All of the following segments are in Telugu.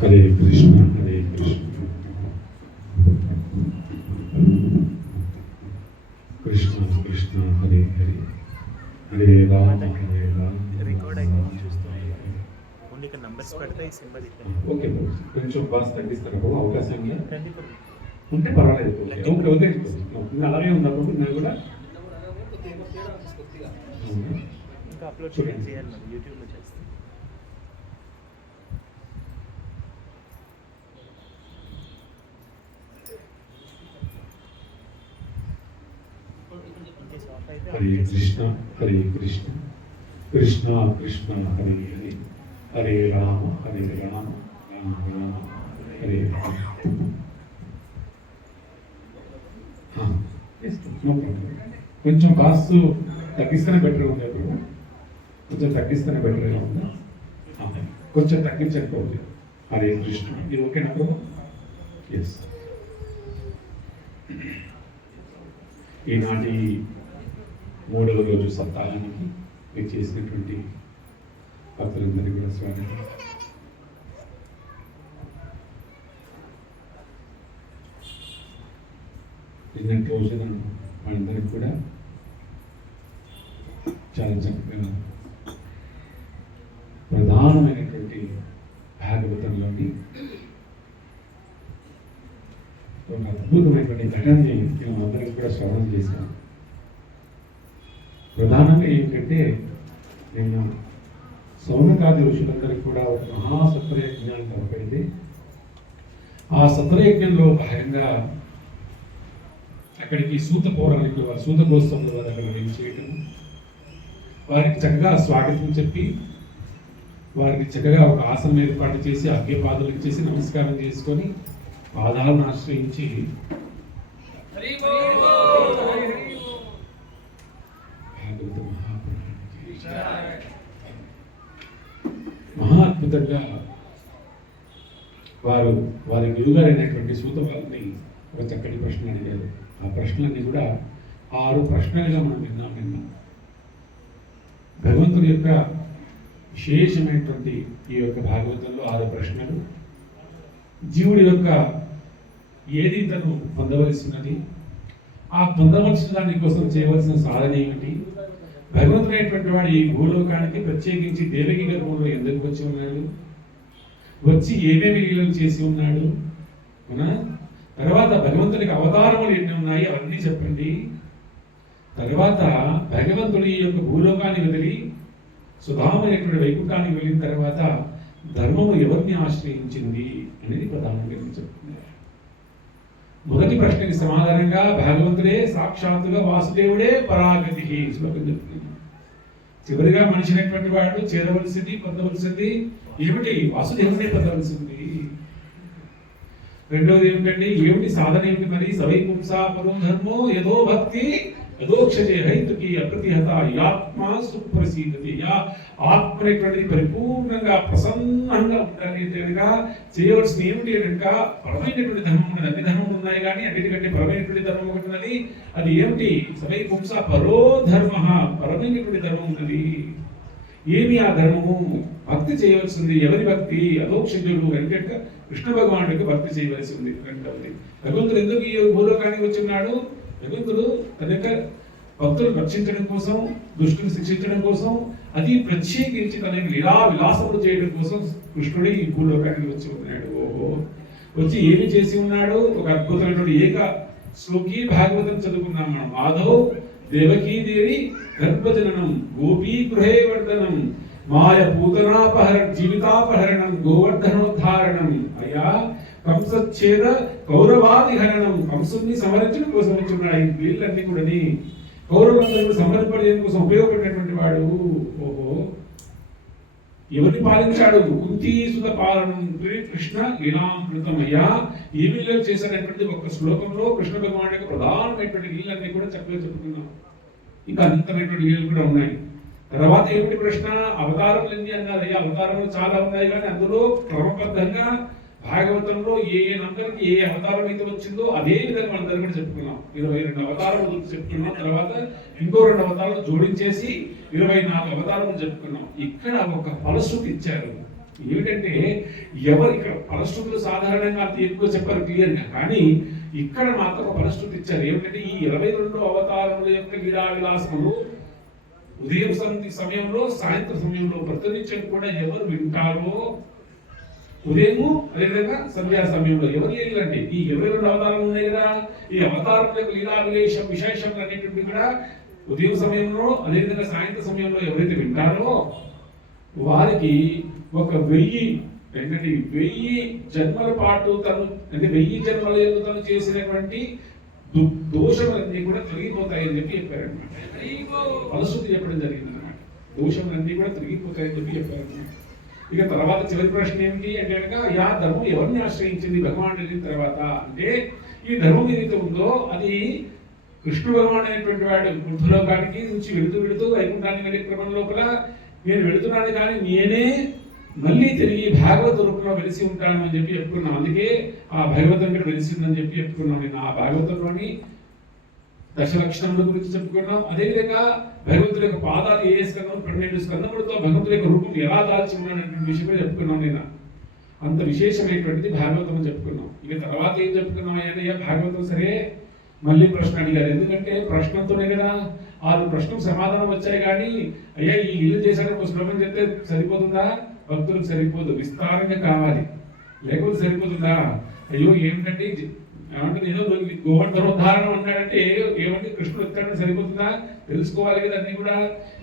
హరే కృష్ణ హరే కృష్ణ కృష్ణ కృష్ణ హరే హరే హరే రామ హరే రామ. రికార్డ్ అయింది చూస్తుంది. ఓన్లీ ఇక్కడ నంబర్స్ పెడితే ఈ సింబల్ ఇక్కడ. ఓకే కొంచెం బాగా తగ్గిస్తారు కదా అవకాశం ఉంటే పర్వాలేదు. ఓకే ఓకే అలాగే ఉన్నప్పుడు నేను కూడా ఇంకా అప్లోడ్ చేయాలి మరి యూట్యూబ్లో చేస్తే. హరే కృష్ణ హరే కృష్ణ కృష్ణ కృష్ణ హరే హరే హరే రామ హరే రామ రామ రామ హరే హరే. కొంచెం కాస్ట్ తగ్గిస్తేనే బెటర్గా ఉంది. ఇప్పుడు కొంచెం తగ్గిస్తేనే బెటర్గా ఉంది. కొంచెం తగ్గించకపోతే హరే కృష్ణ. ఇది ఓకేనా బ్రో? ఎస్. ఈనాటి 3వ రోజు సప్తాహానికి మీరు చేసినటువంటి భక్తులందరికీ కూడా స్వాగతం. నిన్నటి రోజున వాళ్ళందరికీ కూడా చాలా చక్కగా ప్రధానమైనటువంటి భాగవతంలోని ఒక అద్భుతమైనటువంటి ఘటనని మేము అందరికీ కూడా శ్రవణం చేశాం. ప్రధానంగా ఏంటంటే నేను సౌనకాది ఋషులందరికీ కూడా ఒక మహాసత్రయజ్ఞాన్ని తలపైంది. ఆ సత్రయజ్ఞంలో భాగంగా అక్కడికి సూత పౌరాణికులు వారు సూత గోస్వాములు వారు అక్కడ వెళ్ళి చేయటం, వారికి చక్కగా స్వాగతం చెప్పి వారికి చక్కగా ఒక ఆసనం ఏర్పాటు చేసి అర్ఘ్యపాదులు ఇచ్చేసి నమస్కారం చేసుకొని పాదాలను ఆశ్రయించి మహాద్భుతంగా వారు వారి గురుగారైనటువంటి సూత వారిని ఒక చక్కటి ప్రశ్న అడిగారు. ఆ ప్రశ్నలన్నీ కూడా 6 ప్రశ్నలుగా మనం విన్నాం. భగవంతుడి యొక్క విశేషమైనటువంటి ఈ యొక్క భాగవతంలో 6 ప్రశ్నలు. జీవుడి యొక్క ఏది తను పొందవలసినది, ఆ పొందవలసిన దానికోసం చేయవలసిన సాధన ఏమిటి, భగవంతుడైనటువంటి వాడు ఈ భూలోకానికి ప్రత్యేకించి దేవకి గర్భంలో ఎందుకు వచ్చి ఉన్నాడు, వచ్చి ఏమేమి లీలలు చేసి ఉన్నాడు, తర్వాత భగవంతుడికి అవతారములు ఎన్ని ఉన్నాయి అవన్నీ చెప్పండి. తర్వాత భగవంతుడి యొక్క భూలోకాన్ని వదిలి సుధామైనటువంటి వైకుంఠానికి వెళ్ళిన తర్వాత ధర్మము ఎవరిని ఆశ్రయించింది అనేది ప్రధానంగా చెప్తున్నారు. మొదటి ప్రశ్నకి సమాధానంగా భగవంతుడే సాక్షాత్తుగా వాసుదేవుడే పరాగతి శ్లోకం చెప్తుంది. చివరిగా మనిషి అయినటువంటి వాడు చేరవలసింది పొందవలసింది ఏమిటి? వాసుదేవుడే పొందవలసింది. రెండవది ఏమిటండి? ఏమిటి సాధన ఏమిటి? మరి సవై పుంసా పరో ధర్మో యదో భక్తి యదోక్షజే హైతుకి అప్రతిహత యాత్మ సుప్రసీదతి. ఆత్మనేటువంటిది పరిపూర్ణంగా ప్రసన్నంగా ఉండాలి. తేలిగా చేయవలసిన ఏమిటి కనుక పరమైనటువంటి ధర్మం ఉన్నది. అన్ని ధర్మములు ఉన్నాయి కానీ అన్నిటికంటే పరమైనటువంటి ధర్మం ఒకటి ఉన్నది. అది ఏమిటి? సవై పుంసా పరో ధర్మ, పరమైనటువంటి ధర్మం ఉన్నది. ఏమి ఆ ధర్మము? భక్తి చేయవలసింది. ఎవరి భక్తి? అదోక్షజుడు వెంకట కృష్ణ భగవానుడికి భక్తి చేయవలసి ఉంది. రెండవది భగవంతుడు ఎందుకు ఈ భూలోకానికి వచ్చి ఉన్నాడు? భగవంతుడు తన యొక్క భక్తులు రక్షించడం కోసం, దుష్టులు శిక్షించడం కోసం, అది ప్రత్యేకించి తన విలాసములు చేయడం కోసం కృష్ణుడే ఈ భూలోకానికి వచ్చి ఉన్నాడు. ఓహో, వచ్చి ఏమి చేసి ఉన్నాడు? ఒక అద్భుతమైనటువంటి ఏక శ్లోకి భాగవతం చదువుకున్నాం మనం. మాధవ్ దేవకీదేవి గర్భజననం, గోపీ గృహే వర్ధనం, మాయ పూతనాపహరణ జీవితాపహరణం, గోవర్ధనోద్ధారణం. అయ్యా కంసచ్ఛేద కౌరవాదిహరణం, కంసుని సంహరించడం కోసం వచ్చున్నాడు. వీళ్ళన్నీ కూడా కౌరవులందరూ సంహరింపడం కోసం ఉపయోగపడినటువంటి వాడు. ఓహో, ఎవరిని పాలించాడు? కుంతీ సుత పాలనం కృష్ణ లీలామృతమయ్యా. ఈ లీలలు చేసినటువంటి ఒక శ్లోకంలో కృష్ణ భగవాన్ యొక్క ప్రధానమైనటువంటి లీలన్నీ కూడా చక్కగా చెప్పుకున్నాం. ఇంకా అనంతమైనటువంటి లీలలు కూడా ఉన్నాయి. తర్వాత ఏమిటి ప్రశ్న? అవతారములు ఎన్ని అన్నారు. అయ్యా అవతారములు చాలా ఉన్నాయి కానీ అందులో క్రమబద్ధంగా భాగవతంలో ఏ నంబర్కి ఏ అవతారం అయితే వచ్చిందో అదే విధంగా మనందరం కూడా చెప్పుకున్నాం. 22 అవతారాలు చెప్పుకున్నాం. తర్వాత ఇంకో 2 అవతారాలు జోడించేసి 24 అవతారాలు చెప్పుకున్నాం. ఇక్కడ ఒక ఫలశ్రుతి ఇచ్చారు. ఏమిటంటే ఎవరు ఇక్కడ ఫలశ్రుతులు సాధారణంగా అంత ఎక్కువ చెప్పారు క్లియర్గా, కానీ ఇక్కడ మాత్రం ఒక ఫలశ్రుతి ఇచ్చారు. ఏమిటంటే ఈ 22 అవతారముల యొక్క లీలా విలాసములు ఉదయం సమయంలో సాయంత్రం సమయంలో ప్రతినిత్యం కూడా ఎవరు వింటారో, ఉదయము అదేవిధంగా సంధ్యా సమయంలో ఎవరు లీలంటే ఈ 22 అవతారాలు ఉన్నాయి కదా, ఈ అవతారం యొక్క లీలా విశేషం అనేటువంటి కూడా ఉదయం సమయంలో అదేవిధంగా సాయంత్రం సమయంలో ఎవరైతే వింటారో వారికి ఒక 1000 జన్మల పాటు తను అంటే 1000 జన్మల తను చేసినటువంటి దోషములన్నీ కూడా తొలగిపోతాయని చెప్పి చెప్పారనమాట. ఫలశ్రుతి చెప్పడం జరిగింది అనమాట. దోషములన్నీ కూడా తొలగిపోతాయని చెప్పి చెప్పారనమాట. ఇక తర్వాత చివరి ప్రశ్న ఏమిటి అంటే కనుక యా ధర్మం ఎవరిని ఆశ్రయించింది భగవాన్ వెళ్ళిన తర్వాత అంటే ఈ ధర్మం ఏదైతే ఉందో అది కృష్ణ భగవాన్ అనేటువంటి వాడు వృద్ధులోకానికి నుంచి వెళుతూ వైకుంఠానికి వెళ్ళే క్రమం లోపల నేను వెళుతున్నాను కానీ నేనే మళ్ళీ తిరిగి భాగవత రూపంలో వెలిసి ఉంటాను అని చెప్పి చెప్పుకున్నాం. అందుకే ఆ భగవతం ఇక్కడ వెలిసిందని చెప్పి చెప్పుకున్నాం. నేను ఆ భాగవతంలోని దశలక్షణముల గురించి చెప్పుకున్నాం. అదేవిధంగా భగవంతుడి యొక్క పాదాలు ఏ స్కందం 12 స్కందములతో భగవంతుడి యొక్క రూపం ఎలా దాల్చి ఉన్నటువంటి విషయం కూడా చెప్పుకున్నాం. నేను అంత విశేషమైనటువంటిది భాగవతం చెప్పుకున్నాం. ఇక తర్వాత ఏం చెప్పుకున్నాం అయ్యా భాగవతం సరే మళ్ళీ ప్రశ్న అడిగారు. ఎందుకంటే ప్రశ్నతోనే కదా ఆ ప్రశ్నకు సమాధానం వచ్చాయి, కానీ అయ్యా ఈ ఇల్లు చేశాక ఒక శ్లోకం చెప్తే సరిపోతుందా? భక్తులకు సరిపోదు, విస్తారంగా కావాలి, లేకపోతే సరిపోతుందా? అయ్యో ఏమిటంటే ఏమంటే ఏదో గోవర్ధనోద్ధారణం అన్నాడంటే ఏమంటే కృష్ణుడు ఎక్కడ సరిపోతుందా? తెలుసుకోవాలి కదా అన్ని కూడా.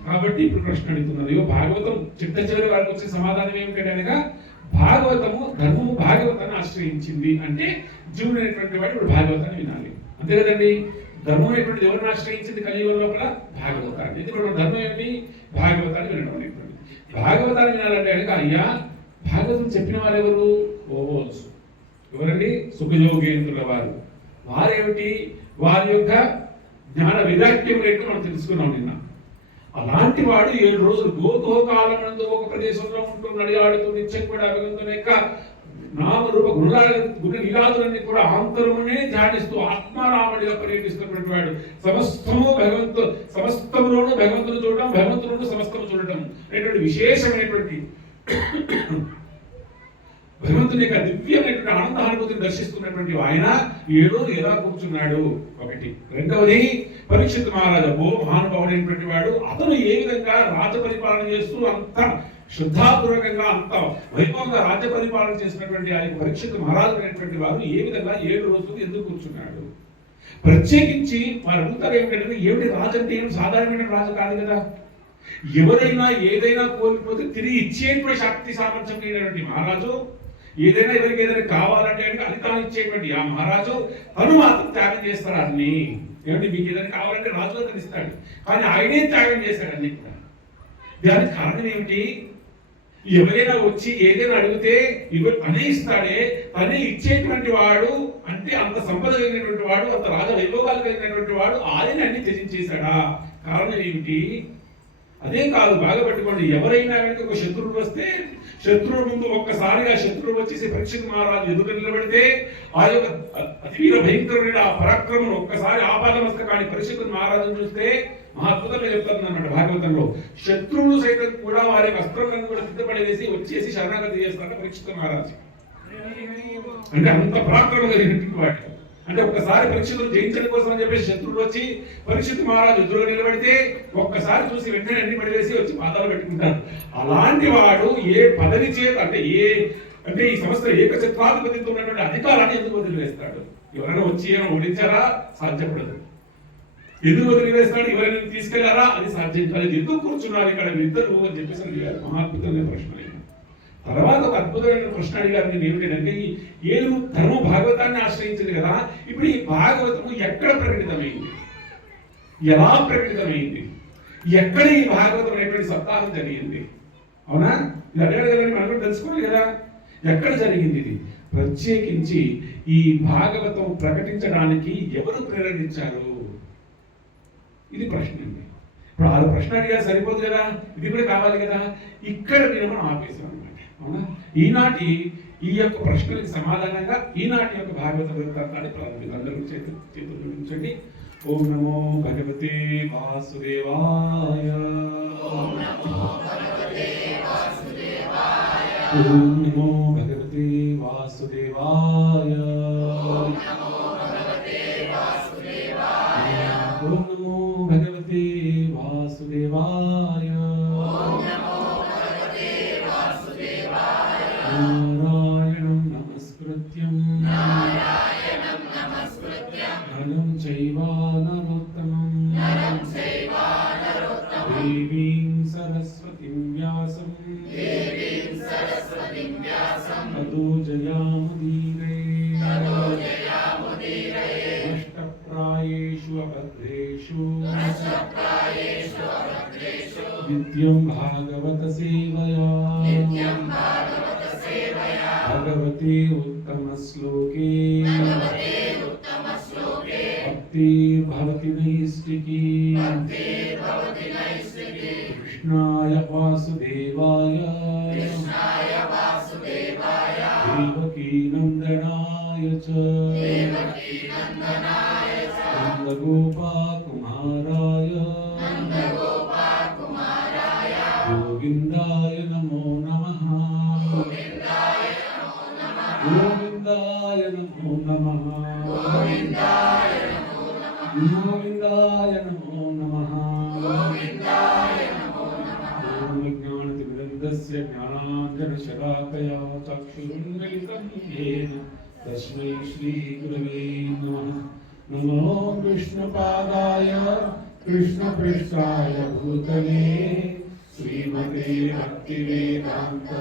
కాబట్టి ఇప్పుడు ప్రశ్న అడుగుతున్నారు. అయ్యో భాగవతం చిట్ట చివరి వారికి వచ్చే సమాధానం ఏమిటంటే అనగా భాగవతము ధర్మము భాగవతాన్ని ఆశ్రయించింది అంటే జీవుడు అనేటువంటి వాడు ఇప్పుడు భాగవతాన్ని వినాలి, అంతే కదండి. ధర్మం అనేటువంటిది ఎవరిని ఆశ్రయించింది కలియుగం లోపల? భాగవతాన్ని. ఎందుకంటే ధర్మం ఏంటి? భాగవతాన్ని వినడం అనేటువంటి. భాగవతాన్ని వినాలంటే కనుక అయ్యా భాగవతం చెప్పిన వారు ఎవరు? ఓవోల్స్ ఎవరండి? సుఖయోగేంద్రుల వారు. వారేమిటి? వారి యొక్క జ్ఞాన వైరాగ్యం ఏంటో మనం తెలుసుకున్నాం నిన్న. అలాంటి వాడు 7 రోజులు గోకాలమందు ఒక ప్రదేశంలో ఉంటూ నడియాడుతూ నిత్యం కూడా భగవంతుని యొక్క నామరూప గుణ లీలాదులన్నీ కూడా ఆంతరమునే ధ్యానిస్తూ ఆత్మారాముడిగా పర్యటిస్తున్నటువంటి వాడు. సమస్తములోనూ భగవంతుని చూడటం, భగవంతుడు సమస్తము చూడటం అనేటువంటి విశేషమైనటువంటి భగవంతుని యొక్క దివ్యమైనటువంటి ఆనందానుభూతిని దర్శిస్తున్నటువంటి ఆయన 7 రోజులు ఎలా కూర్చున్నాడు ఒకటి. రెండవది పరీక్షిత్ మహారాజు మహానుభావుడైనటువంటి వాడు. అతను ఏ విధంగా రాజ పరిపాలన చేస్తూ అంత శ్రద్ధాపూర్వకంగా అంత వైభవంగా రాజ్య పరిపాలన చేసినటువంటి ఆ పరీక్షిత్ మహారాజు అనేటువంటి వారు ఏ విధంగా 7 రోజులు ఎందుకు కూర్చున్నాడు? ప్రత్యేకించి వారు అడుగుతారు ఏమిటంటే ఏమిటి రాజు అంటే ఏమి సాధారణమైన రాజు కాదు కదా. ఎవరైనా ఏదైనా కోల్పోతే తిరిగి ఇచ్చేటువంటి శక్తి సామర్థ్యం లేనటువంటి మహారాజు, ఏదైనా ఎవరికి ఏదైనా కావాలంటే అది తాను ఇచ్చేటువంటి ఆ మహారాజు తను మాత్రం త్యాగం చేస్తారు అన్ని. ఏమిటి మీకు ఏదైనా కావాలంటే రాజు అతను ఇస్తాడు, కానీ ఆయనే త్యాగం చేశాడు అన్ని కూడా. దానికి కారణం ఏమిటి? ఎవరైనా వచ్చి ఏదైనా అడిగితే అనే ఇస్తాడే, తనే ఇచ్చేటువంటి వాడు అంటే అంత సంపద కలిగినటువంటి వాడు, అంత రాజ వైభోగాలు కలిగినటువంటి వాడు ఆయన అన్ని త్యజించేశాడా? కారణం ఏమిటి? అదే కాదు, బాగా పట్టుకోండి. ఎవరైనా కనుక ఒక శత్రువుడు వస్తే శత్రువుడు ముందు ఒక్కసారిగా శత్రువు వచ్చేసి పరీక్షిత్ మహారాజు ఎదురు నిలబడితే ఆ యొక్క అతివీర భయంకరమైన ఆ పరాక్రమం ఒక్కసారి ఆపాదమస్తకాన్ని పరీక్షిత్ మహారాజును చూస్తే మహాద్భుతంగా చెప్తారు అన్నమాట భాగవతంలో. శత్రువులు సైతం కూడా వారి యొక్క అస్త్రాలను కూడా సిద్ధపడి వేసి వచ్చేసి శరణాగతి చేస్తాడు పరీక్షిత్ మహారాజు. అంటే అంత పరాక్రమం కలిగినటువంటి వాడు. అంటే ఒక్కసారి పరీక్షితులు జయించడం కోసం అని చెప్పేసి శత్రువులు వచ్చి పరీక్షిత్ మహారాజు ఎదురుగా నిలబడితే ఒక్కసారి చూసి వెంటనే అన్ని పడివేసి వచ్చి పాదాలు పెట్టుకుంటారు. అలాంటి వాడు ఏ పదవి చేత అంటే ఈ సంస్థ ఏకఛత్రాధిపతితో ఉన్నటువంటి అధికారాన్ని ఎందుకు వదిలివేస్తాడు? ఎవరైనా వచ్చి ఏమైనా ఓడించారా? సాధ్యపడదు. ఎందుకు వదిలివేస్తాడు? ఎవరైనా తీసుకెళ్లారా? అది సాధ్యం కాదు. ఎందుకు కూర్చున్నారు ఇక్కడ ఇద్దరు అని చెప్పేసి అడిగారు. మహాద్భుతమైన ప్రశ్న. తర్వాత ఒక అద్భుతమైన ప్రశ్న అడిగారు. నేను ఏమిటంటే ఏడు ధర్మం భాగవతాన్ని ఆశ్రయించింది కదా, ఇప్పుడు ఈ భాగవతము ఎక్కడ ప్రకటితమైంది, ఎలా ప్రకటితమైంది, ఎక్కడ ఈ భాగవతం అనేటువంటి సప్తాహం జరిగింది? అవునా? ఇది అడగాలి కదండి, మనం కూడా తెలుసుకోవాలి కదా ఎక్కడ జరిగింది ఇది. ప్రత్యేకించి ఈ భాగవతం ప్రకటించడానికి ఎవరు ప్రేరేపించారు? ఇది ప్రశ్న అండి. ఇప్పుడు 6 ప్రశ్న అడిగా సరిపోదు కదా, ఇది కూడా కావాలి కదా. ఇక్కడ నేను మనం ఆపేసాం అనమాట. అవునా? ఈనాటి ఈ యొక్క ప్రశ్నలకు సమాధానంగా ఈనాటి యొక్క భాగవత వృత్తాంతాన్ని ప్రారంభించారు. అందరూ చేతులు జోడించండి. ఓం నమో భగవతే వాసుదేవాయ. ఓం నమో భగవతే వాసుదేవాయ. ఓం నమో భగవతే వాసుదేవాయ. నారాయణం నమస్కృత్యం నరం చైవ నరోత్తమం దేవీం సరస్వతిం వ్యాసం తతో జయాముదీరయే. నష్టప్రాయేషు అభద్రేషు నిత్యం భాగవత సేవయా. భగవతే ఉత్తమ శ్లోకే భక్తి భవతి నైష్టికీ. కృష్ణాయ వాసుదేవాయ దేవకీ నందనాయ చ నందగోపాకుమారాయ గోవిందాయ నమో నమః. గోవిందాయ నమో నమః. గోవిందాయ నమో నమః. ఓం జ్ఞానతిమిరన్ధస్య జ్ఞానాంజనశలాకయా చక్షురున్మిలితం యేన తస్మై శ్రీగురవే నమః. నమో విష్ణుపాదాయ కృష్ణపృష్ఠాయ భూతలే శ్రీమతే భక్తివేదాంత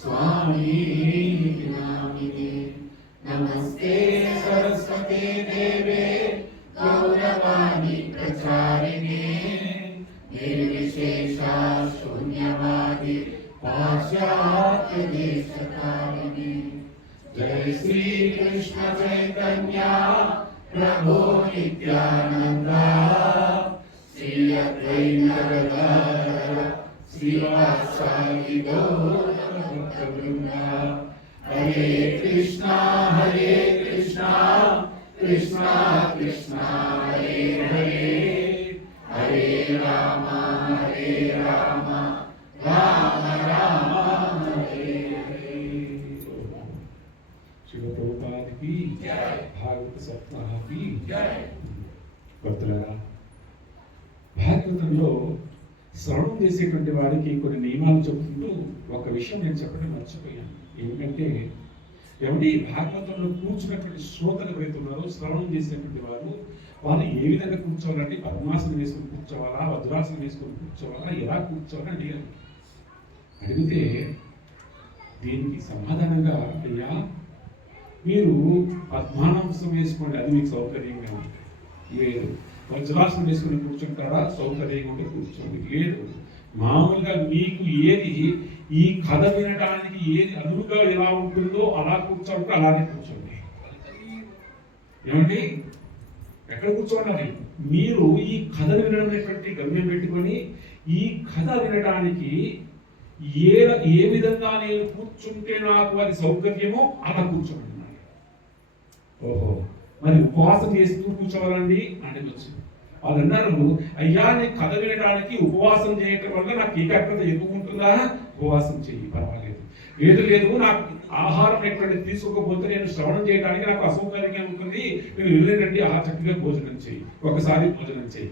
స్వామిని నామినే. నమస్తే సరస్వతే దేవే గౌరవాణి ప్రచారిణే నిర్విశేష శూన్యవాది పాశ్చాత్య దేశకారిణే. జయ శ్రీ కృష్ణ చైతన్య ప్రభు నిత్యానంద శ్రీ అద్వైత గదాధర శ్రీవాసాది గౌర భక్తవృంద. హరే కృష్ణ కృష్ణ కృష్ణ హరే హరే హరే రామ రామ రామ హరే హరే. శివ ప్రభుపాదికి భాగవత సప్తాహకి భక్తులారా, భాగవతంలో శ్రవణం చేసేటువంటి వారికి కొన్ని నియమాలు చెబుతుంటూ ఒక విషయం నేను చెప్పడం మర్చిపోయాను. ఏమిటంటే ఎవరి భాగవతంలో కూర్చున్నటువంటి శ్రోతలు ఎవరైతే ఉన్నారో శ్రవణం చేసేటువంటి వాళ్ళు ఏ విధంగా కూర్చోవాలంటే పద్మాసనం వేసుకొని కూర్చోవాలా, వజ్రాసనం వేసుకొని కూర్చోవాలా, ఎలా కూర్చోవాలని అడిగారు. అడిగితే దీనికి సమాధానంగా అయ్యా మీరు పద్మానాంసం వేసుకోండి, అది మీకు సౌకర్యంగా ఉంటుంది. లేదు వజ్రాసనం వేసుకుని కూర్చుంటారా, సౌకర్యంగా ఉంటే కూర్చోండి. లేదు మామూలుగా మీకు ఏది ఈ కథ వినడానికి ఏది అనువుగా ఎలా ఉంటుందో అలా కూర్చోండి, అలానే కూర్చోండి. ఏమండి ఎక్కడ కూర్చోండి? మీరు ఈ కథ వినడం అనేటువంటి గమ్యం పెట్టుకొని ఈ కథ వినడానికి ఏ విధంగా నేను కూర్చుంటే నాకు అది సౌకర్యమో అలా కూర్చోండి. ఓహో మరి ఉపవాసం చేస్తూ కూర్చోవాలండి అంటే వచ్చింది. వాళ్ళు అన్నారు, అయ్యా నీ కథ వినడానికి ఉపవాసం చేయటం వల్ల నాకు ఏకాగ్రత ఎక్కువ ఉంటుందా? ఉపవాసం చెయ్యి, పర్వాలేదు. లేదు నాకు ఆహారం ఎటువంటి తీసుకోకపోతే నేను శ్రవణం చేయడానికి నాకు అసౌకర్యంగా ఉంటుంది, నేను వెళ్ళేదండి చక్కగా భోజనం చెయ్యి, ఒకసారి భోజనం చెయ్యి.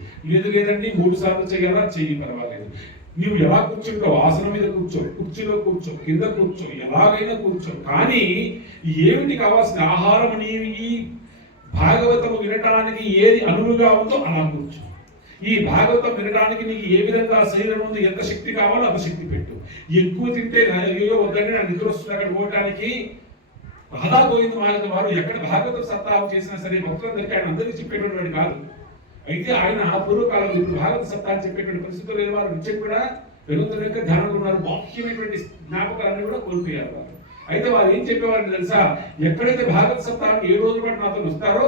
లేదండి 3 సార్లు చేయాలా, చెయ్యి, పర్వాలేదు. నువ్వు ఎలా కూర్చుంటావు, ఆసనం మీద కూర్చో, కుర్చీలో కూర్చో, కింద కూర్చో, ఎలాగైనా కూర్చో, కానీ ఏమిటి కావాల్సిన ఆహారం నీవు ఈ భాగవతము వినటానికి ఏది అనువుగా ఉందో అలా కూర్చో. ఈ భాగవతం వినడానికి నీకు ఏ విధంగా శరీరం ఉంది, ఎంత శక్తి కావాలో అంత శక్తి పెట్టు. ఎక్కువ తింటే అయ్యో వద్దని నాకు నిద్ర వస్తుంది అక్కడ పోవటానికి రాధా గోవింద మహారాజు వారు ఎక్కడ భాగవతం సప్తాహం చేసినా సరే భక్తులందరికీ ఆయన అందరికీ చెప్పేటటువంటి కాదు. అయితే ఆయన పూర్వకాలంలో ఇప్పుడు భాగవత సప్తాహం చెప్పేటువంటి పరిస్థితులు లేని వారు నిత్యం కూడా వెలుగుతున్న యొక్క ధ్యానంలో ఉన్నారు. బాహ్యమైనటువంటి జ్ఞాపకాలన్నీ కూడా కోల్పోయారు వారు. అయితే వారు ఏం చెప్పేవారని తెలుసా, ఎక్కడైతే భాగవత సప్తాహం 7 రోజుల పాటు నాతో వస్తారో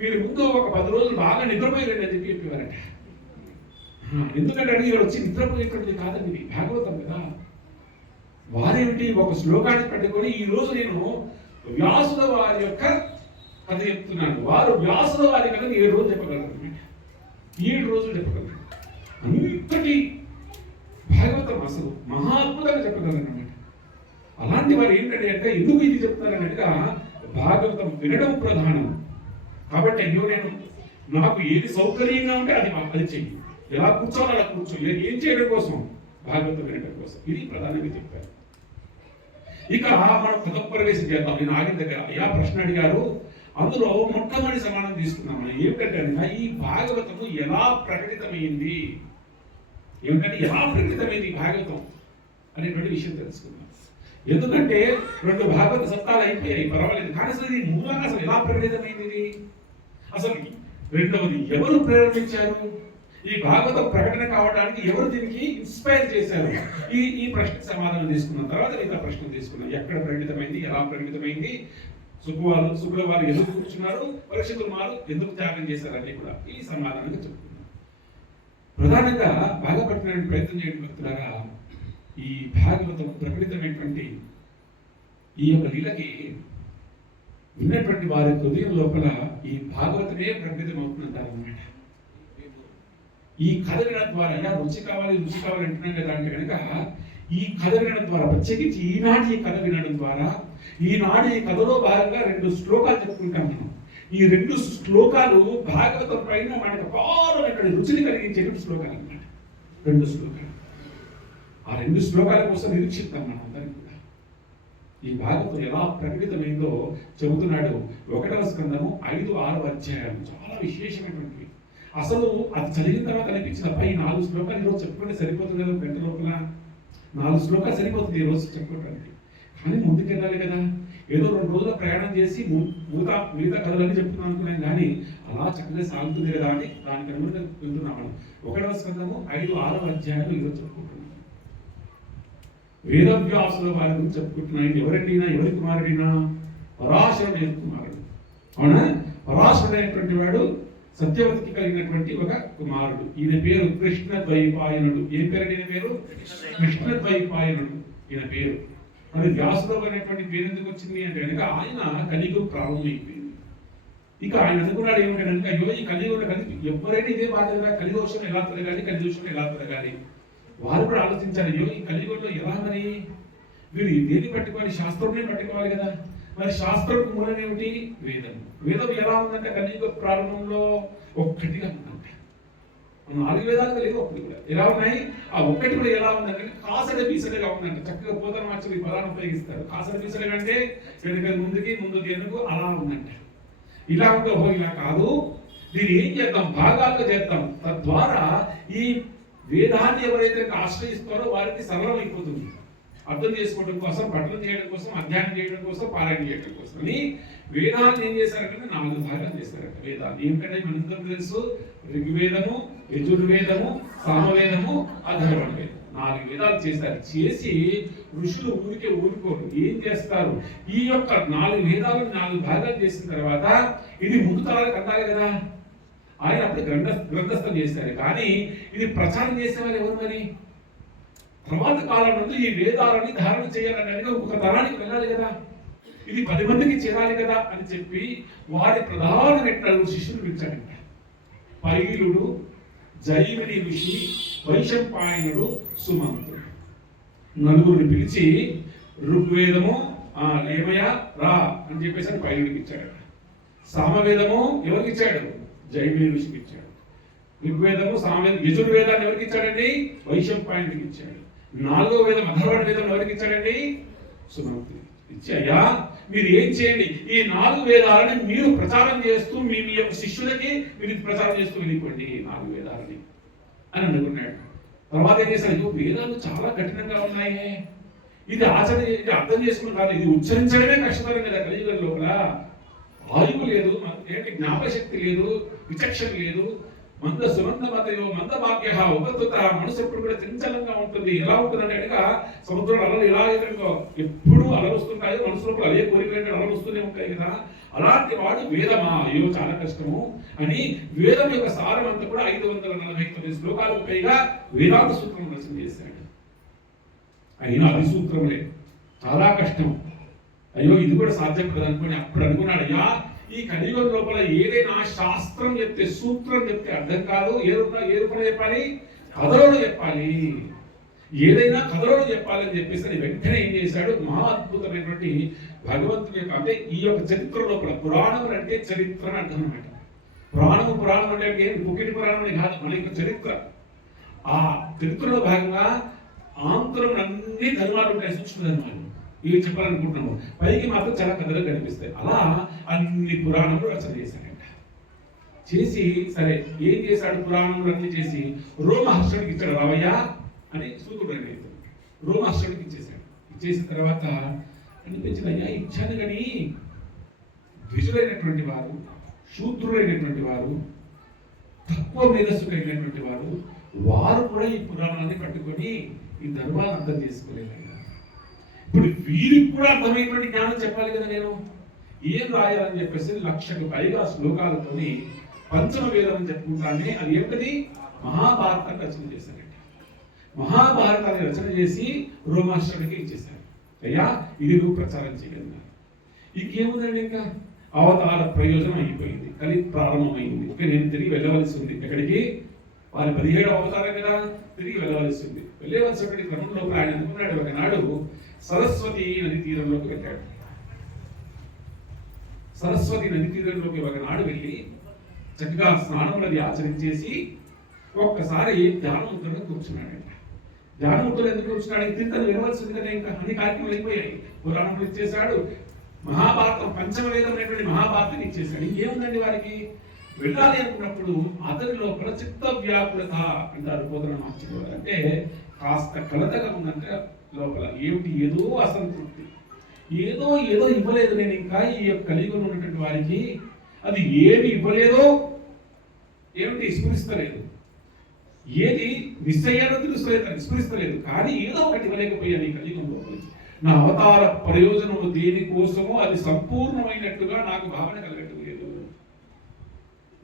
మీరు ముందు ఒక 10 రోజులు బాగా నిద్రపోయారండి అని చెప్పేవారట. ఎందుకంటే అడిగి వచ్చి నిద్రపోయేటువంటిది కాదండి, ఇది భాగవతం కదా. వారేమిటి ఒక శ్లోకాన్ని పట్టుకొని ఈ రోజు నేను వ్యాసుల వారి యొక్క కథ చెప్తున్నాను. వారు వ్యాసుల వారి కథ 7 రోజులు చెప్పగలరు, 7 రోజులు చెప్పగలరు. అంతటి భాగవతం అసలు మహాద్భుతంగా చెప్పగలరు అన్నమాట. అలాంటి వారు ఏంటంటే అంటే ఎందుకు ఇది చెప్తారనగా భాగవతం వినడం ప్రధానం. కాబట్టి అయ్యో నేను నాకు ఏది సౌకర్యంగా ఉంటే అది చెయ్యి, ఎలా కూర్చోవాలో అలా కూర్చో, ఏం చేయడం కోసం భాగవతం వినడం కోసం, ఇది ప్రధానంగా చెప్పారు. ఇక మనం పదప్రవేశం చేద్దాం. నేను ఆగిన దగ్గర అయ్యా ప్రశ్న అడిగారు, అందులో మొట్టమొదటి సమానం తీసుకున్నాం మనం. ఏమిటంటే ఈ భాగవతము ఎలా ప్రకటితమైంది, ఏమిటంటే ఎలా ప్రకటితమైంది ఈ భాగవతం అనేటువంటి విషయం తెలుసుకున్నాం. ఎందుకంటే 2 భాగవత సప్తాలు అయిపోయాయి, పర్వాలేదు, కానీ అసలు ఇది మూలంగా అసలు ఎలా ప్రకటితమైంది ఇది, అసలు రెండవది ఎవరు ప్రేరేపించారు, ఈ భాగవత ప్రకటన కావడానికి ఎవరు దీనికి ఇన్స్పైర్ చేశారు, ఈ ప్రశ్నకు సమాధానం తీసుకున్న తర్వాత మిగతా ప్రశ్న తీసుకున్నాం. ఎక్కడ ప్రకటితమైంది, ఎలా ప్రకటితమైంది, శుక్ల వారు ఎందుకు కూర్చున్నారు, పరీక్షకులు వారు ఎందుకు త్యాగం చేశారని కూడా ఈ సమాధానంగా చెప్తున్నారు. ప్రధానంగా బాగా పట్టిన ప్రయత్నం చేయడం భక్తులారా, ఈ భాగవతం ప్రకటితమైనటువంటి ఈ యొక్క లీలకి విన్నటువంటి వారి హృదయం లోపల ఈ భాగవతమే ప్రకటితం అవుతుందంటారు అన్నమాట. ఈ కథ వినడం ద్వారా రుచి కావాలి అంటున్నాం కదా అంటే కనుక ఈ కథ వినడం ద్వారా, ప్రత్యేకించి ఈనాటి ఈ కథ వినడం ద్వారా, ఈనాడు ఈ కథలో భాగంగా 2 శ్లోకాలు చెప్పుకుంటాం మనం. ఈ 2 శ్లోకాలు భాగవతం పైన మనకు అపారమైన రుచిని కలిగించేటువంటి శ్లోకాలు అన్నమాట. 2 శ్లోకాలు, ఆ 2 శ్లోకాల కోసం నిరీక్షిస్తాం మనం అందరం కూడా. ఈ భాగవతం ఎలా ప్రకటితమైందో చెబుతున్నాడు. 1వ స్కందము 5-6 అధ్యాయాలు చాలా విశేషమైనటువంటివి. అసలు అది చదివిన తర్వాత అనిపించిన పై 4 శ్లోకాలు ఈరోజు చెప్పుకుంటే సరిపోతుంది కదా, గంట లోపల 4 శ్లోకాలు సరిపోతుంది ఈరోజు చెప్పుకోవడానికి. కానీ ముందుకెళ్ళాలి కదా, ఏదో 2 రోజుల ప్రయాణం చేసి మిగతా కథలన్నీ చెప్తున్నాం అనుకున్నాం, కానీ అలా చక్కగా సాగుతుంది కదా అని దానికి అనుగుణంగా వెళ్తున్నాం మనం. 1వ స్కందము 5-6 అధ్యాయాలు ఈరోజు చెప్పుకుంటున్నాం. వేదవ్యాసుల వారి గురించి చెప్పుకుంటున్నాం. ఎవరండినా, ఎవరి కుమారుడినా, పరాశరుడు కుమారుడు. అవునా, పరాశరుడు అయినటువంటి వాడు సత్యవతికి కలిగినటువంటి ఒక కుమారుడు. ఈయన పేరు కృష్ణద్వైపాయనుడు. ఏం పేరు ఈయన పేరు? కృష్ణద్వైపాయనుడు ఈయన పేరు. మరి వ్యాసుడు అనేటువంటి పేరు ఎందుకు వచ్చింది అంటే కనుక ఆయన కలియుగం ప్రారంభమైపోయింది. ఇక ఆయన అనుకున్నాడు ఏమిటంటే అయ్యో ఈ కలియుగంలో ఎవరైనా ఇదే బాధ కదా, కలిదోషం ఎలా తొలగాలి, కలిదోషం ఎలా తొలగాలి. వారు కూడా ఆలోచించారు, అయ్యో ఈ కలియుగంలో ఎలా, మరి వీరు దేన్ని పట్టుకోవాలి, శాస్త్రంనే పట్టుకోవాలి కదా. మరి శాస్త్రం మూలం ఏమిటి? వేదం. వేదం ఎలా ఉందంటే కలియుగ ప్రారంభంలో ఒక్కటిగా ఉందంట. 4 వేదాలు కలిగి ఒకటి కూడా ఎలా ఉన్నాయి, ఆ ఒక్కటి కూడా ఎలా ఉందంటే కాసడ బీసడగా ఉందంట. చక్కగా పోతన మార్చులు ఈ పదాన్ని ఉపయోగిస్తారు. కాసడ బీసడగా అంటే వెనుక ముందుకి వెనుక అలా ఉందంట. ఇలా ఉంటే ఇలా కాదు, దీన్ని ఏం చేద్దాం, భాగాలుగా చేద్దాం. తద్వారా ఈ వేదాన్ని ఎవరైతే ఆశ్రయిస్తారో వారికి సరళమైపోతుంది. అర్థం చేసుకోవడం కోసం, పఠనం చేయడం కోసం, అధ్యయనం చేయడం కోసం, పారాయణ చేయడం కోసం అని వేదాన్ని ఏం చేశారంటే 4 భాగాలు చేశారంట. వేదాన్ని ఏంటంటే మనందరికీ తెలుసు, ఋగ్వేదము, యజుర్వేదము, సామవేదము, అథర్వణ వేదం, 4 వేదాలు చేశారు. చేసి ఋషులు ఊరుకోరు, ఏం చేస్తారు, ఈ యొక్క 4 వేదాలను 4 భాగాలు చేసిన తర్వాత ఇది ముందు తరాలకు అందాలి కదా. ఆయన అప్పుడు గ్రంథస్థం చేశారు. కానీ ఇది ప్రచారం చేసేవారు ఎవరు? మరి తర్వాత కాలం నుండి ఈ వేదాలని ధారణ చేయాలని ఒక తరానికి వెళ్ళాలి కదా, ఇది 10 మందికి చేరాలి కదా అని చెప్పి వారి ప్రధాన శిష్యులు పిలిచాడంట. పైలుడు, జైమిని ఋషి, వైశంపాయనుడు, సుమంతుడు, 4 పిలిచి ఋగ్వేదము లేమయ రా అని చెప్పేసి పైలుడికి ఇచ్చాడట. సామవేదము ఎవరికి ఇచ్చాడు? జైమిని ఋషికి ఇచ్చాడు. ఋగ్వేదము, సామవేదం, యజుర్వేదాన్ని ఎవరికి ఇచ్చాడండి? వైశంపాయనుడికి ఇచ్చాడు. 4వ వేదం అథర్వణ వేదం ఎవరికి ఇచ్చాడండి? సుమంతుడికి ఇచ్చి, అయ్యా మీరు ఏం చేయండి, ఈ 4 వేదాలని మీరు ప్రచారం చేస్తూ మీ యొక్క శిష్యులకి మీరు ప్రచారం చేస్తూ వెళ్ళిపోండి 4 వేదాలని అని అనుకున్నాడు. తర్వాత ఏం చేశాడు, వేదాలు చాలా కఠినంగా ఉన్నాయి, ఇది అర్థం చేసుకుని కాదు, ఇది ఉచ్చరించడమే కష్టతరం కదా. కలియుగం లోపల ఆయువు లేదు, ఏంటి జ్ఞాపశక్తి లేదు, విచక్షణ లేదు. మంద సుమంద మతయో మంద భాగ్య ఉపతుత, మనసు ఎప్పుడు కూడా చంచలంగా ఉంటుంది. ఎలా ఉంటుందంటే కనుక సముద్రంలో అలలు ఎలా ఎదురుగా ఎప్పుడు అలలు వస్తుంటాయో మనసులో అదే కోరికలు అలలు వస్తూనే ఉంటాయి కదా. అలాంటి వాడు వేదమా, అయ్యో చాలా కష్టము అని వేదం యొక్క సారం అంతా కూడా 549 శ్లోకాలకు పైగా వేదాంత సూత్రం రచన చేశాడు. అయినా అది సూత్రములే, చాలా కష్టం. అయ్యో ఇది కూడా సాధ్యం కదా అనుకుని అప్పుడు అనుకున్నాడు, అయ్యా ఈ కలియుగం లోపల ఏదైనా శాస్త్రం చెప్తే, సూత్రం చెప్తే అర్థం కాదు. ఏ రూపంలో చెప్పాలి? కథలో చెప్పాలి. ఏదైనా కథలో చెప్పాలని చెప్పేసి అని వెంటనే ఏం చేశాడు, మహా అద్భుతమైనటువంటి భగవంతుని యొక్క అంటే ఈ యొక్క చరిత్ర లోపల పురాణములు అంటే చరిత్ర అని అర్థం అనమాట. పురాణం అంటే ఏం కుకిటి పురాణం అని కాదు, మన యొక్క చరిత్ర. ఆ చరిత్రలో భాగంగా ఆంతరం అన్ని ధర్మాలు ఉంటాయి, సూక్ష్మ ధర్మాలు. ఇవి చెప్పాలనుకుంటున్నాము, పైకి మాత్రం చాలా కథలు కనిపిస్తాయి. అలా అన్ని పురాణములు రచన చేశాడంట. చేసి సరే ఏం చేశాడు, పురాణములు అన్ని చేసి రోమహర్షుడికి ఇచ్చాడు. రావయ్య అని సూతుడు అనేది రోమహర్షుడికి ఇచ్చేసాడు. ఇచ్చేసిన తర్వాత అనిపించింది, అయ్యా ఇచ్చాను కానీ ద్విజులైనటువంటి వారు, శూద్రులైనటువంటి వారు, తక్కువ మేధస్సు కలిగినటువంటి వారు కూడా ఈ పురాణాన్ని పట్టుకొని ఈ ధర్మాన్ని అర్థం చేసుకోలేదు. ఇప్పుడు వీరికి కూడా అర్థమైనటువంటి జ్ఞానం చెప్పాలి కదా, నేను ఏం రాయాలని చెప్పేసి 1,00,000కు పైగా శ్లోకాలతోని పంచమ వేదం అని చెప్పుకుంటానే అది ఏంటది, మహాభారతాన్ని రచన చేశారంట. మహాభారతాన్ని రచన చేసి రోమాశ్రుడికి ఇచ్చేశారు. అయ్యా ఇది నువ్వు ప్రచారం చేయగలిగినా. ఇంకేముందండి, ఇంకా అవతార ప్రయోజనం అయిపోయింది, కలి ప్రారంభమైంది. ఇక నేను తిరిగి వెళ్ళవలసి ఉంది. ఎక్కడికి, వారి 17వ అవతారం కదా, తిరిగి వెళ్ళవలసి ఉంది. వెళ్ళవలసినటువంటి క్రమంలో ఆయన అనుకున్నాడు, ఒకనాడు సరస్వతి నది తీరంలోకి వెళ్ళాడు. సరస్వతి నది తీరంలోకి ఒకనాడు వెళ్ళి చక్కగా స్నానం నది ఆచరించేసి ఒక్కసారి ధ్యానముద్రగా కూర్చున్నాడంట. ధ్యానముద్రలు ఎందుకు కూర్చున్నాడు, తింతను వెళ్ళవలసింది కదా, ఇంకా అన్ని కార్యక్రమాలు అయిపోయాయి. పురాణములు ఇచ్చేశాడు, మహాభారతం పంచమ వేదం అనేటువంటి మహాభారతం ఇచ్చేశాడు. ఇంకేముందండి వారికి, వెళ్ళాలి అనుకున్నప్పుడు అతని లోపల చిత్త వ్యాకులత అంటారు పోతన మహర్షి. అంటే కాస్త కలతగా ఉందంటే లోపల ఏమిటి, ఏదో అసంతృప్తి, ఏదో ఇవ్వలేదు నేను ఇంకా ఈ యొక్క కలియుగంలో ఉన్నటువంటి వారికి. అది ఏమి ఇవ్వలేదో ఏమిటి స్ఫురిస్తలేదు, ఏది మిస్ అయ్యానో తెలుస్తలేదు, స్ఫురిస్తలేదు. కానీ ఏదో ఒకటి ఇవ్వలేకపోయాను ఈ కలియుగంలో. నా అవతార ప్రయోజనము దేనికోసమో అది సంపూర్ణమైనట్టుగా నాకు భావన కలగట్లేదు.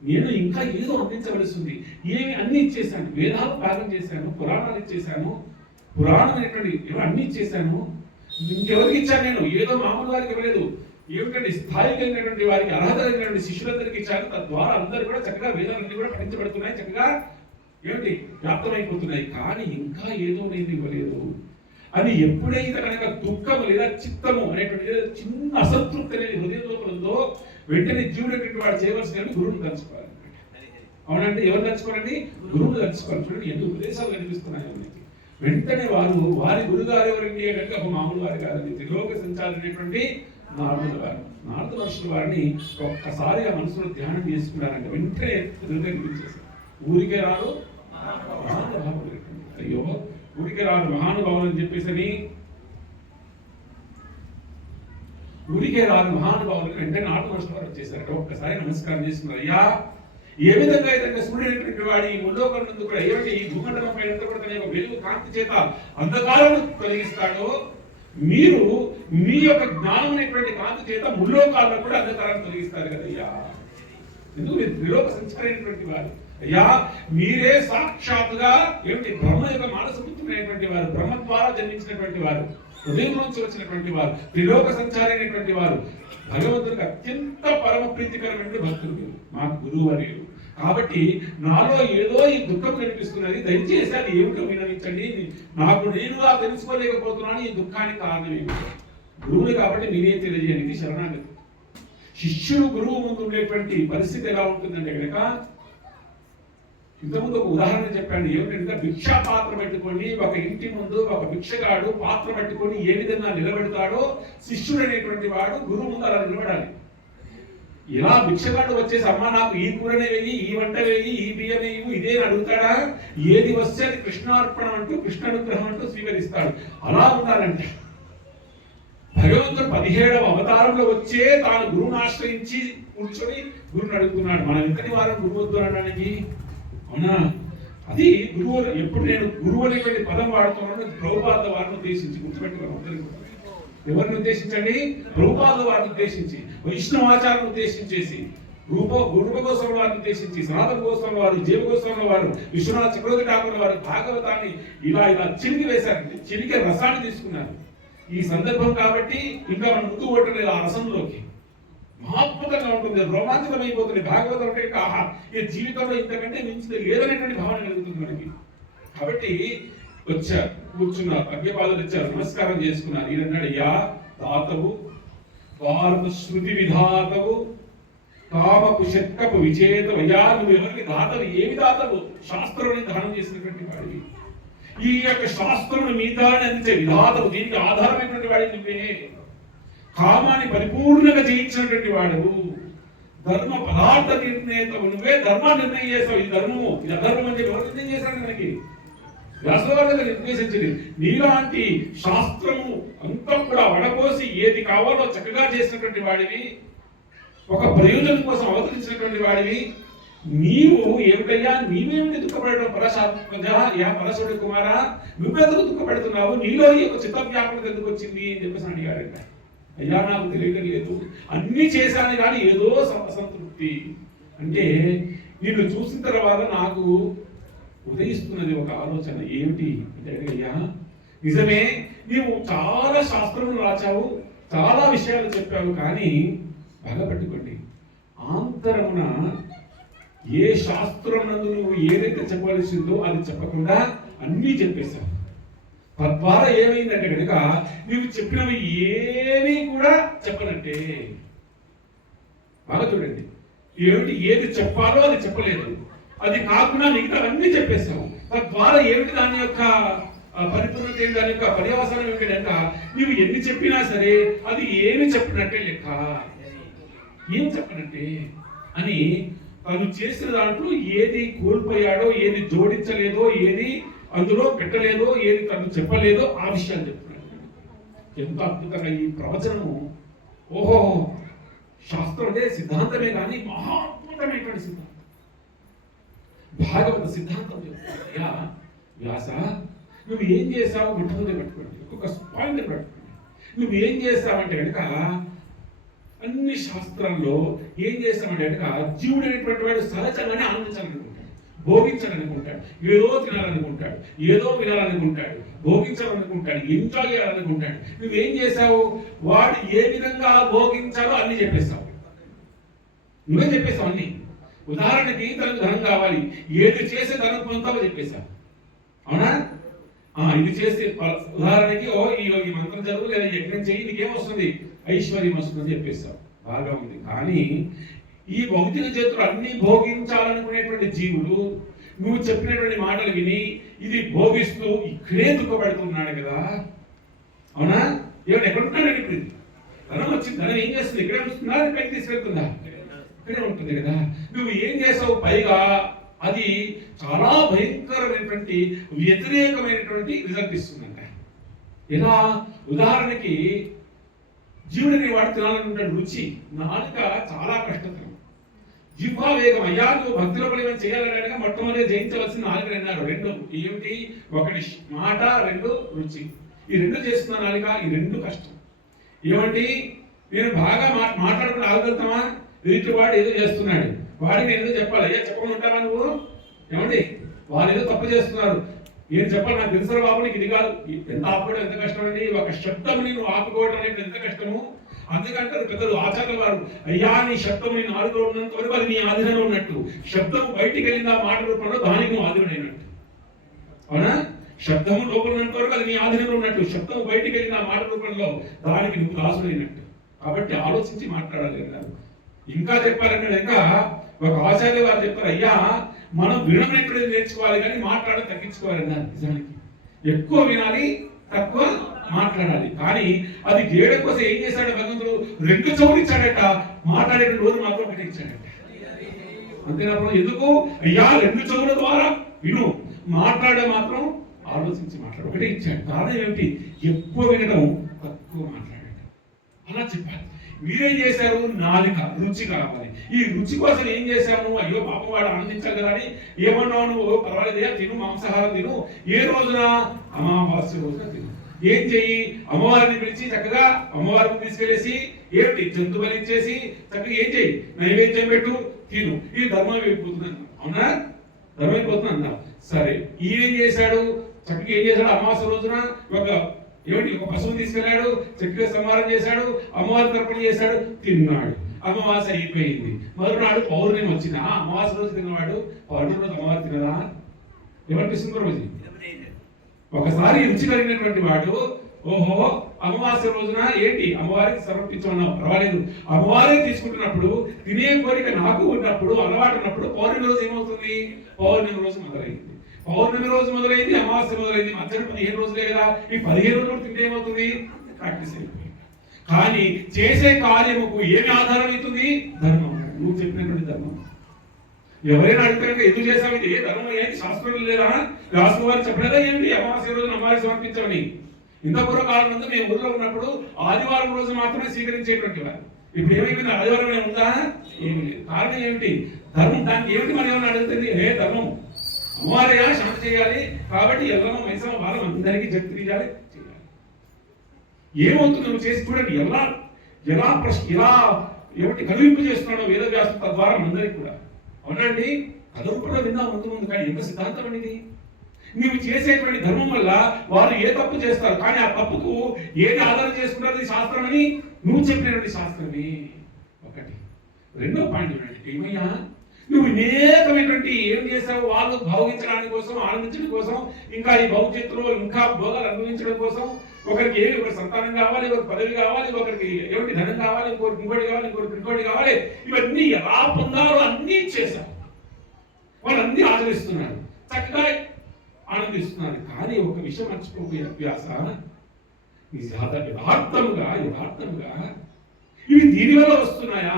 నేను ఇంకా ఏదో అందించవలసింది. ఏమి అన్ని ఇచ్చేసాను, వేదాలు భాగం చేశాను, పురాణాలు ఇచ్చేసాను, పురాణం అనేటువంటి అన్ని ఇచ్చేసాను. ఇంకెవరికి ఇచ్చాను నేను, ఏదో మామూలు వారికి ఇవ్వలేదు. ఏమిటంటే స్థాయి కలిగినటువంటి వారికి, అర్హత కలిగినటువంటి శిష్యులందరికీ ఇచ్చాను. తద్వారా అందరూ కూడా చక్కగా వేదాలన్నీ కూడా పఠించబడుతున్నాయి, చక్కగా ఏమిటి వ్యాప్తమైపోతున్నాయి. కానీ ఇంకా ఏదో నేను ఇవ్వలేదు అని ఎప్పుడైతే కనుక దుఃఖము లేదా చిత్తము అనేటువంటి చిన్న అసంతృప్తి అనేది హృదయ లోపలంలో వెంటనే జీవుడైనటువంటి వాడు చేయవలసిన గురువుని తలుచుకోవాలి. అవునంటే ఎవరు తలుచుకోవాలండి, గురువుని తలుచుకోవాలి. చూడండి ఎన్ని ఉపదేశాలు కనిపిస్తున్నాయి మనకి. వెంటనే వారి గురుగారు ఎవరండి అంటే ఒక మామూలు వారు కాదండి, త్రిలోక సంచారైనటువంటి నారదుల వారు. నారద మహర్షుల వారిని ఒక్కసారిగా మనసులో ధ్యానం చేసుకున్నారంటే వెంటనే హృదయించేశారు. ఊరికే రారు మహానుభావులు, అయ్యో ఊరికే రారు మహానుభావులు అని చెప్పేసి ఊరికే రారు మహానుభావులు వెంటనే నారద మహర్షుల వారు వచ్చేసారట. ఒక్కసారి నమస్కారం చేసుకున్నారు. అయ్యా ఏ విధంగా అయితే సూర్యుడైనటువంటి వాడి ఈ ముల్లోకం నందు కూడా ఏమిటి ఈ భూమండలం పైన కూడా తన యొక్క వెలుగు కాంతి చేత అంధకారం తొలగిస్తాడో, మీరు మీ యొక్క జ్ఞానం అనేటువంటి కాంతి చేత ముల్లోకాలను కూడా అంధకారాన్ని తొలగిస్తారు కదయ్యా. ఎందుకు మీరు త్రిలోక సంచారైనటువంటి వారు. అయ్యా మీరే సాక్షాత్తుగా ఏమిటి బ్రహ్మ యొక్క మానసపుత్రుడైనటువంటి వారు, బ్రహ్మ ద్వారా జన్మించినటువంటి వారు, హృదయం నుంచి వచ్చినటువంటి వారు, త్రిలోక సంచారైనటువంటి వారు, భగవంతుడికి అత్యంత పరమ ప్రీతికరమైన భక్తులు మీరు, మాకు గురువు వర్యులు. కాబట్టి నాలో ఏదో ఈ దుఃఖం కనిపిస్తున్నది, దయచేసి అది ఏమిటో వినవించండి, నాకు నేనుగా తెలుసుకోలేకపోతున్నాను, ఈ దుఃఖానికి కారణం ఏమిటి, గురువుని కాబట్టి మీరే తెలియజేయండి. శరణాగతి. శిష్యుడు గురువు ముందు ఉండేటువంటి పరిస్థితి ఎలా ఉంటుందంటే కనుక, ఇంతకుముందు ఒక ఉదాహరణ చెప్పాను. ఏమిటంటే భిక్షా పాత్ర పెట్టుకొని ఒక ఇంటి ముందు ఒక భిక్షగాడు పాత్ర పెట్టుకొని ఏ విధంగా నిలబెడతాడో శిష్యుడు అనేటువంటి వాడు గురువు ముందు అలా నిలబడాలి. ఇలా భిక్షగాడు వచ్చేసి అమ్మ నాకు ఈ కూరనే వేయి, ఈ వంట వేయి, ఈ బియ్యం వేయి, ఇదే అడుగుతాడా, ఏది వస్తే అది కృష్ణార్పణం అంటూ కృష్ణానుగ్రహం అంటూ స్వీకరిస్తాడు. అలా ఉండాలంటే భగవంతుడు 17వ అవతారంలో వచ్చే తాను గురువును ఆశ్రయించి కూర్చొని గురువుని అడుగుతున్నాడు. మనం ఇంతటి వారం గురువు వద్దు అనడానికి అవునా? అది గురువు. ఎప్పుడు నేను గురువు అనేటువంటి పదం వాడుతున్నాను ప్రభుపాద వారిని ఉద్దేశించి, గుర్తుపెట్టుకున్నాను. ఎవరిని ఉద్దేశించండి? ప్రభుపాద వారిని ఉద్దేశించి, వైష్ణవాచార్యులను ఉద్దేశించేసి, రూపగోస్వామి వారిని ఉద్దేశించి, సనాతన గోస్వామి వారు, జీవ గోస్వామి వారు, విశ్వనాథ చక్రవర్తి ఠాకూర్ వారు భాగవతాన్ని ఇలా చిలికి వేశారండి. చిలికి రసాన్ని తీసుకున్నారు. ఈ సందర్భం కాబట్టి ఇంకా మనం ముందు ఓటలేదు ఆ రసంలోకి. మహాద్భుతంగా ఉంటుంది, రోమాంచకమైపోతుంది. భాగవతం అంటే ఆహా ఈ జీవితంలో ఇంతకంటే మించితే లేదనేటువంటి భావన కలుగుతుంది మనకి. కాబట్టి వచ్చారు కూర్చున్నారు, అర్ఘ్యపాదాలు ఇచ్చారు, నమస్కారం చేసుకున్నారు. ఈయన అన్నాడు, అయ్యా దాతవు, భారత శృతి విధాతవు, కామపు శక్తపు విజేతవు, అయ్యా నువ్వు ఎవరికి దాతవు? ఏమి దాతవు? శాస్త్రం దానం చేసినటువంటి వాడివి. ఈ యొక్క శాస్త్రమును మీదాన్ని అందించే విధాతవు, దీనికి ఆధారమైనటువంటి వాడి నువ్వే. కామాన్ని పరిపూర్ణంగా జయించినటువంటి వాడవు. ధర్మ పదార్థ నిర్ణేతవు నువ్వే. ధర్మాన్ని నిర్ణయం చేస్తావు. ఈ ధర్మము, ఇది అధర్మం అని చెప్పి ఎవరు నిర్ణయం చేశారు? మనకి వ్యాసవాదులు నిర్దేశించింది. నీలాంటి శాస్త్రము అంతా కూడా వడపోసి ఏది కావాలో చక్కగా చేసినటువంటి వాడివి, ఒక ప్రయోజనం కోసం అవతరించినటువంటి వాడివి. నీవు ఏమిటయ్యా, నీవేమిటి దుఃఖపడడం? పరశుడి కుమారా, నువ్వెందుకు దుఃఖపడుతున్నావు? నీలో ఈ యొక్క చిత్త వ్యాపకత ఎందుకు వచ్చింది అని చెప్పేసి అడిగాడంట. అయ్యా నాకు తెలియడం లేదు, అన్ని చేశాను కానీ ఏదో అసంతృప్తి. అంటే నిన్ను చూసిన తర్వాత నాకు ఉదయిస్తున్నది ఒక ఆలోచన. ఏమిటి అంటే, అయ్యా నిజమే, నీవు చాలా శాస్త్రములు రాచావు, చాలా విషయాలు చెప్పావు, కానీ బాగా పట్టుకోండి, ఆంతరమున ఏ శాస్త్రం నందు నువ్వు ఏదైతే చెప్పవలసిందో అది చెప్పకుండా అన్నీ చెప్పేశావు. తద్వారా ఏమైందంటే కనుక నీవు చెప్పినవి ఏమీ కూడా చెప్పనంటే. బాగా చూడండి, ఏమిటి ఏది చెప్పాలో అది చెప్పలేదు, అది కాకుండా మిగతా అన్నీ చెప్పేశావు. తద్వారా ఏమిటి దాని యొక్క పరిపూర్ణత, దాని యొక్క పర్యవసానం ఏమిటంటే నీవు ఎన్ని చెప్పినా సరే అది ఏమి చెప్పినట్టే లెక్క, ఏం చెప్పనంటే అని. తను చేసిన దాంట్లో ఏది కోల్పోయాడో, ఏది జోడించలేదో, ఏది అందులో పెట్టలేదో, ఏది తను చెప్పలేదో ఆ విషయాలు చెప్తున్నాడు. ఎంత అద్భుతంగా ఈ ప్రవచనము! ఓహో, శాస్త్రం అంటే సిద్ధాంతమే కానీ మహా అద్భుతమైనటువంటి సిద్ధాంతం. భాగవత సిద్ధాంతం చెప్తున్నా. వ్యాస నువ్వు ఏం చేసావు? మొట్టమొదటి పెట్టుకోండి, ఒక్కొక్క పాయింట్ పెట్టుకోండి. నువ్వు ఏం చేస్తావంటే కనుక అన్ని శాస్త్రాల్లో ఏం చేస్తామంటే కనుక జీవుడు అనేటువంటి వాడు సహజంగానే ఆనందించాలనుకుంటాడు, భోగించాలనుకుంటాడు, ఏదో తినాలనుకుంటాడు, ఏదో వినాలనుకుంటాడు, భోగించాలనుకుంటాడు, ఎంజాయ్ చేయాలనుకుంటాడు. నువ్వేం చేసావు? వాడు ఏ విధంగా భోగించాలో అన్ని చెప్పేస్తావు. నువ్వే చెప్పేస్తావు అన్ని. ఉదాహరణకి తనకు ధనం కావాలి, ఏది చేసే ధనం పొందుతావో చెప్పేశావు. అవునా? ఇది చేస్తే ఉదాహరణకి ఈ మంత్రం చదువు లేదా యజ్ఞం చేయి, నీకేమొస్తుంది? ఐశ్వర్యం వస్తుందని చెప్పేశావు. బాగా ఉంది. కానీ ఈ భౌతిక చేతులు అన్ని భోగించాలనుకునేటువంటి జీవులు నువ్వు చెప్పినటువంటి మాటలు విని ఇది భోగిస్తూ ఇక్కడే దుఃఖపడుతున్నాడు కదా. అవునా? ఏమైనా ఎక్కడున్నాడు? ఇప్పుడు ధనం వచ్చింది, ధనం ఏం చేస్తుంది? ఇక్కడే వస్తుందా, పైకి తీసుకెళ్తుందా? ఇక్కడే ఉంటుంది కదా. నువ్వు ఏం చేసావు? పైగా అది చాలా భయంకరమైనటువంటి వ్యతిరేకమైనటువంటి రిజల్ట్ ఇస్తుందంట. ఎలా? ఉదాహరణకి జీవుడిని వాడు తినాలనుకుంటాడు, రుచి. నాలుక చాలా కష్టతరం. జిహ్వా వేగం. అయ్యా నువ్వు భక్తుల పని చేయాలనగా మొట్టమొదటి జయించవలసిన నాలుగు అన్నారు. రెండు ఏమిటి? ఒకటి మాట, రెండు రుచి. ఈ రెండు చేస్తున్న నాలుక, ఈ రెండు కష్టం. ఏమండి, నేను బాగా మాట్లాడుకుని ఆగలుగుతామా? ఎదుటి వాడు ఏదో చేస్తున్నాడు, వాడికి నేను ఏదో చెప్పాలి. అయ్యా చెప్పకుండా ఉంటావా నువ్వు? ఏమండి, వాళ్ళు ఏదో తప్పు చేస్తున్నారు, ఏం చెప్పాలి? నాకు తెలుసు బాబు, నీకు ఇది కాదు. ఎంత ఆపుకోవడం ఎంత కష్టం అండి. ఒక శబ్దం నువ్వు ఆపుకోవడం అనేది ఎంత కష్టము. అందుకంటారు పెద్దలు, ఆచార్యుల వారు, అయ్యా నీ శబ్దం నేను ఆదుకోవడంత వరకు అది నీ ఆధీనంలో ఉన్నట్టు. శబ్దం బయటికి వెళ్ళిందా మాట రూపంలో, దానికి నువ్వు ఆధీనమైనట్టు. అవునా? శబ్దము లోపల ఉన్నంత వరకు అది నీ ఆధీనంలో ఉన్నట్టు. శబ్దం బయటికి వెళ్ళిన మాట రూపంలో దానికి నువ్వు దాసుడైనట్టు. కాబట్టి ఆలోచించి మాట్లాడాలి కదా. ఇంకా చెప్పారంటే ఇంకా ఒక ఆచార్య వారు చెప్పారు, అయ్యా మనం వినడం ఎక్కడైతే నేర్చుకోవాలి కానీ మాట్లాడడం తగ్గించుకోవాలి అన్నారు. నిజానికి ఎక్కువ వినాలి, తక్కువ మాట్లాడాలి. కానీ అది చేయడం కోసం ఏం చేశాడు భగవంతుడు? రెండు చెవులు ఇచ్చాడట, మాట్లాడే రోజు మాత్రం ఒకటి ఇచ్చాడట. అంతేనా? ఎందుకు? అయ్యా రెండు చెవుల ద్వారా విను, మాట్లాడే మాత్రం ఆలోచించి మాట్లాడు, ఒకటే ఇచ్చాడు. కారణం ఏమిటి? ఎక్కువ వినడం, తక్కువ మాట్లాడటం. అలా చెప్పాలి. మీరేం చేశారు? నాలుక రుచి కావాలి. ఈ రుచి కోసం ఏం చేశాను? అయ్యో పాపం వాడు ఆనందించాలి కదా అని ఏమన్నావు నువ్వు? పర్వాలేదే, తిను, మాంసాహారం తిను. ఏ రోజున? అమావాస్య రోజున తిను. ఏం చెయ్యి? అమ్మవారిని పిలిచి చక్కగా అమ్మవారిని తీసుకెళ్లేసి ఏమిటి జంతువులు ఇచ్చేసి చక్కగా ఏం చెయ్యి? నైవేద్యం పెట్టు, తిను. ఇది ధర్మం అయిపోతున్నాను. అవునా? ధర్మం అయిపోతున్నా అన్నా. సరే, ఈయనేం చేశాడు? చక్కగా ఏం చేశాడు? అమావాస్య రోజున ఒక పశువుని తీసుకెళ్లాడు, చక్కగా సంహారం చేశాడు, అమ్మవారి తర్పణ చేశాడు, తిన్నాడు. అమావాస్య అయిపోయింది. మరునాడు పౌర్ణమి వచ్చింది. అమావాస్య రోజు తిన్నవాడు పౌర్ణమి రోజు అమ్మవారు తినదా? ఏమనిపిస్తుంది రోజు? ఒకసారి రుచి కలిగినటువంటి వాడు ఓహో అమావాస్య రోజున ఏంటి అమ్మవారికి సమర్పించమన్నావు పర్వాలేదు, అమ్మవారే తీసుకుంటున్నప్పుడు తినే కోరిక నాకు ఉన్నప్పుడు అలవాటు ఉన్నప్పుడు పౌర్ణమి రోజు ఏమవుతుంది? పౌర్ణమి రోజు మొదలైంది. పౌర్ణమి రోజు మొదలైంది, అమావాస్య మొదలైంది, మధ్యలో 15 రోజులే కదా. ఈ 15 రోజులు తింటే ఏమవుతుంది? ప్రాక్టీస్ అయిపోయింది. కానీ చేసే కార్యముకు ఏమి ఆధారం అవుతుంది? ధర్మం. నువ్వు చెప్పినటువంటి ధర్మం. ఎవరైనా అడుగుతారంటే ఎందుకు చేసావు? ఇది ఏ ధర్మం ఏంటి? శాస్త్రం లేదా? రాసు వారు చెప్పలేదా ఏమిటి అమావాస్య రోజున అమ్మవారికి సమర్పించమని? ఇంత పూర్వకాలం ముందు మేము ఊళ్ళో ఉన్నప్పుడు ఆదివారం రోజు మాత్రమే స్వీకరించేటువంటి వారు. ఇప్పుడు ఏమైపోయింది? ఆదివారం ఏమైనా ఉందా? ఏమి లేదు. కారణం ఏమిటి? ధర్మం. దానికి ఏమిటి మనం ఏమైనా అడుగుతుంది? ధర్మం. అమ్మవారిగా శాంతి చేయాలి కాబట్టి ఎల్లమ్మ మైసమ్మ బాలం అందరికీ జగతి చేయాలి. ఏమవుతుంది నువ్వు చేసి చూడండి. ఎలా ఏమిటి కనువింపు చేస్తున్నాడో వేదవ్యాసం తద్వారా అందరికీ కూడా. అవునండి, కదుపులో విందాం ముందు కానీ ఎంత సిద్ధాంతం అనేది. నీవు చేసేటువంటి ధర్మం వల్ల వారు ఏ తప్పు చేస్తారు, కానీ ఆ తప్పుకు ఏది ఆధారం చేసుకుంటారు? శాస్త్రం అని నువ్వు చెప్పినటువంటి శాస్త్రమే ఒకటి. రెండో పాయింట్ ఏంటంటే ఏమయ్యా నువ్వు అనేకమైనటువంటి ఏం చేసావు? వాళ్ళు భావించడానికి కోసం, ఆనందించడం కోసం, ఇంకా ఈ భవిష్యత్తులో ఇంకా భోగాలు అనుభవించడం కోసం ఒకరికి ఒకరి సంతానం కావాలి, ఒకరికి పదవి కావాలి, ఒకరికి ఏమిటి ధనం కావాలి, ఇంకోటి కావాలి, ఇంకోటి కావాలి. ఇవన్నీ ఎలా పొందాలో అన్నీ చేశారు. వాళ్ళన్నీ ఆచరిస్తున్నారు, చక్కగా ఆనందిస్తున్నారు. కానీ ఒక విషయం మర్చిపోయే వ్యాస, యథార్థముగా ఇవి దీనివల్ల వస్తున్నాయా?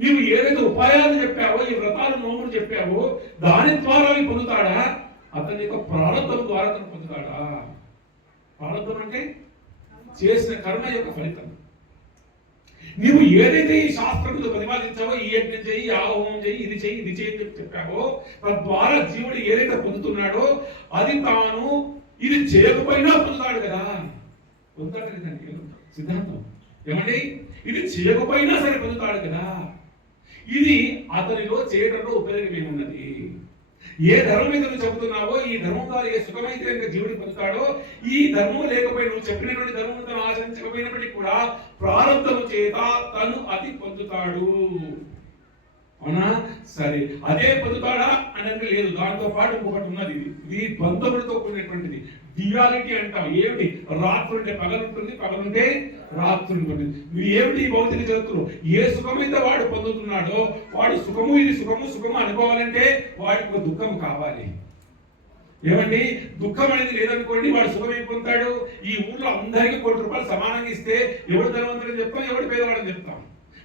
నీవు ఏదైతే ఉపాయాలు చెప్పావో, ఈ వ్రతాలు నోములు చెప్పావో దాని ద్వారా అవి పొందుతాడా? అతని యొక్క ప్రారంభం ద్వారా అతను పొందుతాడా? ప్రారంభం అంటే చేసిన కర్మ యొక్క ఫలితం. నీవు ఏదైతే ఈ శాస్త్రంలో ప్రతిపాదించావో, ఈ యజ్ఞం చేయి, ఆ హోమం చేయి, ఇది చేయి అని చెప్పావో, తద్వారా జీవుడు ఏదైతే పొందుతున్నాడో అది తాను ఇది చేయకపోయినా పొందుతాడు కదా. పొందుతాడు కదండి సిద్ధాంతం. ఏమండి, ఇది చేయకపోయినా సరే పొందుతాడు కదా. ఇది అతనిలో చేయడంలో ఉపయోగం ఏమున్నది? ఏ ధర్మం మీద నువ్వు చెబుతున్నావో, ఈ ధర్మం ద్వారా ఏ సుఖమైతే జీవుడు పొందుతాడో, ఈ ధర్మం లేకపోయి నువ్వు చెప్పినటువంటి ధర్మం తను ఆచరించకపోయినప్పటికీ కూడా ప్రారంభము చేత తను అది పొందుతాడు. అవునా? సరే, అదే పొందుతాడా అని అంటే లేదు. దాంతో పాటు ఇంకొకటి ఉన్నది. ఇది బంధములతో కూడినటువంటిది. డ్యుయాలిటీ అంటాం. ఏమిటి? రాత్రి ఉంటే పగలుంటుంది, పగలుంటే రాత్రి ఉంటుంది. నువ్వు ఏమిటి భౌతిక జగత్తులో ఏ సుఖమైతే వాడు పొందుతున్నాడో, వాడు సుఖము ఇది సుఖము అనుకోవాలంటే వాడికి ఒక దుఃఖం కావాలి. ఏమండి, దుఃఖం అనేది లేదనుకోండి, వాడు సుఖం ఏం పొందుతాడు? ఈ ఊర్లో అందరికీ ₹1 సమానంగా ఇస్తే ఎవడు ధనవంతుడని చెప్తాం, ఎవడు పేదవాడని చెప్తాం.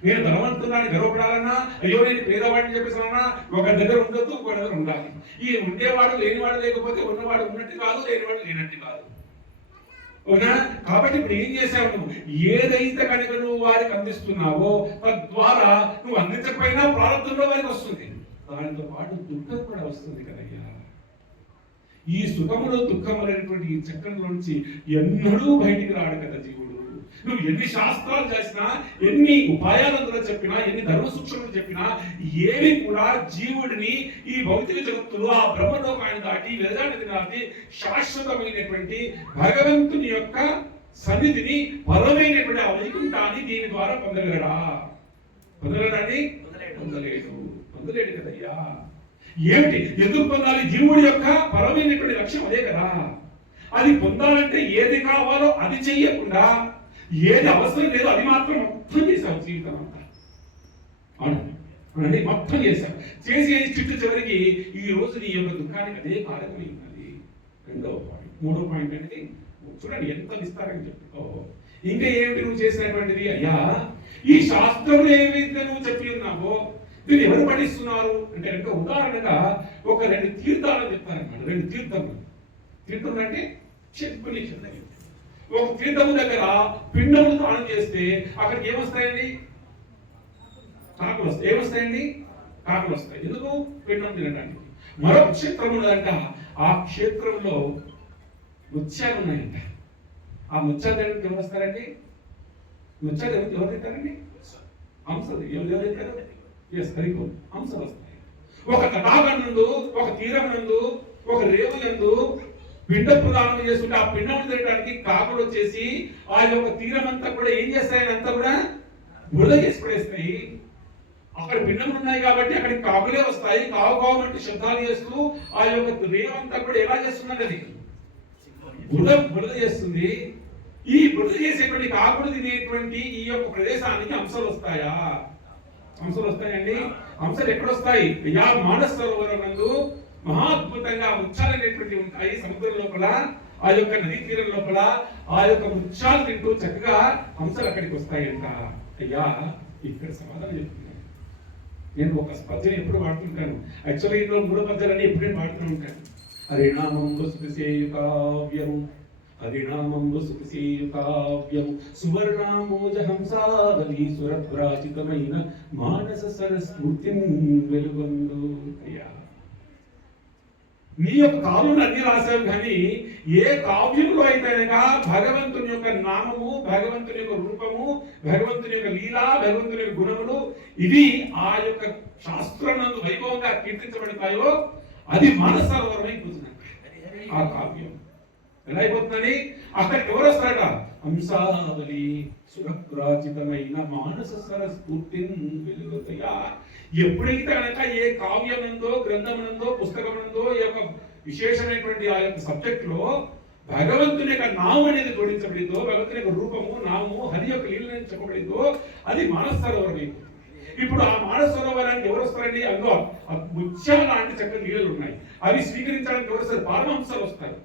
నేను ధనవంతున్నాను గర్వపడాలన్నా, అయ్యో నేను పేదవాడిని చెప్పేసానన్నా, ఒక దగ్గర ఉండొద్దు, ఒక దగ్గర ఉండాలి. ఈ ఉండేవాడు లేనివాడు లేకపోతే ఉన్నవాడు ఉన్నట్టు కాదు, లేనివాడు లేనట్టు కాదు. అవునా? కాబట్టి ఇప్పుడు ఏం చేసావు? నువ్వు ఏదైతే కనుక నువ్వు వారికి అందిస్తున్నావో తద్వారా నువ్వు అందించకపోయినా ప్రారంభంలో వారికి వస్తుంది. దానితో పాటు దుఃఖం కూడా వస్తుంది కదయ్యా. ఈ సుఖములో దుఃఖం అనేటువంటి ఈ చక్రంలోంచి ఎన్నడూ బయటికి రాడు కదా జీవుడు. నువ్వు ఎన్ని శాస్త్రాలు చేసినా, ఎన్ని ఉపాయాలను చెప్పినా, ఎన్ని ధర్మ సూక్ష్మలు చెప్పినా ఏవి కూడా జీవుడిని ఈ భౌతిక జగత్తులో ఆ బ్రహ్మలోకాన్ని దాటి వేదాన్ని దాటి శాశ్వతమైనటువంటి భగవంతుని యొక్క సన్నిధిని, పరమైనటువంటి ఆ వైకుంఠాన్ని దీని ద్వారా పొందగలడా? పొందగలడాన్ని పొందలేడు కదయ్యా. ఏమిటి? ఎందుకు పొందాలి? జీవుడి యొక్క పరమైనటువంటి లక్ష్యం అదే కదా. అది పొందాలంటే ఏది కావాలో అది చెయ్యకుండా ఏది అవసరం లేదో అది మాత్రం మొత్తం చేశావు జీవితం అంతా. అవునండి, మొత్తం చేశావు. చేసి చిట్టు చివరికి ఈ రోజు నీ యొక్క దుఃఖానికి అదే కారణమై ఉన్నది. రెండవ పాయింట్. మూడో పాయింట్ అనేది చూడండి ఎంత విస్తారంగా చెప్పుకో. ఇంకా ఏమిటి నువ్వు చేసినటువంటిది? అయ్యా, ఈ శాస్త్రంలో ఏమైతే నువ్వు చెప్పి ఉన్నావో దీన్ని ఎవరు పఠిస్తున్నారు అంటే కనుక ఉదాహరణగా ఒక 2 తీర్థాలను చెప్తారన్నమాట. 2 తీర్థములు అంటే చెప్పుని ఒక తీర్థము దగ్గర పిండములు దానం చేస్తే అక్కడికి ఏమొస్తాయండి? కాకులు వస్తాయి. ఏమొస్తాయండి? కాకులు వస్తాయి. ఎందుకు? పిండం తినడానికి. మరొక క్షేత్రం ఉన్నదంట. ఆ క్షేత్రంలో ముత్యాలు ఉన్నాయంట. ఆ ముత్యాలు తినడానికి ఎవరు వస్తారండి? ముత్యాలు ఎవరు తింటారండి? హంసలు. ఎవరు తింటారు? హంసలు వస్తాయి. ఒక తటాకం నందు, ఒక తీరం నందు, ఒక రేవు నందు పిండ ప్రదానం చేస్తుంటే ఆ పిండం తినడానికి కాకులు వచ్చేసి ఆ యొక్క తీరం అంతా కూడా ఏం చేస్తాయని అంతా కూడా బురద చేసి పడేస్తాయి. అక్కడ పిండములు ఉన్నాయి కాబట్టి అక్కడికి కాకులే వస్తాయి. కావు కావు అంటే శబ్దాలు చేస్తూ ఆ యొక్క రేవంతా కూడా ఎలా చేస్తున్నది? అది బురద చేస్తుంది. ఈ బురద చేసేటువంటి కాకులు తినేటువంటి ఈ యొక్క ప్రదేశానికి అంశాలు వస్తాయా? అంశాలు వస్తాయండి. అంశాలు ఎక్కడొస్తాయి? యా మానస సరోవరం నందు మహాద్భుతంగా వృక్షాలనేటువంటి ఉంటాయి. సముద్రం లోపల, ఆ యొక్క నదీ తీరం లోపల ఆ యొక్క వృక్షాలు తింటూ చక్కగా అంశాలు అక్కడికి వస్తాయంట. అయ్యా ఇక్కడ సమాధానం చెప్తున్నాను. నేను ఒక పద్యం ఎప్పుడు వాడుతుంటాను. యాక్చువల్గా ఇందులో 3 పద్యాలని ఎప్పుడైనా వాడుతూ ఉంటాను. హరినామంబు సుఖసేయుకావ్యము, హరినామంబు సుఖసేయుకావ్యము, సువర్ణామోజ హంసావళి సురప్రాచితమైన మానస సరస్ఫూర్తి వెలుగొందు. అయ్యా నీ యొక్క కావ్యం అన్ని రాశావు, కానీ ఏ కావ్యంలో అయితేనగా భగవంతుని యొక్క నామము, భగవంతుని యొక్క రూపము, భగవంతుని యొక్క లీల, భగవంతుని యొక్క గుణములు ఇవి ఆ యొక్క శాస్త్రం నందు వైభవంగా కీర్తించబడతాయో అది మానస సరోవరం అయిపోతుంది. ఆ కావ్యం ఎలా అయిపోతుందని అక్కడికి ఎవరు వస్తారట? హంసావళి సురప్రాచితమైన మానస సరస్ఫూర్తి వెలుగుతాయా. ఎప్పుడైతే కనుక ఏ కావ్యమునందో, గ్రంథమునందో, పుస్తకమునందో ఈ యొక్క విశేషమైనటువంటి ఆ యొక్క సబ్జెక్ట్ లో భగవంతుని యొక్క నామం అనేది జోడించబడిందో, భగవంతుని యొక్క రూపము, నామము, హరి యొక్క లీలని చెప్పబడిందో అది మానస సరోవరం అయిపోతుంది. ఇప్పుడు ఆ మానస సరోవరానికి ఎవరు వస్తారండి? అందులో ముత్యాల లాంటి చక్కని లీలలు ఉన్నాయి. అవి స్వీకరించడానికి ఎవరు వస్తారు? పరమహంసలు వస్తారు.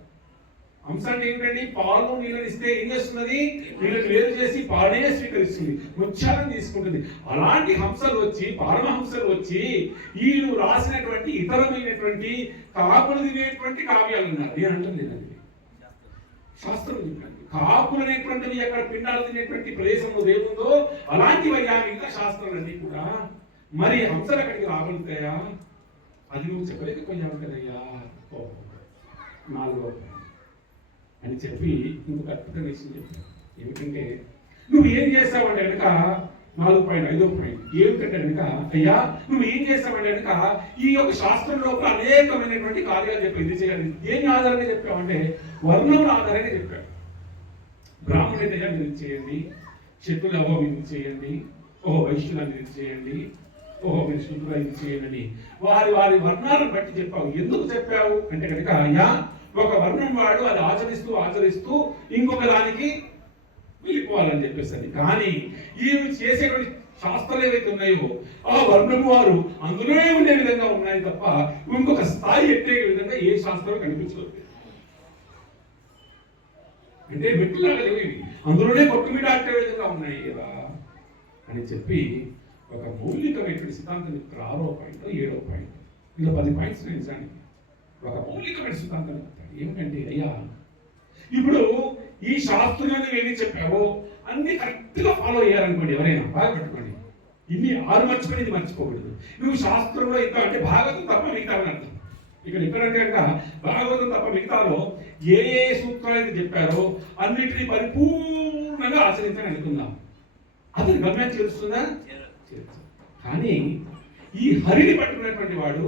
అంశాన్ని ఏంటండి? పాలు నీళ్ళని ఇస్తే ఏం చేస్తున్నది? నీళ్ళని వేరు చేసి పాలనే స్వీకరిస్తుంది, ముత్యాలను తీసుకుంటుంది. అలాంటి హంసలు వచ్చి, పరమహంసలు వచ్చి వీళ్ళు రాసినటువంటి ఇతరమైనటువంటి కాకులు తినేటువంటి కావ్యాలు ఉన్నారు. నేను అంటలేదండి, శాస్త్రం చెప్పండి. కాకులు అనేటువంటివి ఎక్కడ పిండాలు తినేటువంటి ప్రదేశంలో దేవుందో అలాంటివి ఇంకా శాస్త్రాలన్నీ కూడా. మరి హంసలు అక్కడికి రాగలుగుతాయా? అది నువ్వు చెప్పలేకపోయావు కదయ్యా. 4వ అని చెప్పి ఇంకొక అద్భుతమైన విషయం చెప్పాను. ఏమిటంటే నువ్వు ఏం చేస్తావంటే కనుక 4.5వ పాయింట్ ఏమిటంటే కనుక, అయ్యా నువ్వు ఏం చేస్తావంటే కనుక ఈ యొక్క శాస్త్రం లోపల అనేకమైనటువంటి కార్యాలు చెప్పావు. ఇది చేయాలి. ఏం ఆధారంగా చెప్పావంటే వర్ణముల ఆధారంగా చెప్పావు. బ్రాహ్మణులైతే మీరు ఇది చేయండి, క్షత్రులు అవో మీరు ఇది చేయండి, ఓహో వైశ్యులు మీరు ఇది చేయండి, ఓహో మీరు శుద్ధులు ఇది చేయండి. వారి వారి వర్ణాలను బట్టి చెప్పావు. ఎందుకు చెప్పావు అంటే కనుక, అయ్యా ఒక వర్ణం వాడు అది ఆచరిస్తూ ఇంకొక దానికి వెళ్ళిపోవాలని చెప్పేసి. కానీ ఈ చేసేటువంటి శాస్త్రాలు ఏవైతే ఉన్నాయో ఆ వర్ణము వారు అందులోనే ఉండే విధంగా ఉన్నాయి తప్ప ఇంకొక స్థాయి ఎత్తే విధంగా ఏ శాస్త్రం కనిపించదు. అంటే మెట్టులాగా లేవు ఇవి, అందులోనే కొట్టుమీట ఆడే విధంగా ఉన్నాయి కదా అని చెప్పి ఒక మౌలికమైనటువంటి సిద్ధాంతం 6వ పాయింట్ 7వ పాయింట్ ఇలా 10 పాయింట్స్ నిజానికి ఒక మౌలికమైన సిద్ధాంతం ఏమిటంటే, అయ్యా ఇప్పుడు ఈ శాస్త్రాన్ని ఏమి చెప్పావో అన్ని కరెక్ట్ గా ఫాలో అయ్యారనుకోండి, ఎవరైనా బాగా పెట్టుకోండి. ఇన్ని 6 మర్చిపోయి ఇది మర్చిపోకూడదు. నువ్వు శాస్త్రంలో ఇంకా అంటే భాగవతం తప్ప మిగతావని అర్థం. ఇక్కడ ఎక్కడంటే కనుక భాగవతం తప్ప మిగతాలో ఏ ఏ సూత్రాలు అయితే చెప్పారో అన్నిటినీ పరిపూర్ణంగా ఆచరించని అనుకుందాం. అతని గమ్యం చేరుస్తుందా? కానీ ఈ హరిని పట్టుకున్నటువంటి వాడు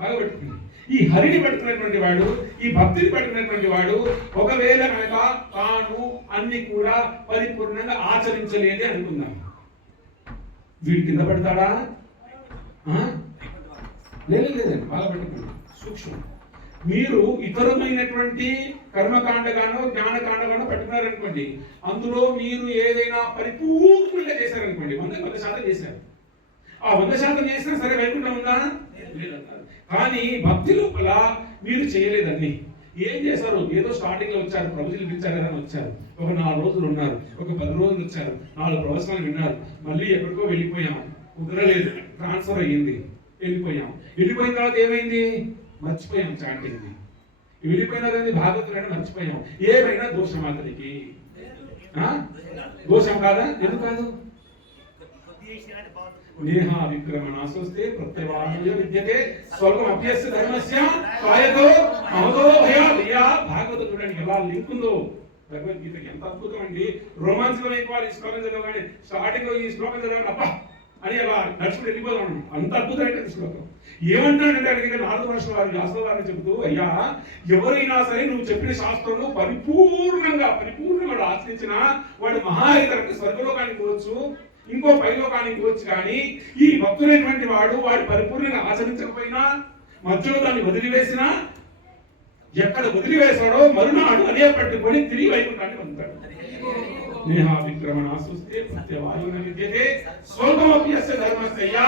బాగా పెట్టుకుంది. ఈ హరిని పట్టుకున్నటువంటి వాడు, ఈ భక్తిని పట్టుకున్నటువంటి వాడు ఒకవేళ కనుక తాను అన్ని కూడా పరిపూర్ణంగా ఆచరించలేదే అనుకుందాం, వీడి కింద పడతాడా? లేదండి, బాగా పెట్టుకోండి. సూక్ష్మం. మీరు ఇతరమైనటువంటి కర్మకాండగానో జ్ఞానకాండగానో పెట్టుకున్నారనుకోండి, అందులో మీరు ఏదైనా పరిపూర్ణంగా చేశారనుకోండి, 100% చేశారు. ఆ 100% చేసినా సరే వైకుంఠం ఉందా? లేదన్నారు. కానీ భక్తి లోపల మీరు చేయలేదండి. ఏం చేశారు? ఏదో స్టార్టింగ్ లో వచ్చారు, ప్రభుజీలు పిలిచారు కదా వచ్చారు, ఒక 4 రోజులు ఉన్నారు, ఒక 10 రోజులు వచ్చారు, 4 ప్రవచనాలు విన్నారు, మళ్ళీ ఎక్కడికో వెళ్ళిపోయాం, కుదరలేదు, ట్రాన్స్ఫర్ అయ్యింది, వెళ్ళిపోయాం. వెళ్ళిపోయిన తర్వాత ఏమైంది? మర్చిపోయాం చాటింగ్. వెళ్ళిపోయిన తర్వాత భాగవతులైనా మర్చిపోయాం. ఏమైనా దోషం అతనికి? దోషం కాదా? ఎందుకు కాదు? నేహా విక్రమణాసోస్తే ప్రత్యవాయ విద్యతే స్వర్గం అభ్యస్య ధర్మస్య కాయతో మమతో భయా. భాగవతం చూడండి ఎలా లింక్ ఉందో భగవద్గీతకి. ఎంత అద్భుతం అండి. రోమాంచం అయిపోవాలి ఈ శ్లోకం చదవగానే. స్టార్టింగ్ లో ఈ శ్లోకం చదవగానే అబ్బా అని అలా నడుచుకుని వెళ్ళిపోదాం. అంత అద్భుతమైన శ్లోకం. ఏమంటాడంటే అడిగిన 4 వర్షాల వారి వ్యాసుల వారిని చెబుతూ, అయ్యా ఎవరైనా సరే నువ్వు చెప్పిన శాస్త్రంలో పరిపూర్ణంగా ఆచరించిన వాడు మహాయితరకు స్వర్గలోకానికి పోవచ్చు, ఇంకో పైలోకానికి పోవచ్చు. కానీ ఈ భక్తులైనటువంటి వాడు పరిపూర్ణంగా ఆచరించకపోయినా, మధ్యలో దాన్ని వదిలివేసినా ఎక్కడ వదిలివేశాడో మరునాడు అదే పట్టుకొని తిరిగి వైకుంఠాన్ని పొందుతాడు. నేహా విక్రమణ సుస్తే సత్యవాయున విద్యతే స్వల్పమప్యస్య ధర్మస్య.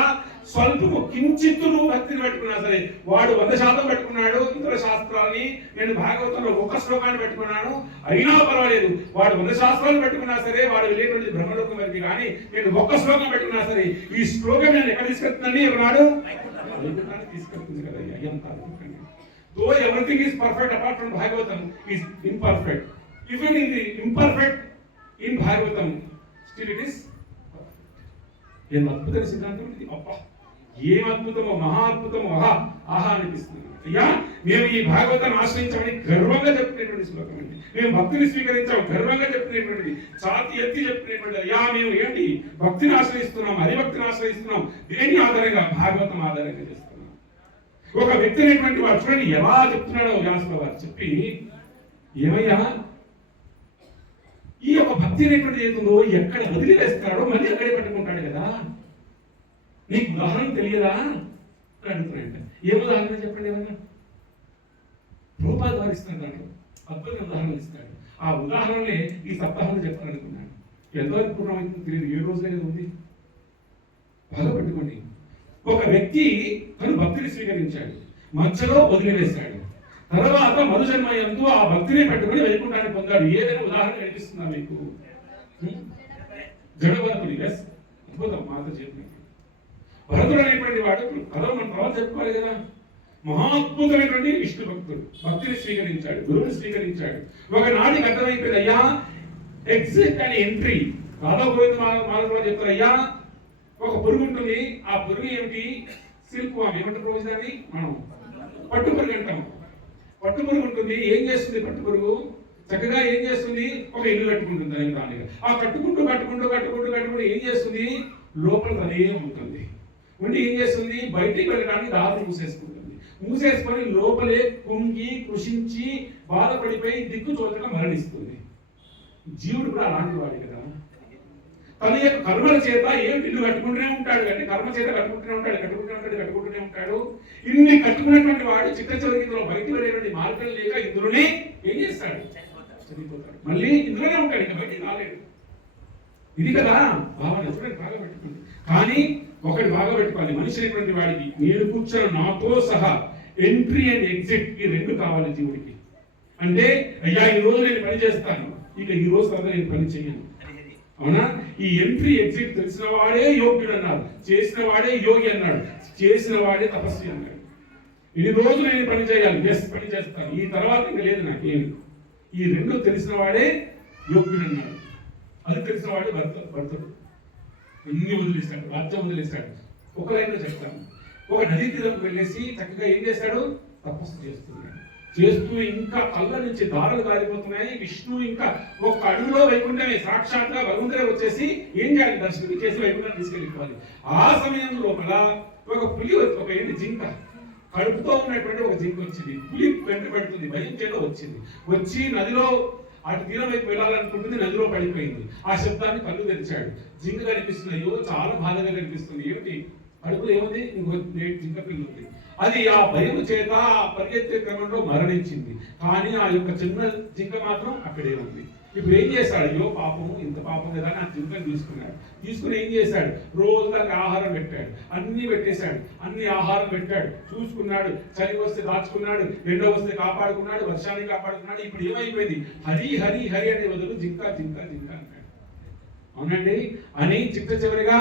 స్వల్పము కించిత్తు భక్తిని పెట్టుకున్నా సరే, వాడు 100% పెట్టుకున్నాడు ఇతర శాస్త్రాలని, నేను భాగవతంలో ఒక శ్లోకాన్ని పెట్టుకున్నాను అయినా పర్వాలేదు, వాడు 100 శాస్త్రాలు పెట్టుకున్నా సరే, వాడు వెళ్ళేటువంటి బ్రహ్మలోకం వరకు, కానీ నేను ఒక్క శ్లోకం పెట్టుకున్నా సరే, ఈ శ్లోకం నేను ఎక్కడ తీసుకెళ్తుందని ఒకనాడు వైకుంఠాన్ని తీసుకెళ్తుంది కదా. ఎంత though everything is perfect apart from Bhagavatam is imperfect. Even in the imperfect in Bhagavatam still it is perfect. ఏం అద్భుతమైన సిద్ధాంతం ఇది! అబ్బా, ఏం అద్భుతమో, మహా అద్భుతమో, ఆహా అనిపిస్తుంది. అయ్యా, మేము ఈ భాగవతాన్ని ఆశ్రయించామని గర్వంగా చెప్తున్నటువంటి శ్లోకం అండి. మేము భక్తిని స్వీకరించాము గర్వంగా చెప్తున్నటువంటిది, ఛాతి ఎత్తి చెప్తున్నటువంటి. అయ్యా, మేము ఏంటి భక్తిని ఆశ్రయిస్తున్నాం, హరిభక్తిని ఆశ్రయిస్తున్నాం. దేని ఆధారంగా? భాగవతం ఆధారంగా చేస్తున్నాం. ఒక వ్యక్తి అనేటువంటి వాడు చూడండి ఎలా చెప్తున్నాడో వ్యాసుల వారు చెప్పి, ఏమయ్యా ఈ యొక్క భక్తి అనేటువంటిది ఏదో ఎక్కడ వదిలివేస్తాడో మళ్ళీ అక్కడే పట్టుకుంటాడు కదా, నీకు ఉదాహరణ తెలియదా అని అడుగుతున్నాయంట. ఏం ఉదాహరణ చెప్పండి ఏమన్నా? రూపాలు వారిస్తాడు, దాంట్లో అద్భుతమైన ఉదాహరణలు ఇస్తాడు. ఆ ఉదాహరణలే ఈ సప్తాహంలో చెప్పాలనుకున్నాను. ఎంతవరకు పూర్ణమైందో తెలియదు, 7 రోజులే ఉంది. బాగా పట్టుకోండి. ఒక వ్యక్తి తను భక్తిని స్వీకరించాడు, మధ్యలో వదిలివేశాడు, తర్వాత మరుజన్మ యందు ఆ భక్తిని పెట్టుకుని వైకుంఠాన్ని పొందాడు. ఏదైనా ఉదాహరణ కనిపిస్తుందా మీకు? జడభరతుడు. ఎస్, అద్భుతం. మాత చెప్పినట్టు భరతుడు అనేటువంటి వాడు కథ మన తర్వాత చెప్పుకోవాలి కదా. మహాద్భుతమైనటువంటి విష్ణు భక్తుడు, భక్తిని స్వీకరించాడు, గురువుని స్వీకరించాడు. ఒకనాటికి అర్థమైపోయింది, అయ్యా ఎగ్జిట్ అని ఎంట్రీ. రాధా గోవింద మాల చెప్తారు, అయ్యా ఒక పురుగు ఉంటుంది, ఆ పురుగు ఏమిటి? సిల్క్ వామ్. ఏమంటారు రోజు దాన్ని? మనం పట్టు పురుగు అంటాం. పట్టు పురుగు ఉంటుంది. ఏం చేస్తుంది పట్టు పురుగు? చక్కగా ఏం చేస్తుంది? ఒక ఇల్లు కట్టుకుంటుంది అని దానిగా. ఆ కట్టుకుంటూ కట్టుకుంటూ కట్టుకుంటూ కట్టుకుంటూ ఏం చేస్తుంది? లోపల అదే ఉంటుంది. ఉండి ఏం చేస్తుంది? బయటికి వెళ్ళడానికి దారి మూసేసుకుంటుంది. మూసేసుకొని లోపలే కుంగి కృషించి బాధపడిపోయి దిక్కు చోటగా మరణిస్తుంది. జీవుడు కూడా అలాంటి వాడు కదా. తన యొక్క కర్మల చేత ఏమిటి ఇల్లు కట్టుకుంటూనే ఉంటాడు, అంటే కర్మ చేత కట్టుకుంటూనే ఉంటాడు. ఇన్ని కట్టుకున్నటువంటి వాడు చిట్ట చివరికి ఇందులో బయట వెళ్ళేటువంటి మార్గం లేక ఇందులోనే ఏం చేస్తాడు? చనిపోతాడు. మళ్ళీ ఇందులోనే ఉంటాడు, ఇంకా బయటికి రాలేడు. ఇది కదా భావన. చూడండి, బాగా పెట్టుకుంది. కానీ ఒకటి బాగా పెట్టుకోవాలి, మనిషి అయినటువంటి వాడికి నేను కూర్చొని నాతో సహా ఎంట్రీ అండ్ ఎగ్జిట్ ఈ 2 కావాలి జీవుడికి. అంటే అయ్యా ఈ రోజు నేను పని చేస్తాను, ఇక ఈ రోజు తర్వాత నేను పని చేయను. అవునా? ఈ ఎంట్రీ ఎగ్జిట్ తెలిసిన వాడే యోగ్యుడు అన్నాడు, చేసిన వాడే యోగి అన్నాడు, చేసిన వాడే తపస్వి అన్నాడు. ఈ రోజు నేను పని చేయాలి, ఎస్ పని చేస్తాను, ఈ తర్వాత ఇంకా లేదు నాకేమి. ఈ 2 తెలిసిన వాడే యోగ్యుడు అన్నాడు. అది తెలిసిన వాడే భర్తడు. ఎన్ని వదిలేశాడు, రాజ్యం వదిలేశాడు. ఒక లైన్లో చెప్తాను. ఒక నదీ తీరకు వెళ్ళేసి చక్కగా ఏం చేశాడు? తపస్సు చేస్తున్నాడు. చేస్తూ ఇంకా కళ్ళ నుంచి దారులు కారిపోతున్నాయి. విష్ణు ఇంకా ఒక అడుగులో వైకుంఠమే సాక్షాత్గా భగవంతుడే వచ్చేసి ఏం చేయాలి? దర్శనం చేసి వైకుంఠాన్ని తీసుకెళ్ళిపోవాలి. ఆ సమయం లోపల ఒక పులి, ఒక ఏంటి జింక, కడుపుతో ఉన్నటువంటి ఒక జింక వచ్చింది. పులి వెంట పెడుతుంది, భయం చేలో వచ్చింది. వచ్చి నదిలో అటు తీరం వైపు వెళ్ళాలనుకుంటుంది, నదిలో పడిపోయింది. ఆ శబ్దాన్ని కళ్ళు తెరిచాడు. జింక కనిపిస్తుంది. అయ్యో చాలా బాధగా కనిపిస్తుంది. ఏమిటి? కడుపులో ఏముంది? ఇంకో జింక పిల్ల ఉంది. అది ఆ భయం చేత ఆ పరిగెత్తే క్రమంలో మరణించింది. కానీ ఆ యొక్క చిన్న జింక మాత్రం అక్కడే ఉంది. ఇప్పుడు ఏం చేశాడు? అయ్యో పాపము, ఇంత పాపం కదా అని ఆ జింకను తీసుకున్నాడు. తీసుకుని ఏం చేశాడు? రోజు దానికి ఆహారం పెట్టాడు, అన్ని పెట్టేశాడు, అన్ని ఆహారం పెట్టాడు, చూసుకున్నాడు. చలి వస్తే దాచుకున్నాడు, ఎండ వస్తే కాపాడుకున్నాడు, వర్షాన్ని కాపాడుకున్నాడు. ఇప్పుడు ఏమైపోయింది? హరి హరి హరి అనే బదులు జింక జింక జింక అన్నాడు. అవునండి. అని చిట్ట చివరిగా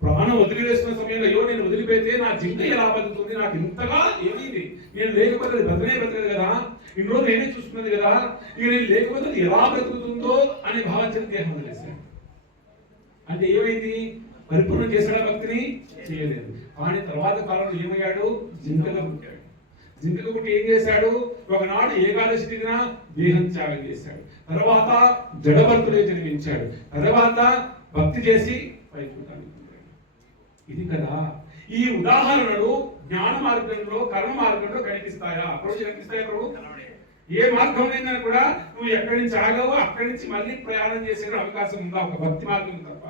ప్రాణం వదిలివేస్తున్న సమయంలో, అయ్యో నేను వదిలిపెడితే నా జింక ఎలా బతుకుతుంది? నాకు ఇంతగా ఏమైంది? నేను లేకపోతే అది బ్రతకదు కదా, ఇన్ని రోజులు నేనే చూసుకున్నది కదా, ఇక నేను లేకపోతే అది ఎలా బ్రతుకుతుందో అనే భావించిన దేహం వదిలేశాడు. అంటే ఏమైంది? పరిపూర్ణం చేశాడా భక్తిని? చేయలేదు. కానీ తర్వాత కాలంలో ఏమయ్యాడు? జింకగా పుట్టాడు. జింకగా పుట్టి ఏం చేశాడు? ఒకనాడు ఏకాదశి తిరిగిన దేహం త్యాగం చేశాడు. తర్వాత జడభర్తుడే జన్మించాడు. తర్వాత భక్తి చేసి వైకుంఠానికి. ఇది కదా ఈ ఉదాహరణలు జ్ఞాన మార్గంలో, కర్మ మార్గంలో కనిపిస్తాయా? అప్పుడు కనిపిస్తాయా? ప్రభు ఏ మార్గం లేదని కూడా నువ్వు ఎక్కడి నుంచి ఆగావో అక్కడి నుంచి మళ్ళీ ప్రయాణం చేసే అవకాశం ఉందా? ఒక భక్తి మార్గం తప్ప.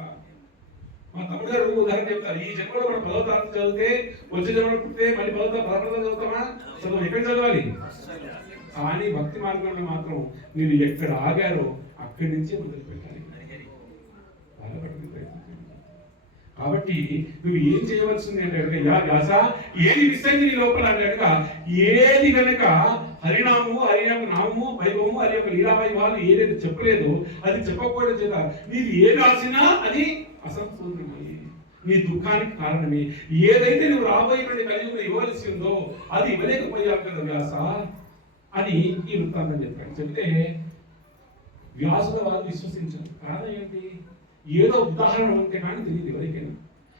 మా తమ్ముడు గారు ఉదాహరణ చెప్తారు, ఈ జన్మలో మనం 10వ తరగతి చదివితే వచ్చే జన్మలో పుట్టితే మళ్ళీ 11వ చదువుతామా? చదువు ఎక్కడ చదవాలి? కానీ భక్తి మార్గంలో మాత్రం మీరు ఎక్కడ ఆగారో అక్కడి నుంచే మొదలు పెట్టాలి. బాధపడని ప్రయత్నం చేయండి. కాబట్టి నువ్వు ఏం చేయవలసింది అంటే వ్యాస ఏది విసంగి నీ లోపల అంటే ఏది కనుక హరినామము నామము వైభవము అది యొక్క లీలా వైభవాలు ఏదైతే చెప్పలేదో అది చెప్పకపోవడం చేత నీది ఏది రాసినా అది అసంపూర్ణమే, నీ దుఃఖానికి కారణమే. ఏదైతే నువ్వు రాబోయేటువంటి కలియుగంలో ఇవ్వవలసి ఉందో అది ఇవ్వలేకపోయావు కదా వ్యాస అని ఈ వృత్తాంతం చెప్పాడు. చెప్తే వ్యాసుల వారు విశ్వసించారు. కారణం ఏంటి? ఏదో ఉదాహరణ ఉంటే కానీ తెలియదు ఎవరికైనా.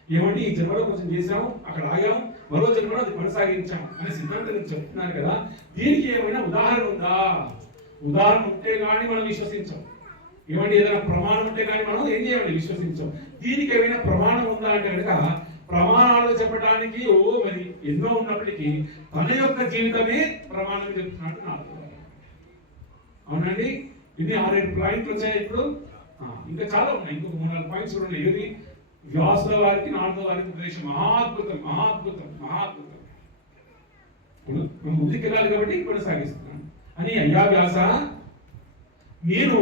ఏమంటే ఈ జన్మలో కొంచెం చేసాము, అక్కడ ఆగాము, మరో జన్మలో అది కొనసాగించాం అనే సిద్ధాంతం చెప్తున్నారు కదా. దీనికి ఏమైనా ఉదాహరణ ఉందా? ఉదాహరణ ఉంటే కానీ మనం విశ్వసించాం. ఏమంటే ఏదైనా ప్రమాణం ఉంటే కానీ మనం ఏం చేయాలి? విశ్వసించాం. దీనికి ఏమైనా ప్రమాణం ఉందా అంటే కనుక ప్రమాణాలు చెప్పడానికి మరి ఎన్నో ఉన్నప్పటికీ తన యొక్క జీవితమే ప్రమాణం చెప్తున్నట్టు నాకు అవునండి. ఇది 6-7 పాయింట్లు వచ్చాయి. ఇప్పుడు ఇంకా చాలా ఉన్నాయి, ఇంకొక 3-4 పాయింట్స్ కూడా ఉన్నాయి. ఏది? వ్యాసుల వారికి 4వ వారికి ఉపదేశం మహాద్భుతం మహాద్భుతం మహాద్భుతం. ముందుకు వెళ్ళాలి కాబట్టి కొనసాగిస్తున్నాను అని. అయ్యా వ్యాస, నీకు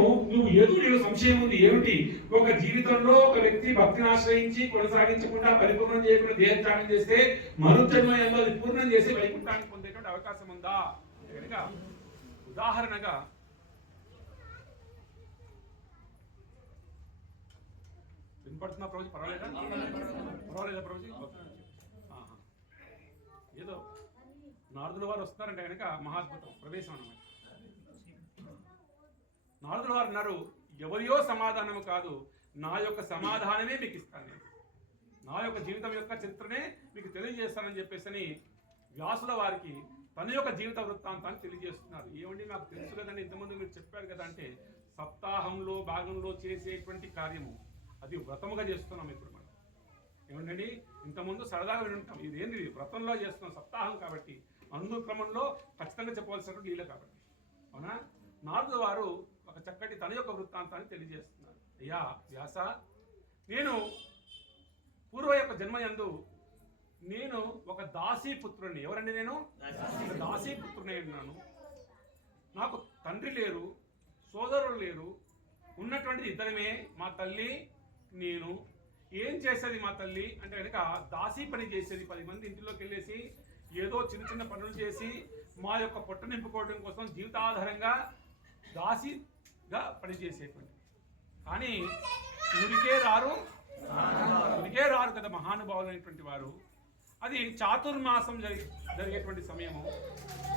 సంశయం ఉంది ఏమిటి? ఒక జీవితంలో ఒక వ్యక్తి భక్తిని ఆశ్రయించి కొనసాగించకుండా పరిపూర్ణం చేయకుండా దేహత్యాగం చేస్తే మరుజన్మ ఎందు అది పూర్ణం చేసి వైకుంఠానికి పొందేటువంటి అవకాశం ఉందా? కనుక ఉదాహరణగా వినపడుతున్నా ప్రభుజీ? పర్వాలేదా? ప్రభుజీ? ఏదో నారదుల వారు వస్తున్నారంటే కనుక మహాద్భుతం ప్రవేశం అన్నమాట. నారదుల వారు అన్నారు, ఎవరియో సమాధానము కాదు, నా యొక్క సమాధానమే మీకు ఇస్తాను, నేను నా యొక్క జీవితం యొక్క చరిత్రనే మీకు తెలియజేస్తానని చెప్పేసి వ్యాసుల వారికి తన యొక్క జీవిత వృత్తాంతాన్ని తెలియజేస్తున్నారు. ఏమండి నాకు తెలుసు కదండి, ఇంతకుముందు మీరు చెప్పారు కదా అంటే, సప్తాహంలో భాగంలో చేసేటువంటి కార్యము అది వ్రతముగా చేస్తున్నాం ఇప్పుడు మనం. ఏమండి ఇంతకుముందు సరదాగా వింటాం, ఇదేంది వ్రతంలో చేస్తున్నాం సప్తాహం కాబట్టి అందు క్రమంలో ఖచ్చితంగా చెప్పవలసినటువంటి లీల కాబట్టి. అవునా? నారదుల వారు ఒక చక్కటి తన యొక్క వృత్తాంతాన్ని తెలియజేస్తున్నారు. అయ్యా వ్యాస, నేను పూర్వ యొక్క జన్మయందు నేను ఒక దాసీపుత్రుడిని. ఎవరండి? నేను దాసీపుత్రుని ఉన్నాను. నాకు తండ్రి లేరు, సోదరులు లేరు, ఉన్నటువంటి ఇద్దరమే, మా తల్లి నేను. ఏం చేసేది మా తల్లి అంటే కనుక దాసీ పని చేసేది. 10 మంది ఇంటిలోకి వెళ్ళేసి ఏదో చిన్న చిన్న పనులు చేసి మా యొక్క పొట్ట నింపుకోవడం కోసం జీవితాధారంగా దాసీగా పనిచేసేటువంటి. కానీ ఊరికే రారు కదా మహానుభావులైనటువంటి వారు. అది చాతుర్మాసం జరిగేటువంటి సమయము.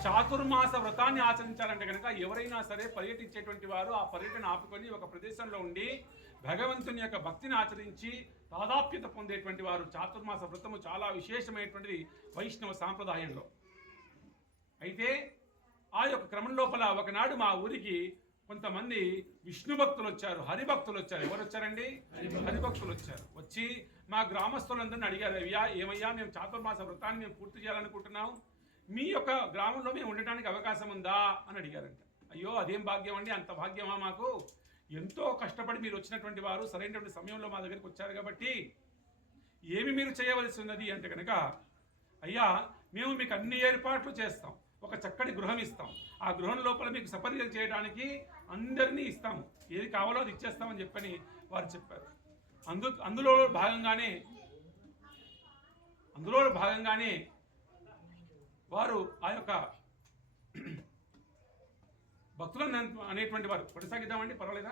చాతుర్మాస వ్రతాన్ని ఆచరించాలంటే కనుక ఎవరైనా సరే పర్యటించేటువంటి వారు ఆ పర్యటన ఆపుకొని ఒక ప్రదేశంలో ఉండి భగవంతుని యొక్క భక్తిని ఆచరించి తాదాప్యత పొందేటువంటి వారు. చాతుర్మాస వ్రతము చాలా విశేషమైనటువంటిది వైష్ణవ సాంప్రదాయంలో. అయితే ఆ యొక్క క్రమం లోపల ఒకనాడు మా ఊరికి కొంతమంది విష్ణు భక్తులు వచ్చారు, హరిభక్తులు వచ్చారు. ఎవరు వచ్చారండి? హరిభక్తులు వచ్చారు. వచ్చి మా గ్రామస్తులందరినీ అడిగారు, అయ్యా ఏమయ్యా, మేము చాతుర్మాస వ్రతాన్ని మేము పూర్తి చేయాలనుకుంటున్నాం, మీ యొక్క గ్రామంలో మేము ఉండటానికి అవకాశం ఉందా అని అడిగారంట. అయ్యో అదేం భాగ్యం అండి, అంత భాగ్యమా మాకు? ఎంతో కష్టపడి మీరు వచ్చినటువంటి వారు సరైనటువంటి సమయంలో మా దగ్గరికి వచ్చారు కాబట్టి ఏమి మీరు చేయవలసి ఉన్నది అంటే కనుక, అయ్యా మేము మీకు అన్ని ఏర్పాట్లు చేస్తాం, ఒక చక్కటి గృహం ఇస్తాం, ఆ గృహం లోపల మీకు సపర్యలు చేయడానికి అందరినీ ఇస్తాము, ఏది కావాలో అది ఇచ్చేస్తామని చెప్పని వారు చెప్పారు. అందులో భాగంగానే వారు ఆ యొక్క భక్తులు అనేటువంటి వారు, కొనసాగిద్దామండి పర్వాలేదా?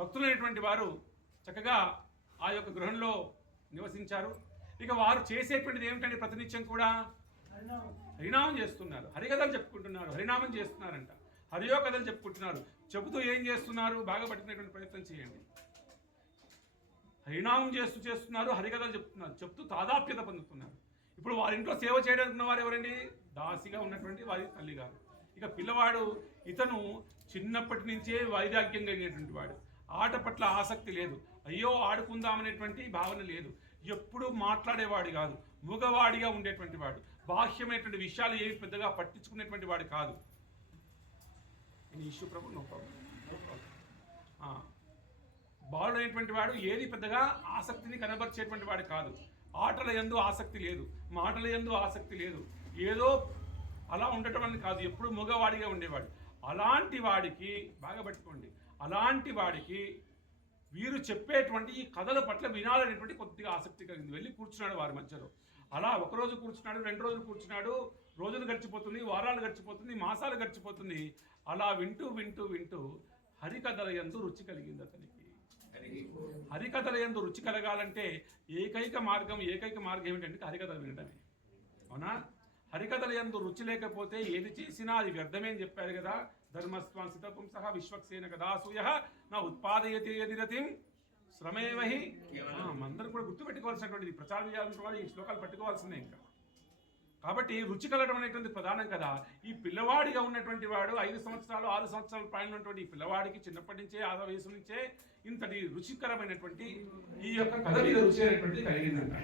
భక్తులు అనేటువంటి వారు చక్కగా ఆ యొక్క గృహంలో నివసించారు. ఇక వారు చేసేటువంటిది ఏమిటంటే ప్రతినిత్యం కూడా హరినామం చేస్తున్నారు, హరికథలు చెప్పుకుంటున్నారు, హరినామం చేస్తున్నారంట, హరియో కథలు చెప్పుకుంటున్నారు. చెబుతూ ఏం చేస్తున్నారు? బాగా పట్టుకునేటువంటి ప్రయత్నం చేయండి. హరినామం చేస్తున్నారు, హరికథలు చెప్తున్నారు, చెప్తూ తాదాప్యత పొందుతున్నారు. ఇప్పుడు వారింట్లో సేవ చేయడానికి వారు ఎవరండి? దాసిగా ఉన్నటువంటి వారి తల్లిగారు. ఇక పిల్లవాడు ఇతను చిన్నప్పటి నుంచే వైరాగ్యం కలిగినటువంటి వాడు, ఆట పట్ల ఆసక్తి లేదు, అయ్యో ఆడుకుందామనేటువంటి భావన లేదు, ఎప్పుడూ మాట్లాడేవాడు కాదు, మూగవాడిగా ఉండేటువంటి వాడు, బాహ్యమైనటువంటి విషయాలు ఏవి పెద్దగా పట్టించుకునేటువంటి వాడు కాదు. ఇష్యూ ప్రభు, నో ప్రాబ్లం. బాలుడైనటువంటి వాడు ఏది పెద్దగా ఆసక్తిని కనబరిచేటువంటి వాడు కాదు. ఆటల యందు ఆసక్తి లేదు, మాటల యందు ఆసక్తి లేదు, ఏదో అలా ఉండటం అని కాదు, ఎప్పుడు మగవాడిగా ఉండేవాడు. అలాంటి వాడికి బాగా పట్టుకోండి, అలాంటి వాడికి వీరు చెప్పేటువంటి ఈ కథల పట్ల వినాలనేటువంటి కొద్దిగా ఆసక్తి కలిగింది. వెళ్ళి కూర్చున్నాడు వారి మధ్యలో. అలా ఒకరోజు కూర్చున్నాడు, 2 రోజులు కూర్చున్నాడు, రోజులు గడిచిపోతుంది, వారాలు గడిచిపోతుంది, మాసాలు గడిచిపోతుంది. అలా వింటూ వింటూ వింటూ హరికథల యందు రుచి కలిగింది అతనికి. హరికథల యందు రుచి కలగాలంటే ఏకైక మార్గం ఏమిటంటే హరికథలు వినటమే. అవునా? హరికథల యందు రుచి లేకపోతే ఏది చేసినా అది వ్యర్థమే అని చెప్పారు కదా. ధర్మస్వాంసిత పుంసః విశ్వక్సేన కదాసూయ నా ఉత్పాదయతి యది రతిం శ్రమేవహి. అందరం కూడా గుర్తుపెట్టుకోవాల్సినటువంటిది. ప్రచారం చేయాలంటే వాళ్ళు ఈ శ్లోకాలు పట్టుకోవాల్సిందే. ఇంకా కాబట్టి రుచి కలగడం అనేటువంటి ప్రధానం కదా. ఈ పిల్లవాడిగా ఉన్నటువంటి వాడు 5 సంవత్సరాలు 6 సంవత్సరాల ప్రాయంలో ఉన్నటువంటి ఈ పిల్లవాడికి చిన్నప్పటి నుంచే 6 వయసు నుంచే ఇంతటి రుచికరమైనటువంటి ఈ యొక్క కథ మీద రుచి అనేటువంటిది కలిగిందంట.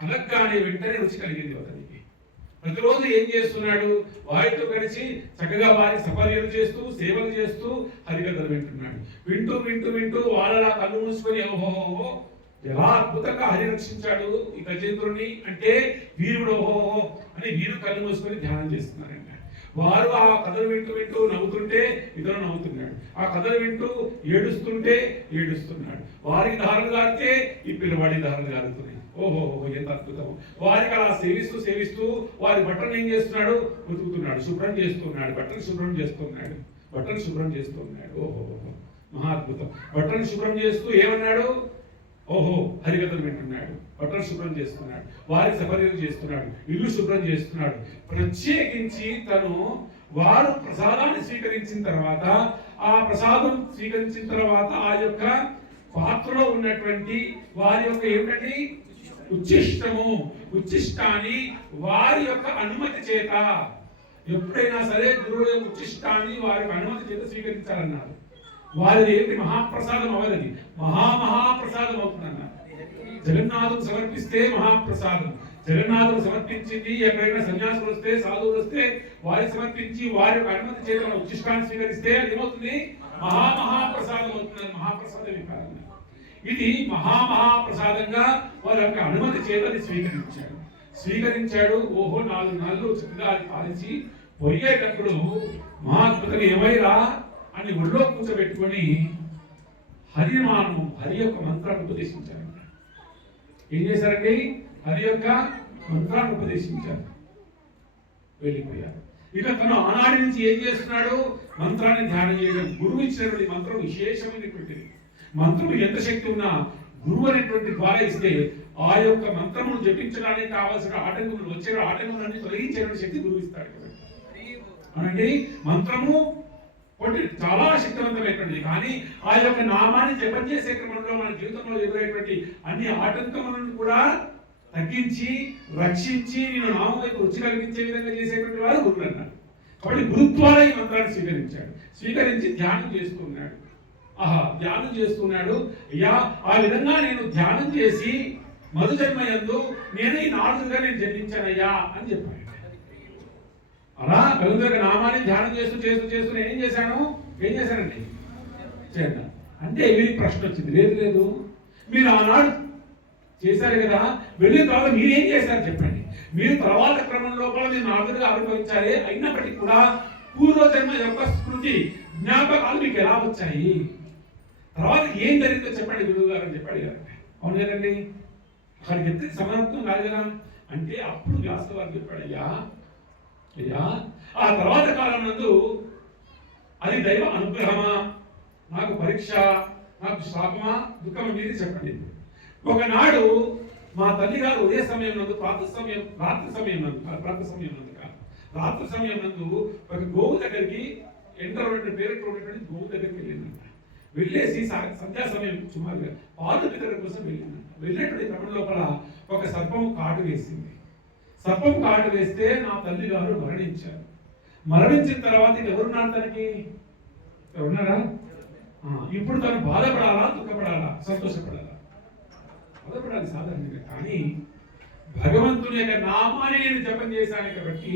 కలగ్గానే వెంటనే రుచి కలిగింది అతనికి. ప్రతిరోజు ఏం చేస్తున్నాడు? వారితో కలిసి చక్కగా వారి సపర్యలు చేస్తూ సేవలు చేస్తూ హరికథలు వింటున్నాడు. వింటూ వింటూ వింటూ వాళ్ళలా కళ్ళు మూసుకొని ఓహో ఎలా అద్భుతంగా హరి రక్షించాడు ఈ గజేంద్రుని అంటే వీరుడు ఓహో అని వీరు కళ్ళు మూసుకొని ధ్యానం చేస్తున్నారంట. వారు ఆ కథలు వింటూ వింటూ నవ్వుతుంటే ఇతను నవ్వుతున్నాడు, ఆ కథలు వింటూ ఏడుస్తుంటే ఏడుస్తున్నాడు. వారికి దారులు గారితే ఈ పిల్లవాడి దారులు గారుతున్నాయి. ఓహో ఎంత అద్భుతం. వారికి అలా సేవిస్తూ సేవిస్తూ వారి బట్టలు ఏం చేస్తున్నాడు? ఉతుకుతున్నాడు, శుభ్రం చేస్తున్నాడు, బట్టలు శుభ్రం చేస్తున్నాడు. ఓహో మహా అద్భుతం. బట్టలు శుభ్రం చేస్తూ ఏమన్నాడు? ఓహో హరికథలు వింటున్నాడు, బట్టలు శుభ్రం చేస్తున్నాడు, వారి సపర్యలు చేస్తున్నాడు, ఇల్లు శుభ్రం చేస్తున్నాడు. ప్రత్యేకించి తను వారు ప్రసాదాన్ని స్వీకరించిన తర్వాత ఆ ప్రసాదం స్వీకరించిన తర్వాత ఆ యొక్క పాత్రలో ఉన్నటువంటి వారి యొక్క ఏమిటండి ఉచ్చిష్టాన్ని వారి యొక్క అనుమతి చేత, ఎప్పుడైనా సరే గురువు యొక్క ఉచ్చిష్టాన్ని వారి యొక్క అనుమతి చేత స్వీకరించాలన్నారు. వారిది ఏంటి? మహాప్రసాదం అవదది, మహాప్రసాదం అవుతుందన్నారు. జగన్నాథుడు సమర్పిస్తే మహాప్రసాదం. జగన్నాథుడు సమర్పించింది ఎక్కడైనా సన్యాసులు వస్తే సాధువులు వస్తే వారి సమర్పించి వారి యొక్క అనుమతి చేత మన ఉచ్చిష్టాన్ని స్వీకరిస్తే అది ఏమవుతుంది? మహాప్రసాదం అవుతుంది. మహాప్రసాద వికారం ఇది. మహాప్రసాదంగా వారి యొక్క అనుమతి చేత స్వీకరించాడు. ఓహో 4 నెలలు చక్కగా అది పాలించి పొయ్యేటప్పుడు మహాత్ముతని ఏమైరా అని ఒళ్ళో కూర్చోబెట్టుకొని హరి యొక్క మంత్రాన్ని ఉపదేశించారంట. ఏం చేశారండి? హరి యొక్క మంత్రాన్ని ఉపదేశించారు. వెళ్ళిపోయారు. ఇక తను ఆనాటి నుంచి ఏం చేస్తున్నాడు? మంత్రాన్ని ధ్యానం చేయడం. గురువు ఇచ్చినటువంటి మంత్రం విశేషమైనటువంటిది. మంత్రం ఎంత శక్తి ఉన్నా గురువు అనేటువంటి ద్వారా ఇస్తే ఆ యొక్క మంత్రమును జపించడానికి కావాల్సిన ఆటంకములు వచ్చే ఆటంకములన్నీ తొలగించేటువంటి శక్తి గురువు ఇస్తాడు. అనండి మంత్రము చాలా శక్తివంతమైనటువంటిది. కానీ ఆ యొక్క నామాన్ని జపం చేసే క్రమంలో మన జీవితంలో ఎదురయ్యేటువంటి అన్ని ఆటంకములను కూడా తగ్గించి రక్షించి నేను నామం వైపు రుచి కలిగించే విధంగా చేసేటువంటి వారు గురువు అన్నారు. కాబట్టి గురుత్వాల ఈ మంత్రాన్ని స్వీకరించి ధ్యానం చేస్తున్నాడు. ధ్యానం చేస్తున్నాడు. అయ్యా ఆ విధంగా నేను ధ్యానం చేసి మధు జన్మయందు నేను ఈ 4గా నేను జన్మించానయ్యా అని చెప్పాను. అలా భగవంతుడి యొక్క నామాన్ని ధ్యానం చేస్తూ నేను ఏం చేశానండి చేద్దాం అంటే వీరికి ప్రశ్న వచ్చింది. లేదు మీరు ఆనాడు చేశారు కదా, వెళ్ళిన తర్వాత మీరు ఏం చేశారు చెప్పండి. మీరు తర్వాత క్రమం లోపల మీరు 4గా ఆవిర్భవించారే, అయినప్పటికీ కూడా పూర్వజన్మ యొక్క స్మృతి జ్ఞాపకాలు మీకు ఎలా వచ్చాయి, తర్వాత ఏం జరిగిందో చెప్పండి గురువు గారు అని చెప్పాడు కదా. అవును కదండి, అక్కడికి ఎత్తే సమానత్వం కాదు కదా. అంటే అప్పుడు వ్యాసుల వారు చెప్పాడు, అయ్యా ఆ తర్వాత కాలం నందు అది దైవ అనుగ్రహమా, నాకు పరీక్ష, నాకు శాపమా, దుఃఖమా మీరే చెప్పండి. ఒకనాడు మా తల్లి గారు ఉదయ సమయం నందు రాత్రి సమయం నందు ఒక గోవు దగ్గరికి పేరుతో ఉన్నటువంటి గోవు దగ్గరికి వెళ్ళిందంట. వెళ్ళేసి సంధ్యా సమయం సుమారుగా పాలు పితర కోసం వెళ్ళిందంట. వెళ్ళినటువంటి క్రమం లోపల ఒక సర్పము కాటు వేసింది. సర్పం కాటు వేస్తే నా తల్లి గారు మరణించారు. మరణించిన తర్వాత ఎవరున్నారు తనకి? ఎవరున్నారా? ఇప్పుడు తను బాధపడాలా, దుఃఖపడాలా, సంతోషపడాలా? బాధపడాలి సాధారణంగా. కానీ భగవంతుని యొక్క నామాన్ని నేను జపం చేశాను కాబట్టి,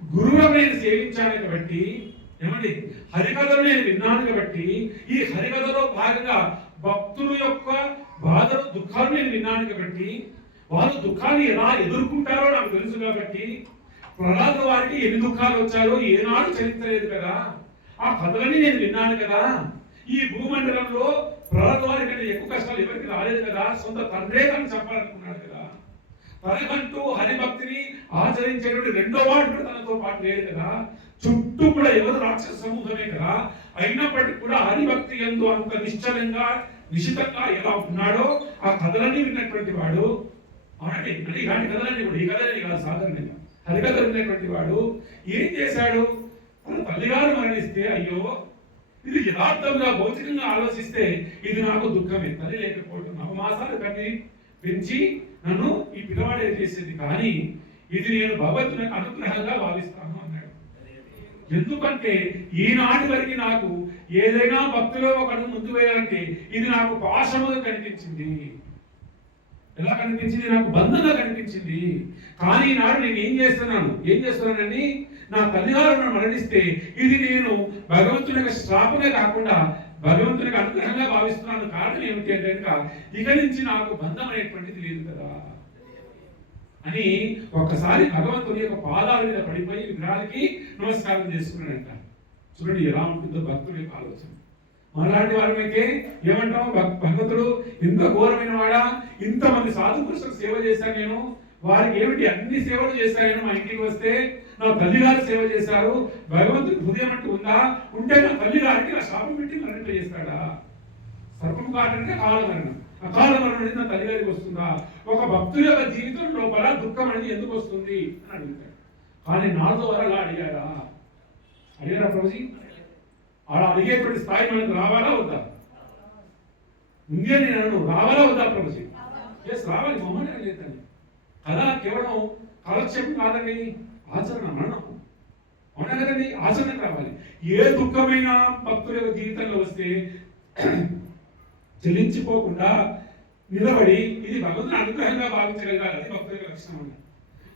గురువులను నేను సేవించాను కాబట్టి, ఏమండి హరికథలు నేను విన్నాను కాబట్టి, ఈ హరికథలో భాగంగా భక్తుల యొక్క బాధలు దుఃఖాలు నేను విన్నాను కాబట్టి, వాళ్ళు దుఃఖాన్ని ఎలా ఎదుర్కొంటారో నాకు తెలుసు కాబట్టి, ప్రహ్లాద వారికి ఎన్ని దుఃఖాలు వచ్చాయో ఏనాడు చరిత్ర లేదు కదా, ఆ కథలని నేను విన్నాను కదా. ఈ భూమండలంలో ప్రహ్లాద వారి కంటే ఎక్కువ కష్టాలు ఎవరికి రాలేదు కదా, సొంత తండ్రే తను చెప్పాలనుకున్నాడు కదా. తనకంటూ హరిభక్తిని ఆచరించేటువంటి రెండో వాడు కూడా తనతో పాటు లేదు కదా. చుట్టూ కూడా ఎవరు రాక్షస సమూహమే కదా. అయినప్పటికీ కూడా హరిభక్తి యందు అంత నిశ్చలంగా నిశితంగా ఎలా ఉన్నాడో ఆ కథలన్నీ విన్నటువంటి వాడు, అవునండి ఇలాంటి కథలన్నీ కూడా, ఈ కథలన్నీ కాదు సాధారణంగా హరికథలు విన్నటువంటి వాడు ఏం చేశాడు? తన తల్లిగారు మరణిస్తే అయ్యో ఇది యథార్థంగా భౌతికంగా ఆలోచిస్తే ఇది నాకు దుఃఖమే. తల్లి లేకపోవడం నవమాసాలు కన్ని పెంచి నన్ను ఈ పిల్లవాడే చేసేది, కానీ ఇది నేను భగవంతుని అనుగ్రహంగా భావిస్తాను అన్నాడు. ఎందుకంటే ఈనాటి వరకు నాకు ఏదైనా భక్తిలో ఒక అడుగు ముందు వేయాలంటే ఇది నాకు పాశముగా కనిపించింది. ఎలా కనిపించింది? నాకు బంధంగా కనిపించింది. కానీ ఈనాడు నేను ఏం చేస్తున్నానని నా తల్లిగారు మరణిస్తే ఇది నేను భగవంతుని యొక్క శ్రాపమే కాకుండా భగవంతుని యొక్క అనుగ్రహంగా భావిస్తున్నాను. కారణం ఏమిటి అంటే కనుక ఇక నుంచి నాకు బంధం అనేటువంటిది లేదు కదా అని ఒక్కసారి భగవంతుని యొక్క పాదాల మీద పడిపోయి విగ్రహాలకి నమస్కారం చేసుకున్నాడంట. చూడండి ఎలా ఉంటుందో భక్తుడి యొక్క ఆలోచన. మనలాంటి వారమైతే ఏమంటాం? భగవంతుడు ఇంత ఘోరమైన వాడా, ఇంతమంది సాధు పురుషులకు సేవ చేశాను నేను, వారికి ఏమిటి అన్ని సేవలు చేశాను, మా ఇంటికి వస్తే నా తల్లిగారు సేవ చేశారు, భగవంతుడి హృదయం అంటూ ఉందా? ఉంటే నా తల్లిగారికి నా శాపం పెట్టి మరణింపజేస్తాడా? సర్పం కాదంటే అకాల మరణం, అకాల మరణం అనేది నా తల్లిగారికి వస్తుందా? ఒక భక్తుల యొక్క జీవితం లోపల దుఃఖం అనేది ఎందుకు వస్తుంది అని అడుగుతాడు. కానీ నాతో వారు అలా అడిగారా ప్రభుజీ? అలా అడిగేటువంటి స్థాయి మనకు రావాలా వద్దా? ముందే నేను రావాలా వద్దా ప్రభుజీ? ఎస్ రావాలి, మమ్మల్ని లేదండి కదా. కేవలం కాలక్షేపం కాదండి, ఆచరణ మరణం. అవునా కదండి? ఆచరణ కావాలి. ఏ దుఃఖమైన భక్తుల యొక్క జీవితంలో వస్తే చెల్లించిపోకుండా నిలబడి ఇది భగవంతుని అనుగ్రహంగా భావించగలగాలి, అది భక్తుల యొక్క లక్షణం అన్న.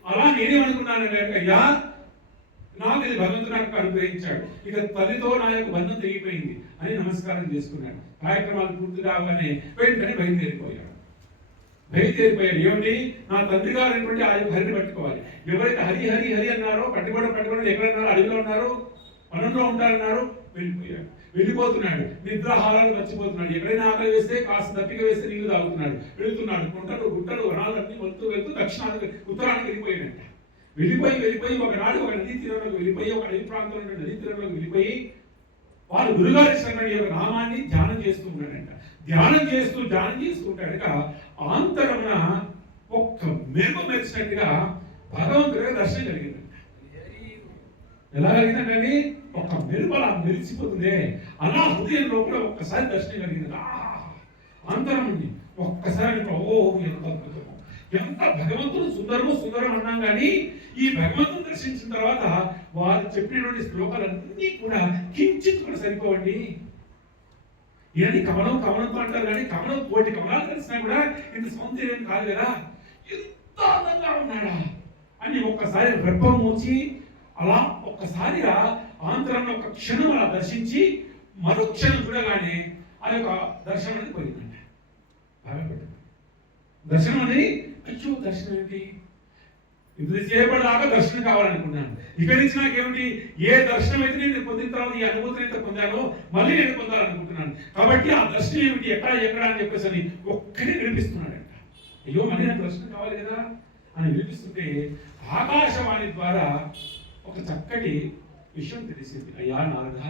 అలా నేనేమనుకున్నానంటే అయ్యా నాకు ఇది భగవంతుడు నాకు అనుగ్రహించాడు, ఇక తల్లితో నా యొక్క బంధం తెగిపోయింది అని నమస్కారం చేసుకున్నాడు. కార్యక్రమాలు పూర్తి కాగానే వెంటనే బయలుదేరిపోయాడు. ఏమిటి? నా తండ్రి గారు అనేటువంటి ఆ యొక్క హరిని పట్టుకోవాలి. ఎవరైతే హరి హరి హరి అన్నారో పట్టుకోవడం ఎక్కడన్నారో అడవిలో ఉన్నారు, వనంలో ఉంటారన్నారు, వెళ్ళిపోతున్నాడు. నిద్రాహారాలు మర్చిపోతున్నాడు. ఎక్కడైనా ఆకలి వేస్తే కాస్త దప్పిక వేస్తే నీళ్లు తాగుతున్నాడు. వెళుతున్నాడు. గుంటలు వనాలన్నీ వెళ్తూ దక్షిణానికి ఉత్తరానికి వెళ్ళిపోయాడంట. వెళ్ళిపోయి ఒకనాడు ఒక నదీ తీరంలోకి వెళ్ళిపోయి, ఒక అడవి ప్రాంతంలో నదీ తీరంలోకి వెళ్ళిపోయి వాళ్ళు గురుగారి యొక్క నామాన్ని ధ్యానం చేస్తూ ఉన్నాడంట. ధ్యానం చేస్తుంటాడక ఆంతరమున ఒక్క మెరుగు మెరిచినట్టుగా భగవంతుడిగా దర్శనం కలిగిందంట. ఎలా కలిగిందంటే ఒక మెరుగు అలా మెరిసిపోతుంది, అలా హృదయం లోపల ఒక్కసారి దర్శనం కలిగింది. ఆంతరం ఒక్కసారి ఓ ఎంత అద్భుతం, ఎంత భగవంతుడు సుందరం అన్నాం. కానీ ఈ భగవంతుని దర్శించిన తర్వాత వారు చెప్పినటువంటి శ్లోకాలన్నీ కూడా కించిత్ కూడా సరిపోవండి. ఇవన్నీ కమలంతో అంటారు, కానీ కమలం కోటి కమలాలు కలిసినా కూడా ఇంత సౌందర్యం కాదు కదా. ఎంత అందంగా ఉన్నాడా అని ఒక్కసారి రెప్ప మూచి అలా ఒక్కసారిగా ఆంతరంలో ఒక క్షణం అలా దర్శించి మరో క్షణం చూడగానే ఆ యొక్క దర్శనం అనేది పోయిందంట. దర్శనం అనేది అయ్యో దర్శనం ఏంటి? ఇది చేయబడదాకా దర్శనం కావాలనుకున్నాను. ఇక్కడి నుంచి నాకేమిటి? ఏ దర్శనం అయితే నేను పొందిన తర్వాత ఈ అనుభూతిని అయితే పొందానో మళ్ళీ నేను పొందాలనుకుంటున్నాను. కాబట్టి ఆ దర్శనం ఏమిటి, ఎక్కడ అని చెప్పేసి అని ఒక్కడే వినిపిస్తున్నాడంట. అయ్యో మళ్ళీ నాకు దర్శనం కావాలి కదా అని వినిపిస్తుంటే ఆకాశవాణి ద్వారా ఒక చక్కటి విషయం తెలిసింది. అయ్యా నారద,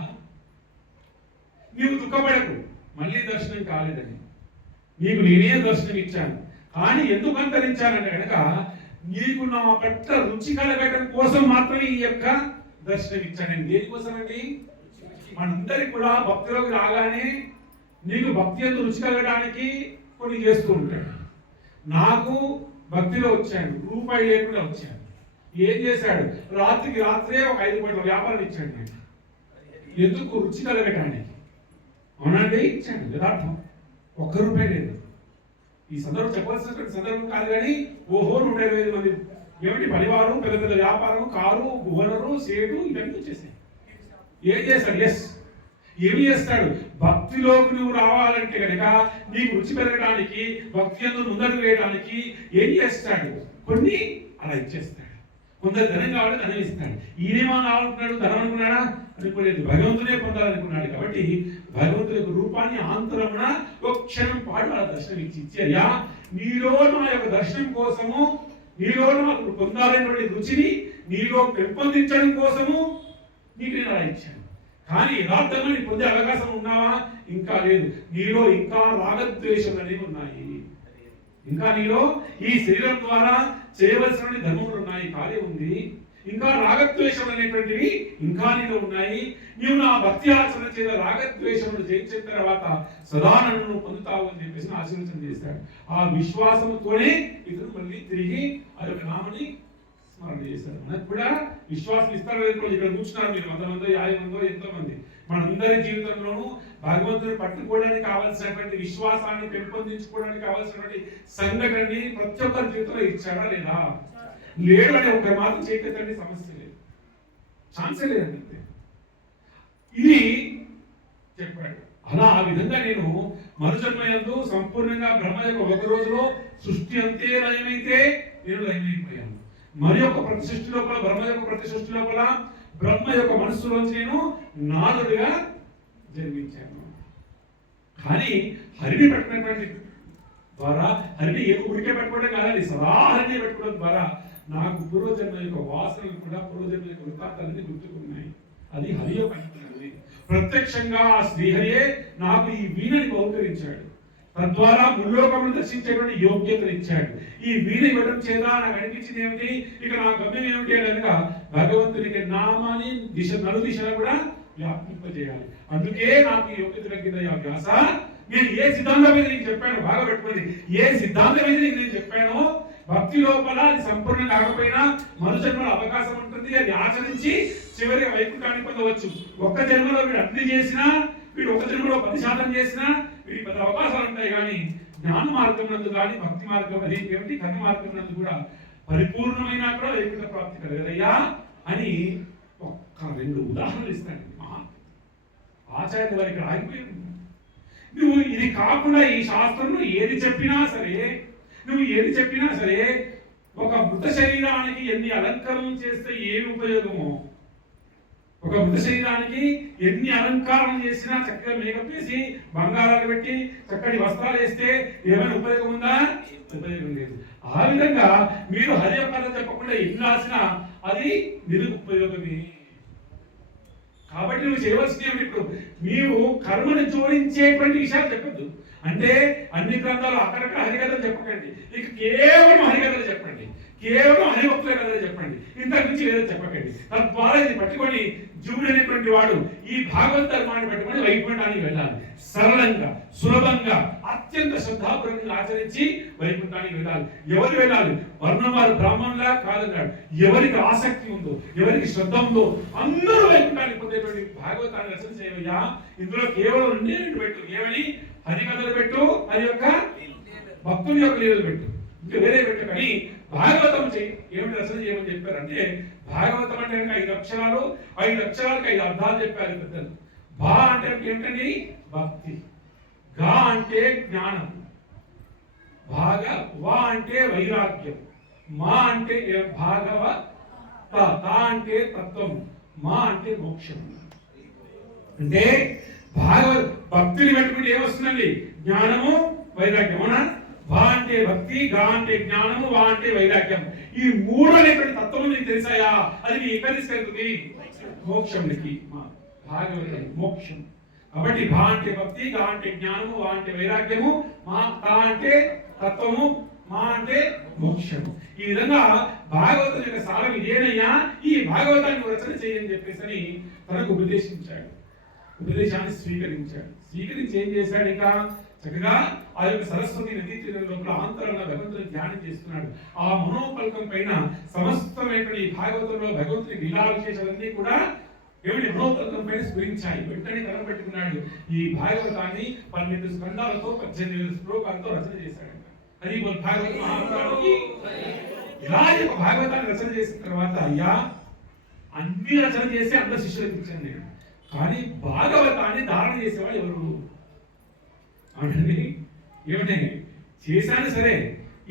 నీవు దుఃఖపడకు, మళ్ళీ దర్శనం కాలేదని. నీకు నేనే దర్శనం ఇచ్చాను, కానీ ఎందుకు అంతరించానంటే కనుక నీకు నా పట్ల రుచి కలగటం కోసం మాత్రమే ఈ యొక్క దర్శనం ఇచ్చాను. దేనికోసం అండి? మనందరికి కూడా భక్తిలోకి రాగానే నీకు భక్తి ఎందు రుచి కలగడానికి కొన్ని చేస్తూ ఉంటాడు. నాకు భక్తిలో వచ్చాడు, రూపాయి లేకుండా వచ్చాడు. ఏం చేశాడు? రాత్రికి రాత్రే ఒక 5 కోట్ల వ్యాపారం ఇచ్చాడు నాకు. ఎందుకు? రుచి కలగటానికి. అవునండి, ఇచ్చాడు. యథార్థం. 1 రూపాయి లేదు. ఈ సందర్భం చెప్పాల్సినటువంటి సందర్భం కాదు, కానీ ఓహో 125 మంది ఏమిటి పరివారం, పెద్ద పెద్ద వ్యాపారం, కారు, గవర్నరు, సేటు ఇవన్నీ వచ్చేసాయి. ఏం చేశాడు? ఎస్, ఏమి చేస్తాడు? భక్తిలోకి నువ్వు రావాలంటే కనుక నీకు రుచి పెరగడానికి, భక్తి యందు ముందడుగు వేయడానికి ఏం చేస్తాడు? కొన్ని అలా ఇచ్చేస్తాడు. కొందరు ధనం కావాలంటే ధనం ఇస్తాడు. ఈయనేమో కావాలనుకున్నాడు, ధనం అనుకున్నాడా? అనుకోలేదు. భగవంతునే పొందాలనుకున్నాడు. కాబట్టి భగవంతుడి యొక్క రూపాన్ని ఆంతరమున ఒక క్షణం పాటు అలా దర్శనం ఇచ్చి అయ్యా నీలో నా యొక్క దర్శనం కోసము, నీలో నాకు పొందాలనేటువంటి రుచిని నీలో పెంపొందించడం కోసము నీకు నేను అలా ఇచ్చాను. కానీ యథార్థంగా నీ పొందే అవకాశం ఉన్నావా? ఇంకా లేదు. నీలో ఇంకా రాగద్వేషం అనేవి ఉన్నాయి. ఇంకా నీలో ఈ శరీరం ద్వారా చేయవలసిన ధర్మములు ఉన్నాయి, కార్యం ఉంది. ఇంకా రాగద్వేషం అనేటువంటివి ఇంకా నీలో ఉన్నాయి. నీవు నా భక్తి ఆచరణ చేత రాగద్వేషములు జయించిన తర్వాత సదా నన్ను పొందుతావు అని చెప్పేసి ఆశీర్వచనం చేశాడు. ఆ విశ్వాసంతోనే ఇతను మళ్ళీ తిరిగి ఆ యొక్క నామని స్మరణ చేశారు. మనకు కూడా విశ్వాసం ఇస్తారు. ఇక్కడ కూర్చున్నారు మీరు 100 మందో 50 మందో ఎంతో మంది. మనందరి జీవితంలోనూ భగవంతుని పట్టుకోవడానికి కావాల్సినటువంటి విశ్వాసాన్ని పెంపొందించుకోవడానికి కావాల్సినటువంటి సంఘటనని ప్రతి ఒక్కరి జీవితంలో ఇచ్చాడా లేదా? లేడు అనే ఒక మాత్రం చేకతండి, సమస్య లేదు, ఛాన్సే లేదంటే ఇది చెప్పాడు. అలా ఆ విధంగా నేను మరుజన్మయందు సంపూర్ణంగా బ్రహ్మ యొక్క ఒక రోజులో సృష్టి అంతే లయమైతే నేను లయమైపోయాను. మరి యొక్క ప్రతి సృష్టి లోపల, బ్రహ్మ యొక్క ప్రతి సృష్టి లోపల బ్రహ్మ యొక్క మనస్సులోంచి నేను నాదుడిగా జన్మించాను. కానీ హరిని పెట్టినటువంటి ద్వారా, హరిని ఉడికే పెట్టుకోవడం కాదని సదా హరిని పెట్టుకోవడం ద్వారా నాకు పూర్వజన్మ యొక్క వాసనలు కూడా, పూర్వజన్మ యొక్క వృత్తాంతాలన్నీ గుర్తుకున్నాయి. అది హరి యొక్క అనుకున్నది. ప్రత్యక్షంగా ఆ శ్రీహరియే నాకు ఈ వీణని బహుకరించాడు. తద్వారా ముల్లోకమును దర్శించేటువంటి యోగ్యతను ఇచ్చాడు. ఈ వీణ ఇవ్వడం చేత నాకు అనిపించింది ఏమిటి? ఇక నా గమ్యం ఏమిటి అనగా భగవంతునికి నామాన్ని నలు దిశలో కూడా వ్యాపింపజేయాలి. అందుకే నాకు ఈ యోగ్యత కలిగింది. ఆ వ్యాస నేను ఏ సిద్ధాంతం మీద నీకు చెప్పాను, బాగా పెట్టుకోండి, ఏ సిద్ధాంతం మీద నేను చెప్పానో భక్తి లోపల అది సంపూర్ణం కాకపోయినా మరు జన్మలో అవకాశం ఉంటుంది. అది ఆచరించి చివరి వైకుంఠాన్ని పొందవచ్చు. ఒక్క జన్మలో వీడు అగ్ని చేసినా, వీడు ఒక జన్మలో 10% చేసినా వీడికి 10 అవకాశాలు ఉంటాయి. కానీ జ్ఞాన మార్గం నందు కానీ, భక్తి మార్గం అది ఏమిటి, కర్మ మార్గం నందు కూడా పరిపూర్ణమైన కూడా వైకుంఠ ప్రాప్తి కలగదయ్యా అని ఒక్క 2 ఉదాహరణలు ఇస్తాను. ఆచార్య వారు ఇక్కడ ఆగిపోయింది. నువ్వు ఇది కాకుండా ఈ శాస్త్రంలో ఏది చెప్పినా సరే, నువ్వు ఏది చెప్పినా సరే, ఒక మృత శరీరానికి ఎన్ని అలంకరణ చేస్తే ఏమి ఉపయోగమో, ఒక మృత శరీరానికి ఎన్ని అలంకారం చేసినా, చక్కగా మేకప్ వేసి బంగారాలు పెట్టి చక్కటి వస్త్రాలు వేస్తే ఏమైనా ఉపయోగం ఉందా? ఉపయోగం లేదు. ఆ విధంగా మీరు హరి యొక్క కథ చెప్పకుండా ఎన్ని రాసినా అది నిరుపయోగమే. కాబట్టి నువ్వు చేయవలసింది ఇప్పుడు నీవు కర్మను జోడించేటువంటి విషయాలు చెప్పద్దు. అంటే అన్ని గ్రంథాలు అక్కడక్కడ హరికథలు చెప్పకండి, ఇక కేవలం హరికథలు చెప్పండి, కేవలం హరిభక్తుల కథలు చెప్పండి, ఇంతకు మించి ఏదో చెప్పకండి. తద్వారా ఇది పట్టుకొని జీవుడు అనేటువంటి వాడు ఈ భాగవత ధర్మాన్ని పట్టుకొని వైకుంఠానికి వెళ్ళాలి. సరళంగా, సులభంగా, అత్యంత శ్రద్ధాపూర్వకంగా ఆచరించి వైకుంఠానికి వెళ్ళాలి. ఎవరు వెళ్ళాలి? వర్ణం వారు బ్రాహ్మణులా కాదన్నాడు. ఎవరికి ఆసక్తి ఉందో, ఎవరికి శ్రద్ధ ఉందో అందరూ వైకుంఠానికి పొందేటువంటి భాగవతాన్ని రచన చేయవయ్యా. ఇందులో కేవలం 2 పెట్టు, ఏమని? హరికథలు పెట్టు, అది యొక్క భక్తుని యొక్క లీలలు పెట్టు, ఇంకా వేరే పెట్టు. కానీ భాగవతం చెయ్యి. ఏమిటి రచన చేయమని చెప్పారంటే, భాగవతం అంటే 5 అక్షరాలు, 5 అక్షరాలకు 5 అర్థాలు చెప్పారు పెద్దలు. భా అంటే ఏమిటండి? భక్తి. గా అంటే జ్ఞానం. భాగ వా అంటే వైరాగ్యం. మా అంటే భాగవ. తా అంటే తత్వం. మా అంటే మోక్షం. అంటే భక్తిని పెట్టుకుంటే ఏమొస్తుందండి? జ్ఞానము, వైరాగ్యం. అవునా? భా అంటే భక్తి, గా అంటే జ్ఞానము, వా అంటే వైరాగ్యం. ఈ 3 అనేటువంటి తత్వం నీకు తెలిసాయా? అది నీ ఎక్కడ తీసుకెళ్తుంది? మోక్షంకి. భాగవతం మోక్షం. కాబట్టి భా అంటే భక్తి, గా అంటే జ్ఞానము, వా అంటే వైరాగ్యము, తా అంటే తత్వము, మా అంటే మోక్షము. ఈ విధంగా భాగవతం యొక్క సారం ఇదేనయ్యా, ఈ భాగవతాన్ని రచన చేయని చెప్పేసి తనకు ఉపదేశించాడు. ఉపదేశాన్ని స్వీకరించాడు. స్వీకరించి ఏం చేశాడు? ఇంకా చక్కగా ఆ యొక్క సరస్వతి నదీ తీరం లోపల ఆంతరంగా భగవంతుని ధ్యానం చేస్తున్నాడు. ఆ మనోపల్కం పైన సమస్తమైనటువంటి ఈ భాగవతంలో భగవంతుని లీలా విశేషాలన్నీ కూడా ఏమిటి మనోపల్కం పైన స్ఫురించాయి. వెంటనే తల పెట్టుకున్నాడు. ఈ భాగవతాన్ని 12 స్కందాలతో 18 శ్లోకాలతో రచన చేశాడు. అది భాగవత మహాపురాణానికి ఇలా ఒక భాగవతాన్ని రచన చేసిన తర్వాత, అయ్యా అన్ని రచన చేసి అందరు శిష్యులకు ఇచ్చాను నేను. కానీ భాగవతాన్ని ధారణ చేసేవాడు ఎవరు అంటే ఏమని చేశాను సరే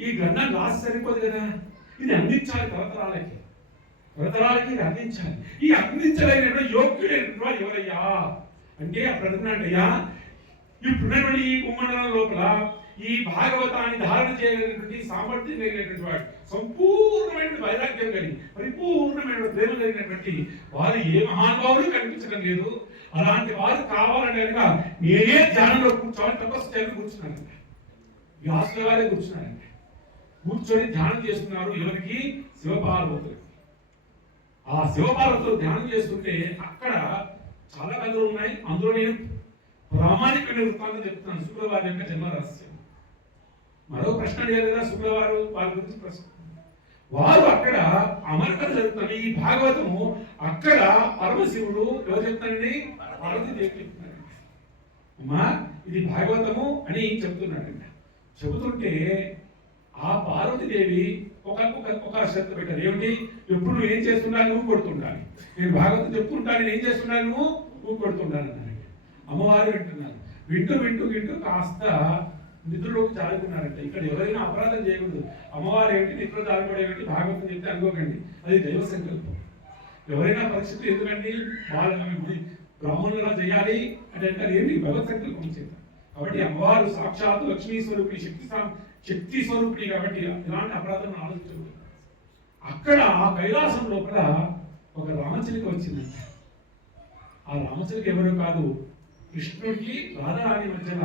ఈ గ్రంథం రాసి సరిపోదు కదా, ఇది అందించాలి తరతరాలకి, తరతరాలకి ఇది అందించాలి. ఈ అందించలేనటువంటి యోగ్యుడైనటువంటి వాడు ఎవరయ్యా అంటే అప్పుడు అడుగుతున్నాడయ్యా, ఇప్పుడున్నటువంటి ఈ భూమండలం లోపల ఈ భాగవతాన్ని ధారణ చేయగలిగినటువంటి సామర్థ్యం కలిగినటువంటి వాడు, సంపూర్ణమైన వైరాగ్యం కలిగి పరిపూర్ణమైన ప్రేమ కలిగినటువంటి వారు ఏ మహానుభావులు కనిపించడం లేదు. అలాంటి వారు కావాలని కనుక నేనే ధ్యానంలో కూర్చోవాలి, తపస్సు చేయాలని కూర్చున్నానంట. వ్యాసుల వారే కూర్చున్నారంట. కూర్చొని ధ్యానం చేస్తున్నారు. ఎవరికి? శివపార్వతులకి. ఆ శివపార్వతులు ధ్యానం చేస్తుంటే అక్కడ చాలా కథలు ఉన్నాయి. అందులో నేను ప్రామాణికమైన వృత్తాంతం చెప్తున్నాను. శుక్రవారం యొక్క జన్మ రహస్యం. మరో ప్రశ్న అడిగారు కదా శుక్రవారం, వారి గురించి ప్రశ్న. వారు అక్కడ అమరకథ జరుగుతుంది. ఈ భాగవతము అక్కడ పరమశివుడు ఎవరు చెప్తానండి? పార్వతీదేవి చెప్తున్నాడు. అమ్మా ఇది భాగవతము అని చెప్తున్నాడంట. చెబుతుంటే ఆ పార్వతీదేవి ఒక శ్రద్ధ పెట్టారు. ఏమిటి? ఎప్పుడు నువ్వు ఏం చేస్తున్నాను? నువ్వు కొడుతుంటాను. నేను భాగవతం చెప్తుంటాను, నేను ఏం చేస్తున్నాను? నువ్వు కొడుతుంటాను అన్నాడు. అమ్మవారు వింటున్నారు. వింటూ వింటూ వింటూ కాస్త నిద్రలోకి జారుకున్నారంట. ఇక్కడ ఎవరైనా అపరాధం చేయకూడదు. అమ్మవారు ఏమిటి, నిద్ర జారుకోవడం భాగవతం చెప్తే అనుకోకండి, అది దైవ సంకల్పం. ఎవరైనా పరిస్థితి ఎందుకండి వాళ్ళని బ్రాహ్మణులా చేయాలి అంటే అది ఏంటి? భగవత్ సంకల్పం చేత. కాబట్టి అమ్మవారు సాక్షాత్ లక్ష్మీ స్వరూపిణి, శక్తి స్వరూపిణి. కాబట్టి ఇలాంటి అపరాధం ఆలోచించకూడదు. అక్కడ ఆ కైలాసం లోపల ఒక రామచిలుక వచ్చిందంట. ఆ రామచిలుక ఎవరో కాదు, కృష్ణుడికి రాధారాణి మధ్యన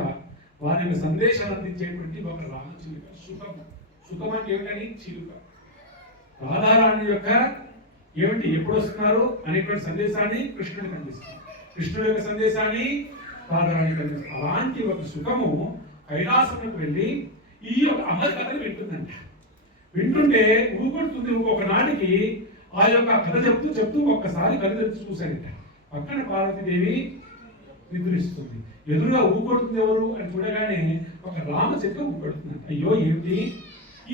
వారి యొక్క సందేశాలు అందించేటువంటి ఒక రామచిలుక. సుఖం అంటే ఏమిటని? చిలుక. రాధారాణి యొక్క ఏమిటి, ఎప్పుడు వస్తున్నారు అనేటువంటి సందేశాన్ని కృష్ణుడికి అందిస్తారు. కృష్ణుడి యొక్క సందేశాన్ని రాధారాణికి అందిస్తారు. అలాంటి ఒక సుఖము కైలాసంలోకి వెళ్ళి ఈ యొక్క అమర కథను వింటుందంట. వింటుంటే ఊకొడుతుంది. ఒకనాటికి ఆ యొక్క కథ చెప్తూ చెప్తూ ఒక్కసారి కథ తెచ్చి చూశాడంట. పక్కన పార్వతీదేవి నిద్రిస్తుంది. ఎదురుగా ఊకొడుతుంది ఎవరు అని చూడగానే ఒక రామచిలుక ఊకొడుతుంది. అయ్యో ఏమిటి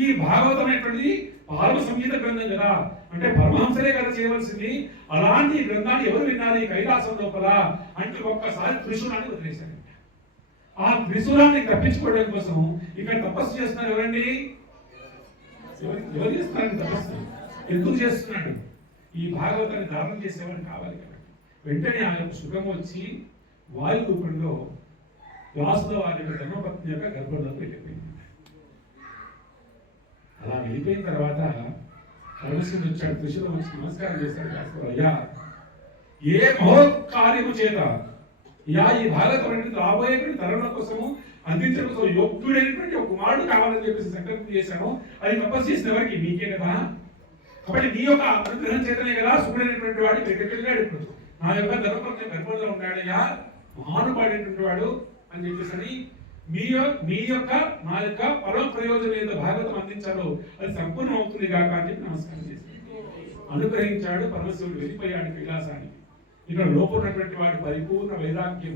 ఈ భాగవతం అనేటువంటిది పార్వ సంగీత గ్రంథం కదా, అంటే పరమహంసలే కదా చేయవలసింది. అలాంటి గ్రంథాన్ని ఎవరు వినాలి కైలాసం లోపల అంటే ఒక్కసారి త్రిశూలాన్ని వదిలేశారంట. ఆ త్రిశూలాన్ని తప్పించుకోవడం కోసం ఇక్కడ తపస్సు చేస్తున్నారు. ఎవరండి? ఎవరు చేస్తున్నారండి తపస్సు? ఎందుకు చేస్తున్నాడు? ఈ భాగవతాన్ని ధారణ చేసేవాడు కావాలి కాబట్టి. వెంటనే ఆ యొక్క సుఖం వచ్చి వాయు రూపంలో వ్యాసుల వారి యొక్క ధర్మపత్ని యొక్క గర్భంలోకి వెళ్ళిపోయింది. అలా వెళ్ళిపోయిన తర్వాత పరమశివుడు వచ్చాడు. త్రిశూలం వచ్చి నమస్కారం చేశాడు. వ్యాసుడు, అయ్యా ఏ మహోత్కార్యము చేత ఈ భాగవతం అనేది రాబోయేటువంటి తరుణం కోసము అందించడం కోసం యోగ్యుడైనటువంటి ఒక కుమారుడు కావాలని చెప్పేసి సంకల్పం చేశాను. అది తపస్సు చేసిన ఎవరికి? మీకే కదా. కాబట్టి నీ యొక్క అనుగ్రహం చేతనే కదా శుభుడైనటువంటి వాడు వెళ్ళాడు. ఇప్పుడు నా యొక్క ధర్మపత్ని గర్భంలో ఉన్నాడయ్యా, మహానుభాడైనటువంటి వాడు అని చెప్పేసి మీ యొక్క నా యొక్క పరమ ప్రయోజనం ఏదో భాగవతం అందించాలో అది సంపూర్ణం అవుతుంది కాక అని చెప్పి నమస్కారం చేశాడు. అనుగ్రహించాడు. పరమశివుడు వెళ్ళిపోయాడు కైలాసానికి. ఇక్కడ లోపల ఉన్నటువంటి వాడి పరిపూర్ణ వైరాగ్యం,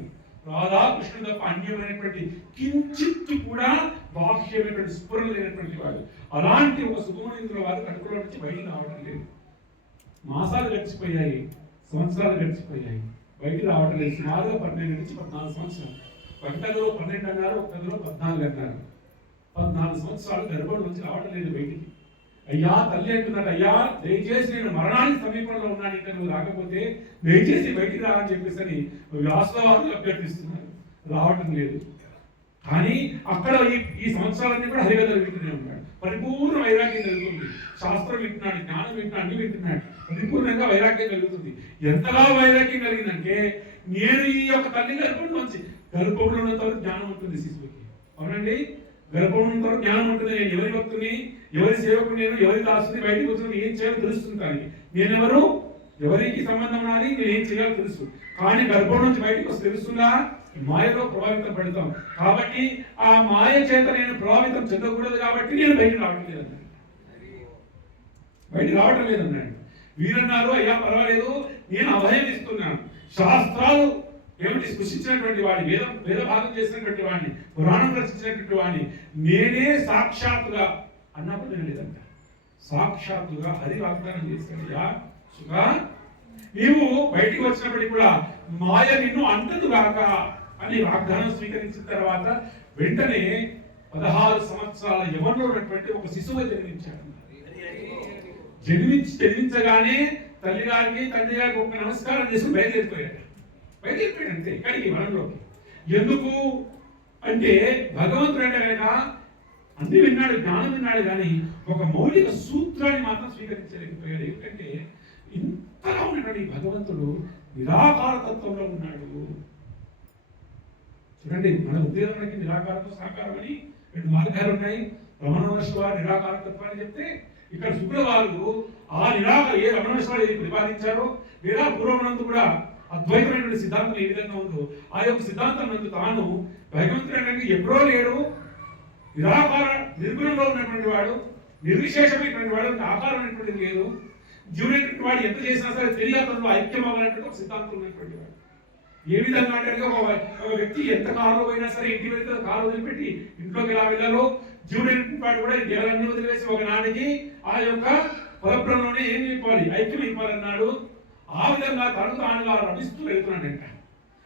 రాధాకృష్ణుడు తప్ప అన్యమైనటువంటి కించిత్తు కూడా బాహ్యమైనటువంటి స్ఫురణ లేనటువంటి వాడు. అలాంటి ఒక సుఖమనేంద్రుల వారు కడుపులో నుంచి బయటికి రావడం లేదు. మాసాలు గడిచిపోయాయి, సంవత్సరాలు గడిచిపోయాయి, బయటికి రావడం లేదు. సుమారుగా 12 నుంచి 14 సంవత్సరాలు. ఒక కథలో 12 అన్నారు, ఒక కథలో 14 అన్నారు. 14 సంవత్సరాలు గర్భం నుంచి రావడం లేదు బయటికి. అయ్యా తల్లి అంటున్నాడు, అయ్యా దయచేసి నేను మరణానికి సమీపంలో ఉన్నాను, ఇక్కడ నువ్వు రాకపోతే దయచేసి బయటికి రా అని చెప్పేసి వ్యాసుల వారు అభ్యర్థిస్తున్నారు. రావటం లేదు. కానీ అక్కడ ఈ సంవత్సరాలన్నీ కూడా హరికథలు వింటూనే ఉన్నాడు. పరిపూర్ణ వైరాగ్యం కలుగుతుంది. శాస్త్రం వింటున్నాడు, జ్ఞానం వింటున్నాడు, అన్ని వింటున్నాడు. పరిపూర్ణంగా వైరాగ్యం కలుగుతుంది. ఎంతగా వైరాగ్యం కలిగిందంటే నేను ఈ యొక్క తల్లి గర్భంలో ఉన్నంత వరకు జ్ఞానం ఉంటుంది శిశువుకి. అవునండి, గర్భంలో ఉన్నంత వరకు జ్ఞానం ఉంటుంది. నేను ఎవరి భక్తుని, ఎవరి సేవకుని, నేను ఎవరి దాసుని, బయటకు వచ్చిన ఏం చేయాలో తెలుస్తుంది. కానీ నేనెవరు, ఎవరికి సంబంధం నాది, నేను ఏం చేయాలో తెలుసు. కానీ గర్భం నుంచి బయటకు వస్తే తెలుస్తుందా? మాయలో ప్రభావితం పడతాం. కాబట్టి ఆ మాయ చేత నేను ప్రభావితం చెందకూడదు కాబట్టి నేను బయటకు రావటం లేదన్నాడు. బయటకు రావటం లేదన్నాడు. వీరన్నారు, అయ్యా పర్వాలేదు, నేను అభయం ఇస్తున్నాను. శాస్త్రాలు ఏమిటి సృష్టించినటువంటి వాడిని, వేద భాగం చేసినటువంటి వాడిని, పురాణం రచించినటువంటి వాడిని నేనే సాక్షాత్తుగా అన్నప్పుడు నేను లేదంట. సాక్షాత్తుగా హరి వాగ్దానం చేశాడయ్యా సుఖ, నీవు బయటికి వచ్చినప్పటికీ కూడా మాయ నిన్ను అంటదు గాక అని వాగ్దానం స్వీకరించిన తర్వాత వెంటనే 16 సంవత్సరాల యవ్వనంలో ఉన్నటువంటి ఒక శిశువు జన్మించాడు. జన్మించగానే తల్లి గారికి తండ్రి గారికి ఒక నమస్కారం చేసి బయలుదేరిపోయాడు అంతే ఇక్కడికి వనంలోకి. ఎందుకు అంటే భగవంతుడు అంటే కనుక అన్ని విన్నాడు, జ్ఞానం విన్నాడు, కానీ ఒక మౌలిక సూత్రాన్ని మాత్రం స్వీకరించలేకపోయాడు. ఎందుకంటే ఇంతగా ఉన్నటువంటి భగవంతుడు నిరాకార తత్వంలో ఉన్నాడు. చూడండి, మన ఉద్యోగానికి నిరాకారతో సాకారం అని 2 మార్గాలు ఉన్నాయి. రమణ మహర్షి వారు నిరాకార తత్వాన్ని చెప్తే, ఇక్కడ శుక్రవారు ఆ ఏ రమణ మహర్షి వారు ప్రతిపాదించారో లేదా పూర్వమనందు కూడా అద్వైతమైనటువంటి సిద్ధాంతం ఏ విధంగా ఉందో ఆ యొక్క సిద్ధాంతం నందు తాను భగవంతుడు అంటే ఎప్పుడో లేడు, నిరాకార నిర్గుణంలో ఉన్నటువంటి వాడు, నిర్విశేషమైనటువంటి వాడు, ఆకారమైనటువంటిది లేదు, జీవుడైనటువంటి వాడు ఎంత చేసినా సరే తెలియతంలో ఐక్యం అవ్వాలన్నటువంటి ఒక సిద్ధాంతం ఉన్నటువంటి వాడు. ఏ విధంగా అంటే ఒక వ్యక్తి ఎంత కారులో పోయినా సరే ఇంటి వెళ్తే కారు వదిలిపెట్టి ఇంట్లోకి ఎలా వెళ్ళాలో జీవుడైనటువంటి వాడు కూడా దేహాలన్నీ వదిలివేసి ఒకనాటికి ఆ యొక్క పరబ్రహ్మలోనే ఏం చెప్పాలి, ఐక్యం అయిపోవాలన్నాడు. ఆ విధంగా తను తానుగా రమిస్తూ వెళ్తున్నాడంట.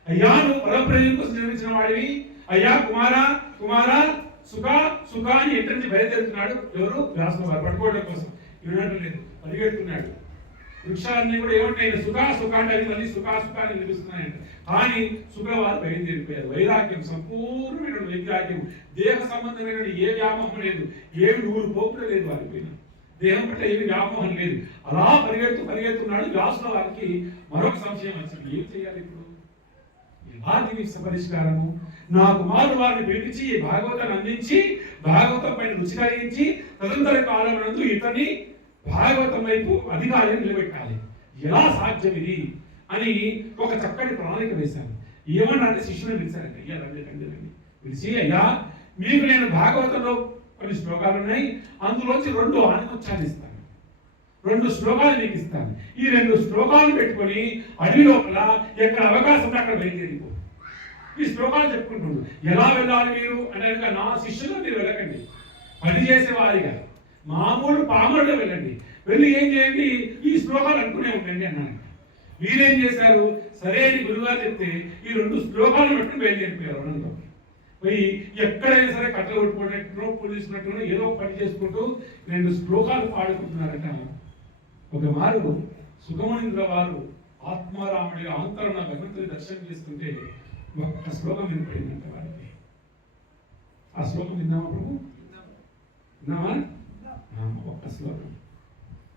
అయ్యా, నువ్వు పరబ్రహ్మ కోసం నిర్మించిన వాడివి, అయ్యా కుమారా సుఖ అని ఎక్కడి నుంచి బయలుదేరుతున్నాడు. ఎవరు? వ్యాసుల వారు పట్టుకోవడం కోసం. వినడం లేదు, పరిగెడుతున్నాడు. వృక్షాలన్నీ కూడా ఏమంటాయి, సుఖ అంటే అవి మళ్ళీ సుఖాన్ని నిలుస్తున్నాయంట. కానీ శుక్రవారు బయలుదేరిపోయారు. వైరాగ్యం, సంపూర్ణమైన వైరాగ్యం, దేహ సంబంధమైన ఏ వ్యామోహం లేదు, ఏమి నూరు పోపులు లేదు వారి పైన, దేహం పట్ల ఏమి వ్యామోహం లేదు. అలా పరిగెడుతున్నాడు. వ్యాసుల వారికి మరొక సంశయం వచ్చింది, ఏం చేయాలి ఇప్పుడు? ఎలా దీనికి పరిష్కారము? నా కుమారుడు వారిని పిలిపించి భాగవతాన్ని అందించి భాగవతం పైన రుచి కలిగించి తదనంతర కాలం నందు ఇతని భాగవతం వైపు అధికారిని నిలబెట్టాలి. ఎలా సాధ్యం ఇది అని ఒక చక్కటి ప్రణాళిక వేశాను. ఏమన్నా శిష్యుని పిలిచారండి. అయ్యా రండి పిలిచి, అయ్యా మీకు నేను భాగవతంలో కొన్ని శ్లోకాలు ఉన్నాయి, అందులోంచి 2 ఆనిముత్యాలు ఇస్తాను, 2 శ్లోకాలు మీకు ఇస్తాను. ఈ 2 శ్లోకాలు పెట్టుకొని అడవి లోపల ఎక్కడ అవకాశం ఉంటే అక్కడ బయలుదేరిపో. ఈ శ్లోకాలు చెప్పుకుంటున్నాడు. ఎలా వెళ్ళాలి మీరు అంటే కనుక నా శిష్యులు మీరు వెళ్ళకండి, పని చేసేవారిగా మామూలు పామరుడు వెళ్ళండి. వెళ్ళి ఏం చేయండి, ఈ శ్లోకాలు అనుకునే ఉండండి అన్నాను. వీరేం చేశారు, సరే అని గురుగారు చెప్తే ఈ 2 శ్లోకాలు పెట్టుకుని బయలుదేరిపోయారు వనంలోకి. పోయి ఎక్కడైనా సరే కట్టలు కొట్టుకున్నట్టు పూలు తీసుకున్నట్టు ఏదో ఒక పని చేసుకుంటూ 2 శ్లోకాలు పాడుకుంటున్నారట. ఒక మారు సుఖమణింద్ర వారు ఆత్మారాముడిగా అంతరంగా భగవంతుని దర్శనం చేస్తుంటే ఒక్క శ్లోకం వినపడిందంట వారికి. ఆ శ్లోకం విన్నామా ప్రభు? విన్నామా? ఒక్క శ్లోకం.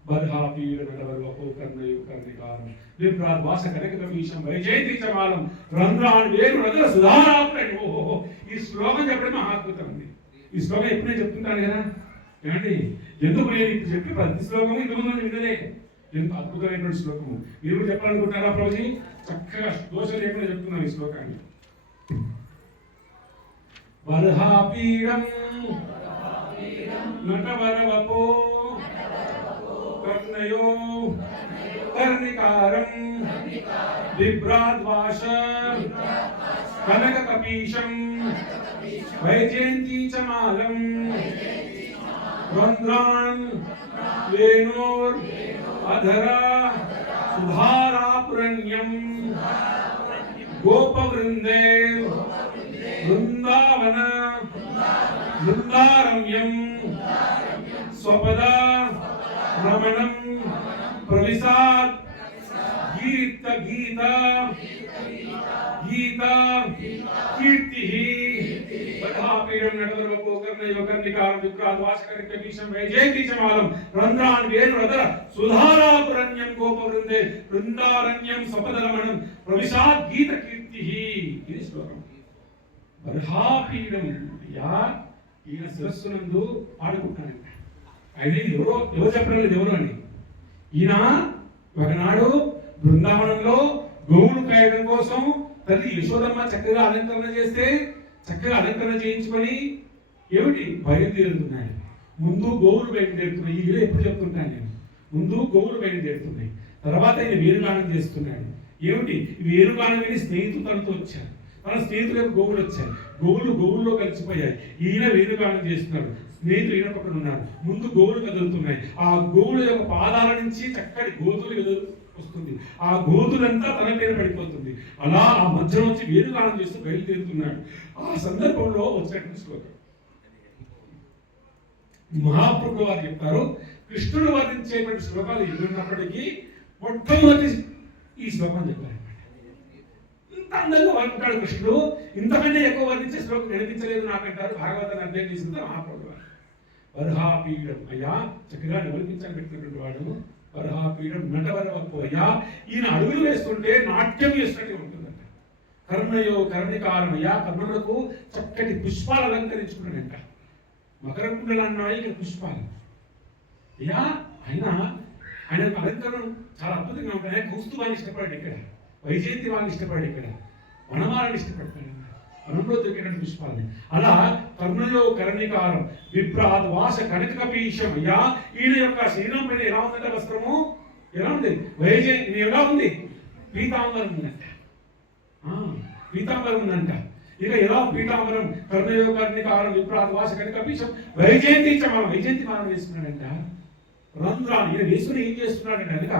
బర్హాపీడ నడవల్వకో కర్ణయు కర్ణికారం విప్రాద్ వాస కనకమీశం వైజయంతి చమాలం రంధ్రాన్ వేరు నదుల సుధారాపురండి. ఓహో, ఈ శ్లోకం చెప్పడం మహాద్భుతం ఉంది. ఈ శ్లోకం ఎప్పుడు నేను చెప్తుంటాను కదా ఏమండి. ఎందుకు నేను ఇప్పుడు చెప్పి ప్రతి శ్లోకము ఇంతకుముందు వినలే. ఎంత అద్భుతమైనటువంటి శ్లోకము. మీరు చెప్పాలనుకుంటున్నారా ప్రభుజీ? చక్కగా దోషం లేకుండా చెప్తున్నాను ఈ శ్లోకాన్ని. బర్హాపీడం నటవరవపో కర్ణయో కర్ణికారం బిభ్రాద్వాస కనక కపీశం వైజయంతి చమాలం రంధ్రాన్ వేణోర్ అధరా సుధారాపురణ్యం గోపవృందే బృందావన బృందారమ్యం స్వపద రమణం ప్రవిశాత్ గీత కీర్తి బర్హాపీడం నడవరవపో కర్ణయో కర్ణికారం విప్రాద్ వాస కనకమీశం వైజయంతి చమాలం రంధ్రాన్ వేణురధర సుధారాపురణ్యం గోపవృందే బృందారణ్యం స్వపదరమణం ప్రవిశాత్ గీత కీర్తి. ఇది శ్లోకం. బర్హాపీడం ఈయన శిరస్సునందు పాడుకుంటానంట. అయితే ఎవరు చెప్పడం లేదు ఎవరు అని. ఈయన ఒకనాడు బృందావనంలో గోవులు కాయడం కోసం తల్లి యశోదమ్మ చక్కగా అలంకరణ చేస్తే చక్కగా అలంకరణ చేయించుకొని ఏమిటి బయలుదేరుతున్నాయి. ముందు గోవులు బయలుదేరుతున్నాయి. ఈ వీడియో ఎప్పుడు చెప్తుంటాను నేను. ముందు గోవులు బయలుదేరుతున్నాయి, తర్వాత ఆయన వేణుగానం చేస్తున్నాడు. ఏమిటి వేణుగానం విని స్నేహితులు తనతో వచ్చారు. తన స్నేహితులు గోవులు వచ్చాయి. గోవుల్లో కలిసిపోయాయి. ఈయన వేణుగానం చేస్తున్నాడు, స్నేహితులు ఈయన పక్కన ఉన్నారు. ముందు గోవులు కదులుతున్నాయి. ఆ గోవుల యొక్క పాదాల నుంచి చక్కటి గోతులు వస్తుంది, ఆ గోధులంతా తన పేరు పడిపోతుంది. అలా ఆ మధ్య నుంచి వేణుగానం చేస్తూ బయలుదేరుతున్నాడు. ఆ సందర్భంలో వచ్చినటువంటి శ్లోకం మహాప్రభు వారు చెప్తారు, కృష్ణుడు వర్ణించేటువంటి శ్లోకాలు ఎన్నున్నప్పటికీ మొట్టమొదటి ఈ శ్లోకం చెప్పారు. ఇంత అందంగా వర్ణించాడు కృష్ణుడు, ఇంతకంటే ఎక్కువ వర్ణించే శ్లోకం వినిపించలేదు నాకంటారు భాగవతాన్ని అధ్యయనం చేసిన మహాప్రభు వారు. వరహాపీఠం అయ్యా, చక్కగా నివర్తించని పెట్టినటువంటి వాడు. వరహాపీఠం నటవరవప్పు అయ్యా, ఈయన అడుగులు వేస్తుంటే నాట్యం చేస్తున్నట్టు ఉంటుందంట. కర్ణయో కర్ణికారం అయ్యా, కర్ణులకు చక్కటి పుష్పాలు అలంకరించుకున్నాడంట. మకర కుండలు అన్నాయి, ఇక్కడ పుష్పాలు. అయ్యా ఆయన అలంకరణ చాలా అద్భుతంగా ఉంటాయి. కౌస్తుభాన్ని ఇష్టపడాడు ఇక్కడ, వైజయంతి వాళ్ళని ఇష్టపడాడు ఇక్కడ, వనమాలని ఇష్టపడతాడు వనంలో దొరికినటువంటి పుష్పాలని. అలా కర్ణయో కర్ణికారం విప్రాద్ వాస కనకపీశం అయ్యా, ఈయన యొక్క శరీరం పైన ఎలా ఉందంటే వస్త్రము ఎలా ఉంది, వైజయంతి ఎలా ఉంది, పీతాంబరం ఉందంట. పీతాంబరం ఉందంట. ఇక ఎలా పీతాంబరం కర్ణయో కర్ణికారం విప్రాద్ వాస కనకపీశం వైజయంతి మనం వైజయంతి మానం వేసుకున్నాడంట. రంధ్రాన్ని ఈయన వేసుకుని ఏం చేస్తున్నాడంటే కనుక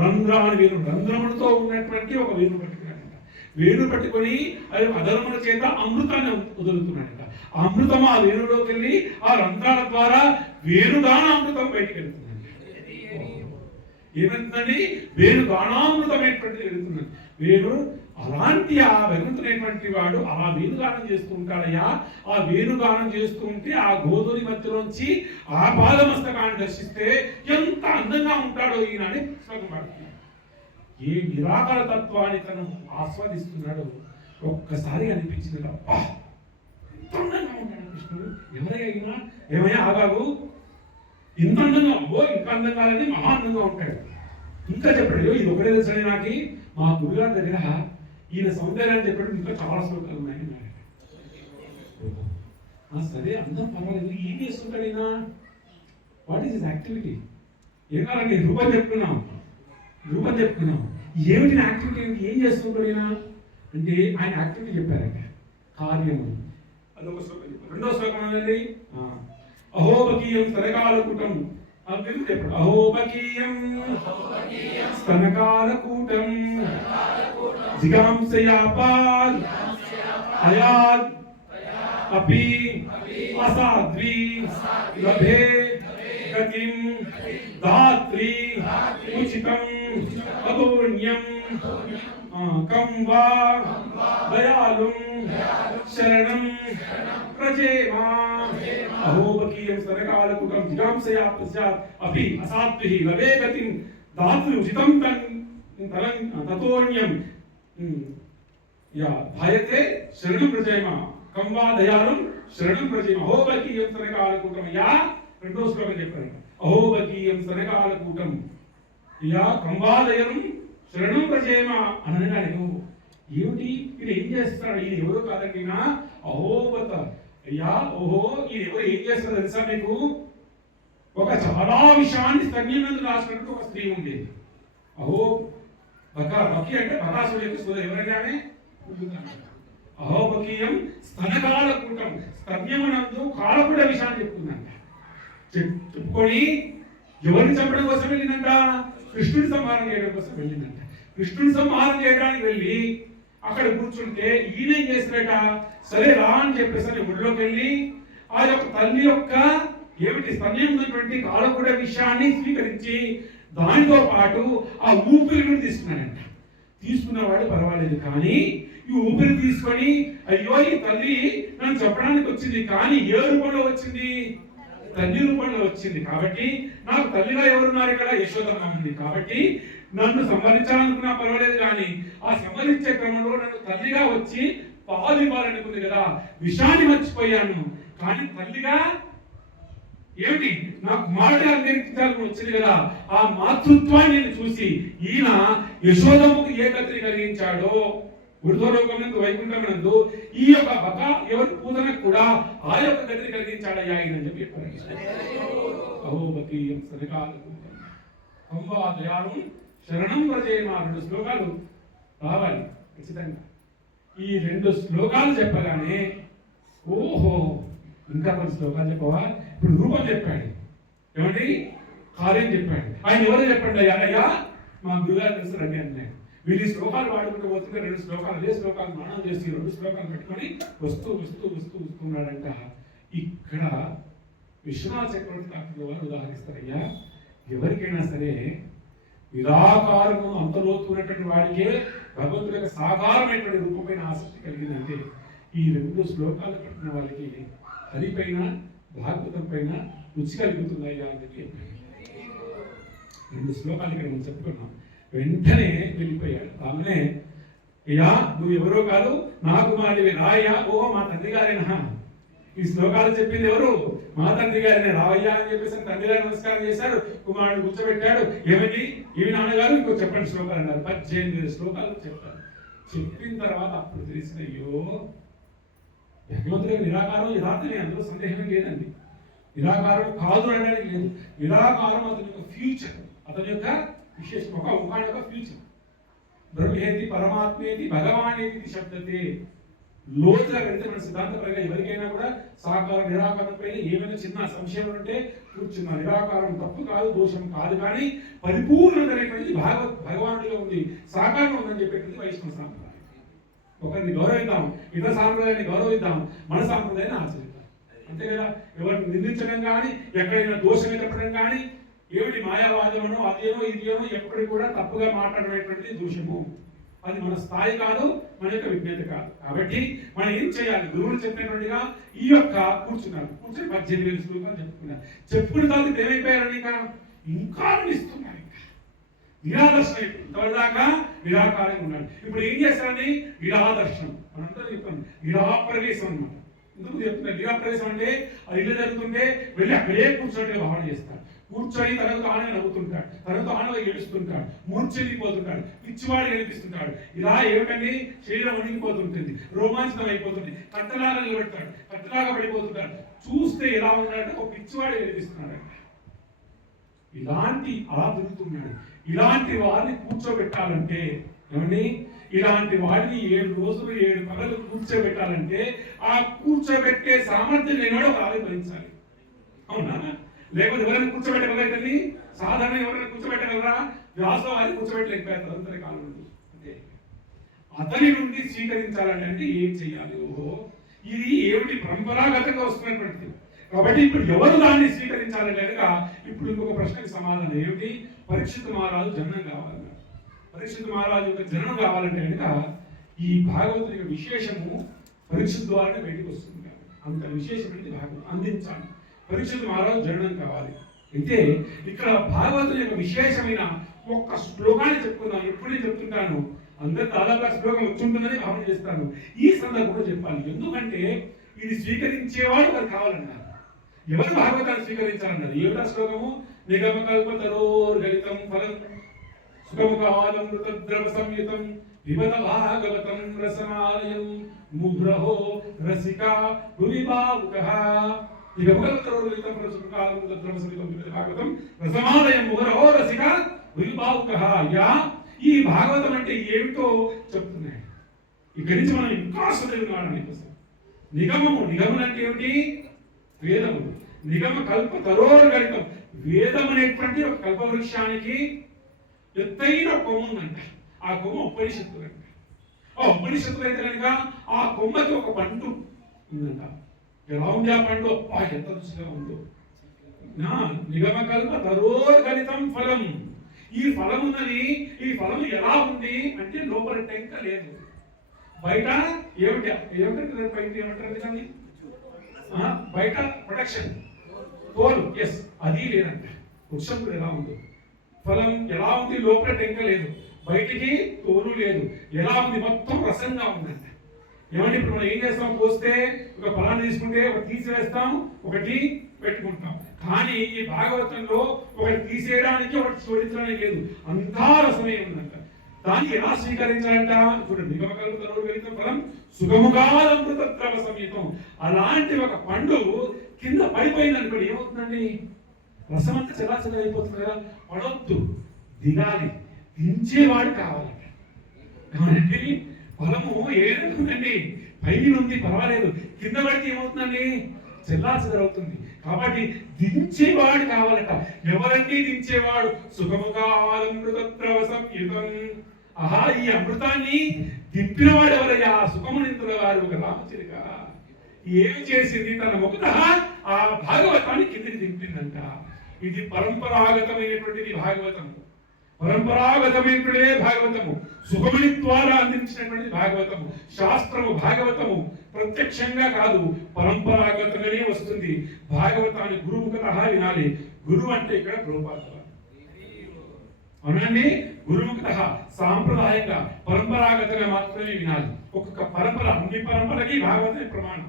రంధ్రాన్ని వేరు రంధ్రములతో ఉన్నటువంటి ఒక వేణు పట్టుకున్నాడంట. వేణు పట్టుకొని అది అధర్ముల చేత అమృతాన్ని వదులుతున్నాడంట. ఆ అమృతం ఆ వేణులోకి వెళ్ళి ఆ రంధ్రాల ద్వారా వేణుగానామృతం బయటికి వెళ్తుందంట. ఏమవుతుందండి, వేణుగానామృతమైనటువంటిది వెళ్తుందండి. వేణు అలాంటి ఆ వెలుగుతున్నటువంటి వాడు ఆ వేణుగానం చేస్తూ ఉంటాడయ్యా. ఆ వేణుగానం చేస్తూ ఉంటే ఆ గోధుని మధ్యలోంచి ఆ పాదమస్తకాన్ని దర్శిస్తే ఎంత అందంగా ఉంటాడో ఈయన అని శ్లోకం పాడుతున్నాడు. ఏ నిరాకార తత్వాన్ని తను ఆస్వాదిస్తున్నాడో ఒక్కసారి అనిపించింది. అబ్బా ఎంత అందంగా ఉంటాడు కృష్ణుడు, ఎవరైనా ఏమైనా ఆగావు, ఇంత అందంగా, అబ్బో ఇంకా అందంగా అని మహా అందంగా ఉంటాడు. ఇంకా చెప్పాడు, ఇది ఒకటే తెలుసని నాకు మా గురుగారి దగ్గర ఈయన సౌందర్యాన్ని చెప్పడం ఇంకా చాలా శ్లోకాలు ఉన్నాయి. సరే అందరం పర్వాలేదు, ఏం చేస్తుంటాడు ఈయన, వాట్ ఈస్ హిస్ యాక్టివిటీ? ఏం కాదండి, రూపం చెప్పుకున్నాం ఏమిటి యాక్టివిటీ, ఏం చేస్తుంటాడు ఈయన అంటే ఆయన యాక్టివిటీ చెప్పారంట, కార్యము. అదొక శ్లోకం చెప్పారు. రెండో శ్లోకం అనేది అహోబకీయం స్తనకాలకూటం చెప్పాడు. అహోబకీయం స్తనకాలకూటం జిగాంసయాపాద్ అయాద్ అపి అసాద్వి లభే గతిం దాత్రి ఉచితం అదోన్యం కం వా దయాళుం శరణం ప్రజేమా. అహోబకీయం స్తనకాలకూటం జిగాంసయా పశ్చాత్ అపి అసాద్వి లభే గతిం దాత్రి ఉచితం తతోన్యం ధాయతే శరణం ప్రజేమా కం వా దయాళుం శరణం ప్రజేమా. అహోబకీయం స్తనకాలకూటం యా, రెండో శ్లోకం చెప్పారు. అహోబకీయం స్తనకాలకూటం యా కం వా దయాళుం శరణం ప్రజేమా అనగానే ఏమిటి ఇది ఏం చేస్తాడు, ఈయన ఎవరో కాదండి అహోబత అయ్యా. ఓహో ఈయన ఎవరు ఏం చేస్తారో తెలుసా మీకు? ఒక చాలా విషయాన్ని స్తన్యనందు రాసినట్టు ఒక స్త్రీ ఉండేది. అహో బకి అంటే బకాసుడు యొక్క సోదరు ఎవరైనానే. అహోబకీయం స్తనకాలకూటం స్తన్యమునందు కాలకూడ విషయాన్ని చెప్తుందంట. చెప్పుకొని ఎవరిని చంపడం కోసం వెళ్ళిందంట? కృష్ణుని సంహారం చేయడం కోసం వెళ్ళిందంట. కృష్ణుని సంహారం చేయడానికి వెళ్ళి అక్కడ కూర్చుంటే ఈయన ఏం చేసినట, సరే రా అని చెప్పేసి ఊళ్ళోకి వెళ్ళి ఆ యొక్క తల్లి యొక్క ఏమిటి స్తన్యం ఉన్నటువంటి కాలకూడ విషయాన్ని స్వీకరించి దానితో పాటు ఆ ఊపిరి కూడా తీసుకున్నాడంట. తీసుకున్నవాడు పర్వాలేదు, కానీ ఈ ఊపిరి తీసుకొని అయ్యో ఈ తల్లి నన్ను చెప్పడానికి వచ్చింది, కానీ ఏ రూపంలో వచ్చింది? తల్లి రూపంలో వచ్చింది. కాబట్టి నాకు తల్లిగా ఎవరున్నారు ఇక్కడ? యశోదమ్మ ఉంది. కాబట్టి నన్ను సంహరించాలనుకున్నా పర్వాలేదు, కానీ ఆ సంహరించే క్రమంలో నన్ను తల్లిగా వచ్చి పాలు ఇవ్వాలనుకుంది కదా, విషాన్ని మర్చిపోయాను. కానీ తల్లిగా ఏమిటి నా కుమారుడిగా అంగీకరించాలని వచ్చింది కదా, ఆ మాతృత్వాన్ని నేను చూసి ఈయన యశోదమ్మకు ఏ గతిని కలిగించాడో ఊర్ధ్వలోకమునందు వైకుంఠమునందు ఈ యొక్క బక ఎవరి పూజనకు కూడా ఆ యొక్క గతిని కలిగించాడయ్యా అని చెప్పి చెప్పారు. అహోబకీయం స్తనకాలకూటం కం వా దయాళుం శరణం ప్రజేమా. రెండు శ్లోకాలు రావాలి ఖచ్చితంగా. ఈ రెండు శ్లోకాలు చెప్పగానే ఓహో ఇంకా కొన్ని శ్లోకాలు చెప్పవా? ఇప్పుడు రూపం చెప్పాడు, ఏమండి కార్యం చెప్పాడు. ఆయన ఎవరు చెప్పండి అయ్యా? మా గురుగారు తెలుసు రండి అన్నాడు. వీళ్ళు ఈ శ్లోకాలు వాడుకుంటూ పోతుంటే 2 శ్లోకాలు అదే శ్లోకాలు మానం చేసి 2 శ్లోకాలు పెట్టుకొని వస్తున్నాడంట. ఇక్కడ విశ్వనాథ చక్రవర్తి డాక్టర్ వారు ఉదాహరిస్తారయ్యా, ఎవరికైనా సరే నిరాకారము అంతలోతున్నటువంటి వాడికే భగవంతుడి యొక్క సాకారమైనటువంటి రూపమైన ఆసక్తి కలిగిందంటే ఈ 2 శ్లోకాలు పట్టిన వాళ్ళకి హరిపైన భాగవతం పైన రుచి కలుగుతుందయ్యా అని చెప్పి 2 శ్లోకాలు ఇక్కడ మనం చెప్పుకున్నాం. వెంటనే వెళ్ళిపోయాడు. ఆమెనే, అయ్యా నువ్వు ఎవరో కాదు, నా కుమారుడివి రాయ్యా. ఓ మా తండ్రి గారేనా? ఈ శ్లోకాలు చెప్పింది ఎవరు? మా తండ్రి గారినే, రావయ్యా అని చెప్పేసి తండ్రి గారు నమస్కారం చేశాడు. కుమారుడు కూర్చోబెట్టాడు. ఏమని? ఏమి నాన్నగారు ఇంకో చెప్పండి శ్లోకాలు అన్నారు. 18 శ్లోకాలు చెప్పారు. చెప్పిన తర్వాత అప్పుడు తెలిసిన, అయ్యో భగవంతుడి నిరాకారం యథార్థమే, అందులో సందేహం లేదండి. నిరాకారం కాదు అనడానికి లేదు. నిరాకారం అతని యొక్క ఫ్యూచర్, అతని యొక్క విశేషం, ఒక యొక్క ఫ్యూచర్. బ్రహ్మేతి పరమాత్మేతి భగవానేతి శబ్దతే. లోతుగా వెళ్తే మన సిద్ధాంతపరంగా ఎవరికైనా కూడా సాకారం నిరాకారం పైన ఏమైనా చిన్న సంశయం ఉంటే కూర్చున్న నిరాకారం తప్పు కాదు, దోషం కాదు, కానీ పరిపూర్ణత అనేటువంటిది భగవానుడిగా ఉంది, సాకారం ఉందని చెప్పేటువంటి వైష్ణవ సాంప్రదాయం. ఒకరిని గౌరవిద్దాం, ఇతర సాంప్రదాయాన్ని గౌరవిద్దాం, మన సాంప్రదాయాన్ని ఆచరిద్దాం. అంతే కదా. ఎవరిని నిందించడం కానీ, ఎక్కడైనా దోషం చెప్పడం కానీ, ఏమిటి మాయావాదమనో అదేనో ఇదేనో ఎప్పటికి కూడా తప్పుగా మాట్లాడేటువంటిది దోషము. అది మన స్థాయి కాదు, మన యొక్క విజ్ఞత కాదు. కాబట్టి మనం ఏం చేయాలి? గురువులు చెప్పినట్టుగా ఈ యొక్క కూర్చున్నారు, కూర్చొని 18,000 శ్లోకాలు చెప్పుకున్నారు. చెప్పుకున్న తర్వాత ఏమైపోయారు? ఇంకా ఇస్తున్నారు. నిరాదర్శనం. ఇంతవరదాకా నిరాకారంగా ఉన్నాడు. ఇప్పుడు ఏం చేస్తారని? నిరాదర్శనం. మనంతా చెప్తాం నిరాప్రవేశం అన్నమాట. ఎందుకు చెప్తున్నారు నిరాప్రవేశం అంటే? అది ఇల్లు జరుగుతుంటే వెళ్ళి అక్కడే కూర్చోటే భావన చేస్తాడు. కూర్చొని తనకు తానే నవ్వుతుంటాడు, తనకు తాను ఏడుస్తుంటాడు, మూర్ఛిల్లిపోతుంటాడు, పిచ్చివాడు కనిపిస్తుంటాడు. ఇలా ఏమిటండి? శరీరం వణిగిపోతుంటుంది, రోమాంచనం అయిపోతుంది, కట్టలాగా నిలబెడతాడు, కట్టలాగా పడిపోతుంటాడు. చూస్తే ఎలా ఉన్నాడంటే ఒక పిచ్చివాడు కనిపిస్తున్నాడు. ఇలాంటి అలా తిరుగుతున్నాడు. ఇలాంటి వారిని కూర్చోబెట్టాలంటే ఏమండి? ఇలాంటి వాడిని 7 రోజులు 7 పగలు కూర్చోబెట్టాలంటే ఆ కూర్చోబెట్టే సామర్థ్యం లేనివాడు ఒక ఆవిర్భవించాలి. అవునా? లేకపోతే ఎవరైనా కూర్చోబెట్టగలగండి? సాధారణ ఎవరైనా కూర్చోబెట్టగలరా? వ్యాసవారి కూర్చోబెట్టలేకపోయారు తదంతర కాలం నుండి. అంటే అతని నుండి స్వీకరించాలని అంటే ఏం చెయ్యాలి? ఓహో, ఇది ఏమిటి? పరంపరాగతంగా వస్తున్నటువంటిది. కాబట్టి ఇప్పుడు ఎవరు దాన్ని స్వీకరించాలని కనుక ఇప్పుడు ఇంకొక ప్రశ్నకి సమాధానం ఏమిటి? పరీక్షిత్ మహారాజు జననం కావాలన్నారు. పరీక్షిత్ మహారాజు యొక్క జననం కావాలంటే కనుక ఈ భాగవతుని యొక్క విశేషము పరీక్షిత్ ద్వారానే బయటకు వస్తుంది. అంత విశేషమైనది భాగవతం అందించాలి. పరీక్షిత్ మహారాజు జననం కావాలి అయితే ఇక్కడ భాగవతుని యొక్క విశేషమైన ఒక్క శ్లోకాన్ని చెప్పుకుందాం. ఎప్పుడు నేను చెప్తుంటాను, అందరు దాదాపు శ్లోకం వచ్చుంటుందని భావన చేస్తాను. ఈ సందర్భంలో చెప్పాలి. ఎందుకంటే ఇది స్వీకరించేవాడు వారు కావాలన్నారు. ఎవరు భాగవతాన్ని స్వీకరించాలన్నారు? ఏమిటా శ్లోకము? నిగమకల్పతరోర్గలితం ఫలం సుఖముఖాలమృతద్రవ సంయుతం విమల భాగవతం రసమాలయం ముగ్రహో రసికా భువిభావుకః. నిగమకల్పతరోర్గలితం ఫలం సుఖముఖాలమృతద్రవ సంయుతం విమల భాగవతం రసమాలయం ముగ్రహో రసికా భువిభావుకః. అయ్యా, ఈ భాగవతం అంటే ఏమిటో చెప్తున్నాయి. ఇక్కడి నుంచి మనం ఇంకా చదివినాడని నిగమము. నిగమం అంటే ఏమిటి? వేదము. నిగమ కల్ప తరోర్గలితం. వేదం అనేటువంటి ఒక కల్పవృక్షానికి ఎత్తైన కొమ్మ ఉందంట. ఆ కొమ్మ ఉపనిషత్తులు అంట. ఆ ఉపనిషత్తులు అయితే కనుక ఆ కొమ్మకి ఒక పండు ఉందంట. ఎలా ఉంది ఆ పండు? ఎంత రుచిగా ఉందో. నిగమ కల్ప తరోర్గలితం ఫలం. ఈ ఫలం ఉన్నది. ఈ ఫలం ఎలా ఉంది అంటే లోపల టెంక లేదు, బయట ఏమిటి ఏమిటంటే పైకి ఏమంటారు దాన్ని? బయట ప్రొటెక్షన్ తోలు, ఎస్, అది లేదంట. వృక్షం కూడా ఎలా ఉంది? ఫలం ఎలా ఉంది? లోపల టెంక లేదు, బయటికి తోలు లేదు, ఎలా ఉంది? మొత్తం రసంగా ఉందంట. ఏమంటే ఇప్పుడు మనం ఏం చేస్తాం? పోస్తే ఒక ఫలాన్ని తీసుకుంటే ఒకటి తీసివేస్తాం, ఒకటి పెట్టుకుంటాం. కానీ ఈ భాగవతంలో ఒకటి తీసేయడానికి ఒకటి జోడించడానికి లేదు, అంతా రసమే ఉందంట. దాన్ని ఎలా స్వీకరించాలంట? చూడండి, నిగమకల్పతరోర్గలితం ఫలం సుఖముఖాలమృతద్రవ సంయుతం. అలాంటి ఒక పండు కింద పడిపోయింది అనుకోండి, ఏమవుతుందండి? రసం అంతా చల్లాచల్ల అయిపోతుంది కదా. పడొద్దు, దిగాలి, దించేవాడు కావాలంట. కాబట్టి ఫలము ఏదంటుందండి? పైన ఉంది పర్వాలేదు, కింద పడితే ఏమవుతుందండి? చెల్లాచెదరవుతుంది. కాబట్టి దించేవాడు కావాలట. ఎవరండి దించేవాడు? సుఖముగామృతద్రవ సంయుతం. ఆహా, ఈ అమృతాన్ని దింపినవాడు ఎవరయ్యా? సుఖమునింద్రుల వారు ఒక రామచిలుక ఏమి చేసింది? తన ముఖత ఆ భాగవతాన్ని కిందికి దింపిందంట. ఇది పరంపరాగతమైనటువంటిది భాగవతము. పరంపరాగతమైనటువంటిదే భాగవతము. సుఖముని ద్వారా అందించినటువంటిది భాగవతము. శాస్త్రము భాగవతము ప్రత్యక్షంగా కాదు, పరంపరాగతంగానే వస్తుంది. భాగవతాన్ని గురుముఖత వినాలి. గురువు అంటే ఇక్కడ ప్రభుపాద అవునండి. గురుముఖత సాంప్రదాయంగా పరంపరాగతంగా మాత్రమే వినాలి. ఒక్కొక్క పరంపర, అన్ని పరంపరకి భాగవతమే ప్రమాణం.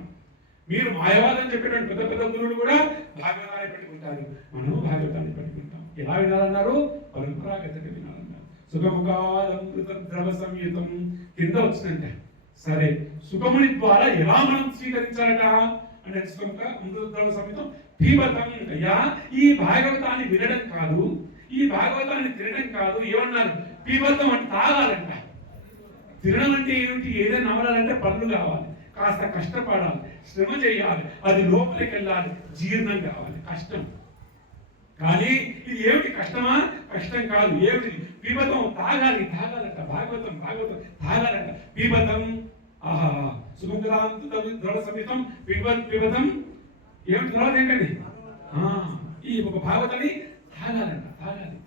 మీరు మాయవాదం చెప్పేటువంటి పెద్ద పెద్ద గురువులు కూడా భాగవతాన్ని పెట్టుకుంటారు. మనము భాగవతాన్ని పెట్టుకుంటాం. ఎలా వినాలన్నారు? పరంపరాగతంగా వినాలన్నారు. సుఖముఖాదమృత ద్రవ సంయుతం కింద వచ్చిందంటే సరే, సుఖముని ద్వారా ఎలా మనం స్వీకరించాలట అంటే సుఖముఖ అమృత ద్రవ సంయుతం పీబతం. అయ్యా, ఈ భాగవతాన్ని వినడం కాదు, ఈ భాగవతాన్ని తినడం కాదు. ఏమన్నారు? పీబతం అంటే తాగాలంట. తినడం అంటే ఏమిటి? ఏదైనా నమలాలంటే పనులు కావాలి, కాస్త కష్టపడాలి, శ్రమ చేయాలి, అది లోపలికి వెళ్ళాలి, జీర్ణం కావాలి, కష్టం. కానీ ఇది ఏమిటి? కష్టమా? కష్టం కాదు. ఏమిటి? పీబతం తాగాలి, తాగాలంట. భాగవతం తాగాలంట. పీబతం. ఆహా, సుఖముఖాంత ద్రవ సంయుతం పీబతం. ఏమిటి? తర్వాత ఏంటండి? ఈ ఒక భాగవతాన్ని తాగాలంట. తాగాలి.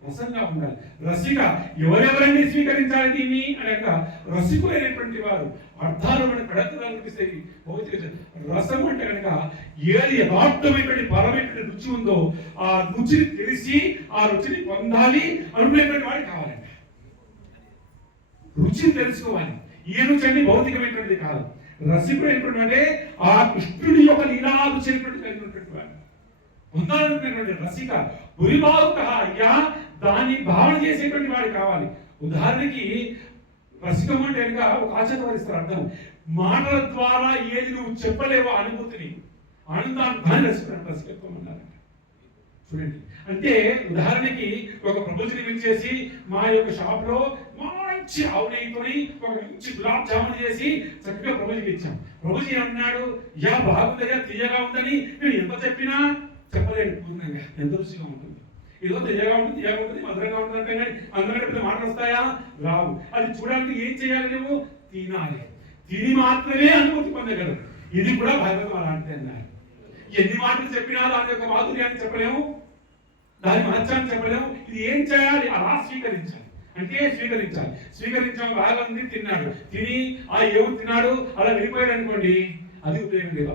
రసంగా ఉండాలి. రసిక ఎవరెవరన్నీ స్వీకరించాలి దీన్ని అనక రసికులైనటువంటి వారు. అర్థాలు మన కడతలనిపిస్తాయి. భౌతిక రసం అంటే కనుక ఏది యథార్థమైనటువంటి పరమైనటువంటి రుచి ఉందో ఆ రుచిని తెలిసి ఆ రుచిని పొందాలి అనుకునేటువంటి వాడు కావాలండి. రుచిని తెలుసుకోవాలి. ఈ రుచి అన్ని భౌతికమైనటువంటిది కాదు. రసికుడైనటువంటి అంటే ఆ కృష్ణుడి యొక్క లీలా రుచి కలిగినటువంటి వాడు పొందాలనుకునేటువంటి రసిక. భూరిభావుక అయ్యా, దాన్ని భావన చేసేటువంటి వాడు కావాలి. ఉదాహరణకి రసికం అంటే కనుక ఒక ఆచరణిస్తారు అర్థం. మాటల ద్వారా ఏది నువ్వు చెప్పలేవో అనుభూతిని, ఆనందాన్ని రసికత్వం అన్నారంట. చూడండి, అంటే ఉదాహరణకి ఒక ప్రపోజల్ పిలిచేసి మా యొక్క షాప్ లో మంచి ఆవు నెయ్యితోని ఒక మంచి గులాబ్ జామున్ చేసి చక్కగా ప్రపోజల్ ఇచ్చాం. ప్రపోజల్ ఏమన్నాడు? యా బాగుందయ్యా, తీయగా ఉందని నేను ఎంత చెప్పినా చెప్పలేడు పూర్ణంగా. ఎంత రుచిగా ఉంటుంది. ఏదో తీయగా ఉంటుంది, మధురంగా ఉంటుంది అంటే కానీ అందరికంటే పెద్ద మాటలు వస్తాయా? రావు. అది చూడాలంటే ఏం చేయాలి? నువ్వు తినాలి. తిని మాత్రమే అనుభూతి పొందగలరు. ఇది కూడా భాగవతం అలాంటిది అన్నారు. ఎన్ని మాటలు చెప్పినా దాని యొక్క మాధుర్యాన్ని చెప్పలేము, దాని మహత్యాన్ని చెప్పలేము. ఇది ఏం చేయాలి? అలా స్వీకరించాలి. అంటే స్వీకరించాము. బాగా ఉంది, తిన్నాడు. తిని ఆ ఎవరు తిన్నాడు అలా వెళ్ళిపోయాడు అనుకోండి, అది ఉపయోగం లేదు.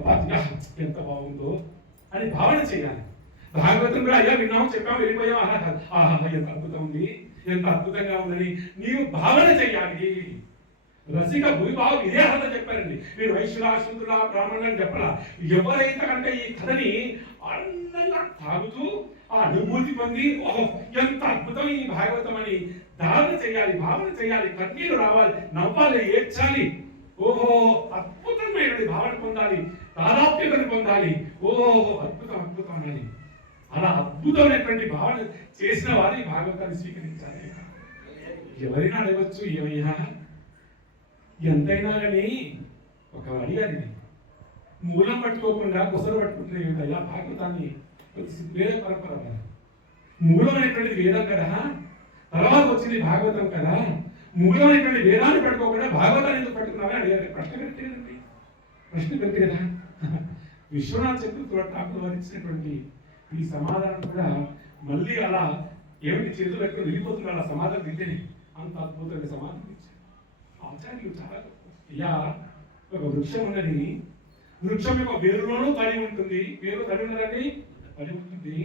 ఎంత బాగుందో అని భావన చేయాలి. భాగవతం కూడా అయ్యా విన్నాము, చెప్పాము, వెళ్ళిపోయాం. ఆహా, ఎంత అద్భుతం ఉంది, ఎంత అద్భుతంగా ఉందని నీవు భావన చేయాలి. రసిక భూమిభావం ఇదే అర్హత చెప్పారండి. మీరు వైశ్యుల, శూద్రుల, బ్రాహ్మణులు అని చెప్పరా. ఎవరైతే కనుక ఈ కథని అందంగా తాగుతూ ఆ అనుభూతి పొంది ఓహో ఎంత అద్భుతం ఈ భాగవతం అని భావన చేయాలి. కన్నీరు రావాలి, నవ్వాలి, ఏడ్చాలి. ఓహో అద్భుతమైన భావన పొందాలి, తాదాప్యతను పొందాలి. ఓహో అద్భుతం అని అలా అద్భుతమైనటువంటి భావన చేసిన వారి భాగవతాన్ని స్వీకరించాలి. ఎవరైనా అడగవచ్చు, ఏమైనా ఎంతైనా కానీ ఒక అడిగారు, మూలం పట్టుకోకుండా కుసలు పట్టుకుంటే ఏమిటయ్యా భాగవతాన్ని? వేద పరంపర మూలం అనేటువంటిది వేదం కదా, తర్వాత వచ్చింది భాగవతం కదా. మూలం అనేటువంటి వేదాన్ని పట్టుకోకుండా భాగవతాన్ని ఎందుకు పట్టుకున్నారని అడిగారు. ప్రశ్న కరెక్ట్ కదా. విశ్వనాథ్ చక్రవర్తి ఠాకూర్ వారిచ్చినటువంటి ఈ సమాధానం కూడా మళ్ళీ అలా ఏమిటి చేతులు పెట్టుకుని వెళ్ళిపోతున్నారు. అలా సమాధానం తింటేనే అంత అద్భుతమైన సమాధానం ఇచ్చారు ఆచార్యులు. చాలా ఇలా ఒక వృక్షం ఉన్నది, వృక్షం యొక్క వేరులోనూ తడి ఉంటుంది. వేరు తడి ఉన్నదండి, తడి ఉంటుంది.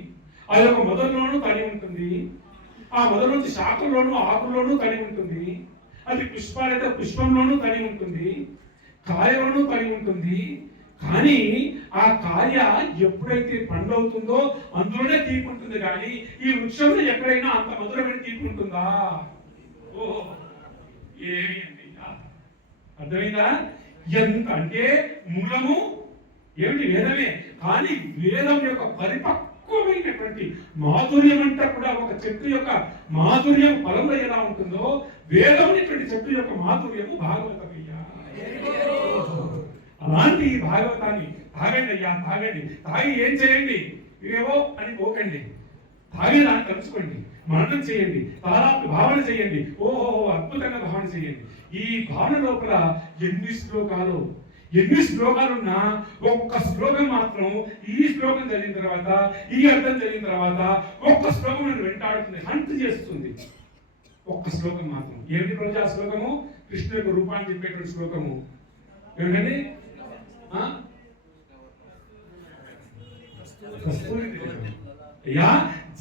ఆ యొక్క మొదల్లోనూ తడి ఉంటుంది. ఆ మొదలు నుంచి శాఖల్లోనూ ఆకుల్లోనూ తడి ఉంటుంది. అది పుష్పాలైతే పుష్పంలోనూ తడి ఉంటుంది, కాయలోనూ తడి ఉంటుంది. కానీ ఆ కాయ ఎప్పుడైతే పండు అవుతుందో అందులోనే తీపి ఉంటుంది. కానీ ఈ వృక్షంలో ఎక్కడైనా అంత మధురమైన తీపి ఉంటుందా? ఓహో ఏమి అండి, అర్థమైందా? ఎంత అంటే మూలము ఏమిటి? వేదమే. కానీ వేదం యొక్క పరిపక్వమైనటువంటి మాధుర్యం అంతా కూడా ఒక చెట్టు యొక్క మాధుర్యం ఫలంలో ఎలా ఉంటుందో వేదం అనేటువంటి చెట్టు యొక్క మాధుర్యము భాగవతమయ్యా. అలాంటి భాగవతాన్ని తాగండి అయ్యా, తాగండి. తాగి ఏం చేయండి? ఏవో అని పోకండి. తాగేదాన్ని తలుచుకోండి, మననం చేయండి, తారాపు భావన చేయండి. ఓహో, అద్భుతంగా భావన చేయండి. ఈ భావన లోపల ఎన్ని శ్లోకాలున్నా ఒక్క శ్లోకం మాత్రం, ఈ శ్లోకం చదివిన తర్వాత, ఈ అర్థం చదివిన తర్వాత ఒక్క శ్లోకం నన్ను వెంటాడుతుంది, హంట్ చేస్తుంది. ఒక్క శ్లోకం మాత్రం. ఏమిటి రోజు ఆ శ్లోకము? కృష్ణ యొక్క రూపాన్ని చెప్పేటువంటి శ్లోకము ఏమిటండి? అయ్యా,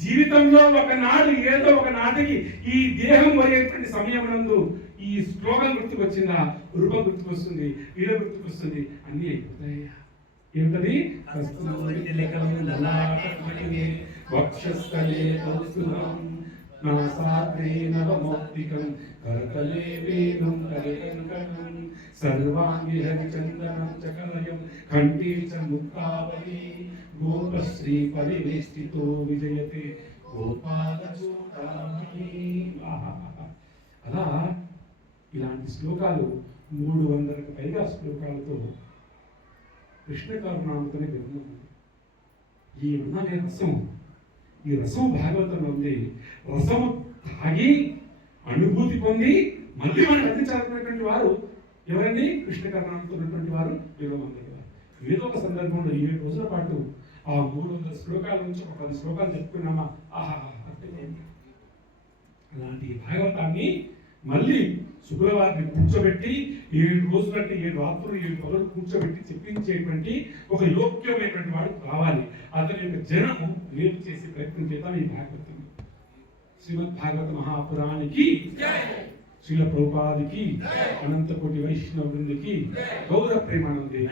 జీవితంలో ఒకనాడు ఏదో ఒక నాటికి ఈ దేహం పోయేటువంటి సమయమునందు ఈ శ్లోకం గుర్తుకొచ్చిందా, రూపం గుర్తుకొస్తుంది, వీర గుర్తుకొస్తుంది, అన్ని అయిపోతాయ్యా. ఏమిటది? వక్షస్థలే కౌస్తుభం నాసాగ్రే నవమౌక్తికం కరతలే వేణుం కరకంకణం సర్వాంగి హరిచందనం చకలయం కంఠే చ ముక్తావళి గోపశ్రీ పరివేష్టితో విజయతే గోపాల చూడామణి. అలా ఇలాంటి శ్లోకాలు 300కు పైగా శ్లోకాలతో కృష్ణ కరుణామతోనే విన్నాము. ఈ ఉన్ననే రసం, ఈ రసం భాగవతంలో ఉంది. రసము తాగి అనుభూతి పొంది మళ్ళీ మనం అందించాలనుకున్నటువంటి వారు ఎవరండి? కృష్ణ కరుణామతో ఉన్నటువంటి వారు యోగమంతుడు. ఏదో ఒక సందర్భంలో 7 రోజుల పాటు ఆ 300 శ్లోకాల నుంచి ఒక 10 శ్లోకాలు చెప్పుకున్నామా, ఆహా అర్థమైంది. అలాంటి భాగవతాన్ని మళ్ళీ శుక్రవారిని కూర్చోబెట్టి 7 రోజులంటే 7 రాత్రులు 7 పగలు కూర్చోబెట్టి చెప్పించేటువంటి ఒక యోగ్యమైనటువంటి వాడు కావాలి. అతని యొక్క జనము వేరు చేసే ప్రయత్నం చేద్దాం. ఈ భాగవతం శ్రీమద్ భాగవత మహాపురానికి, శ్రీల ప్రభుపాదికి, అనంతకోటి వైష్ణవ బృందికి, గౌరవ ప్రేమానందే.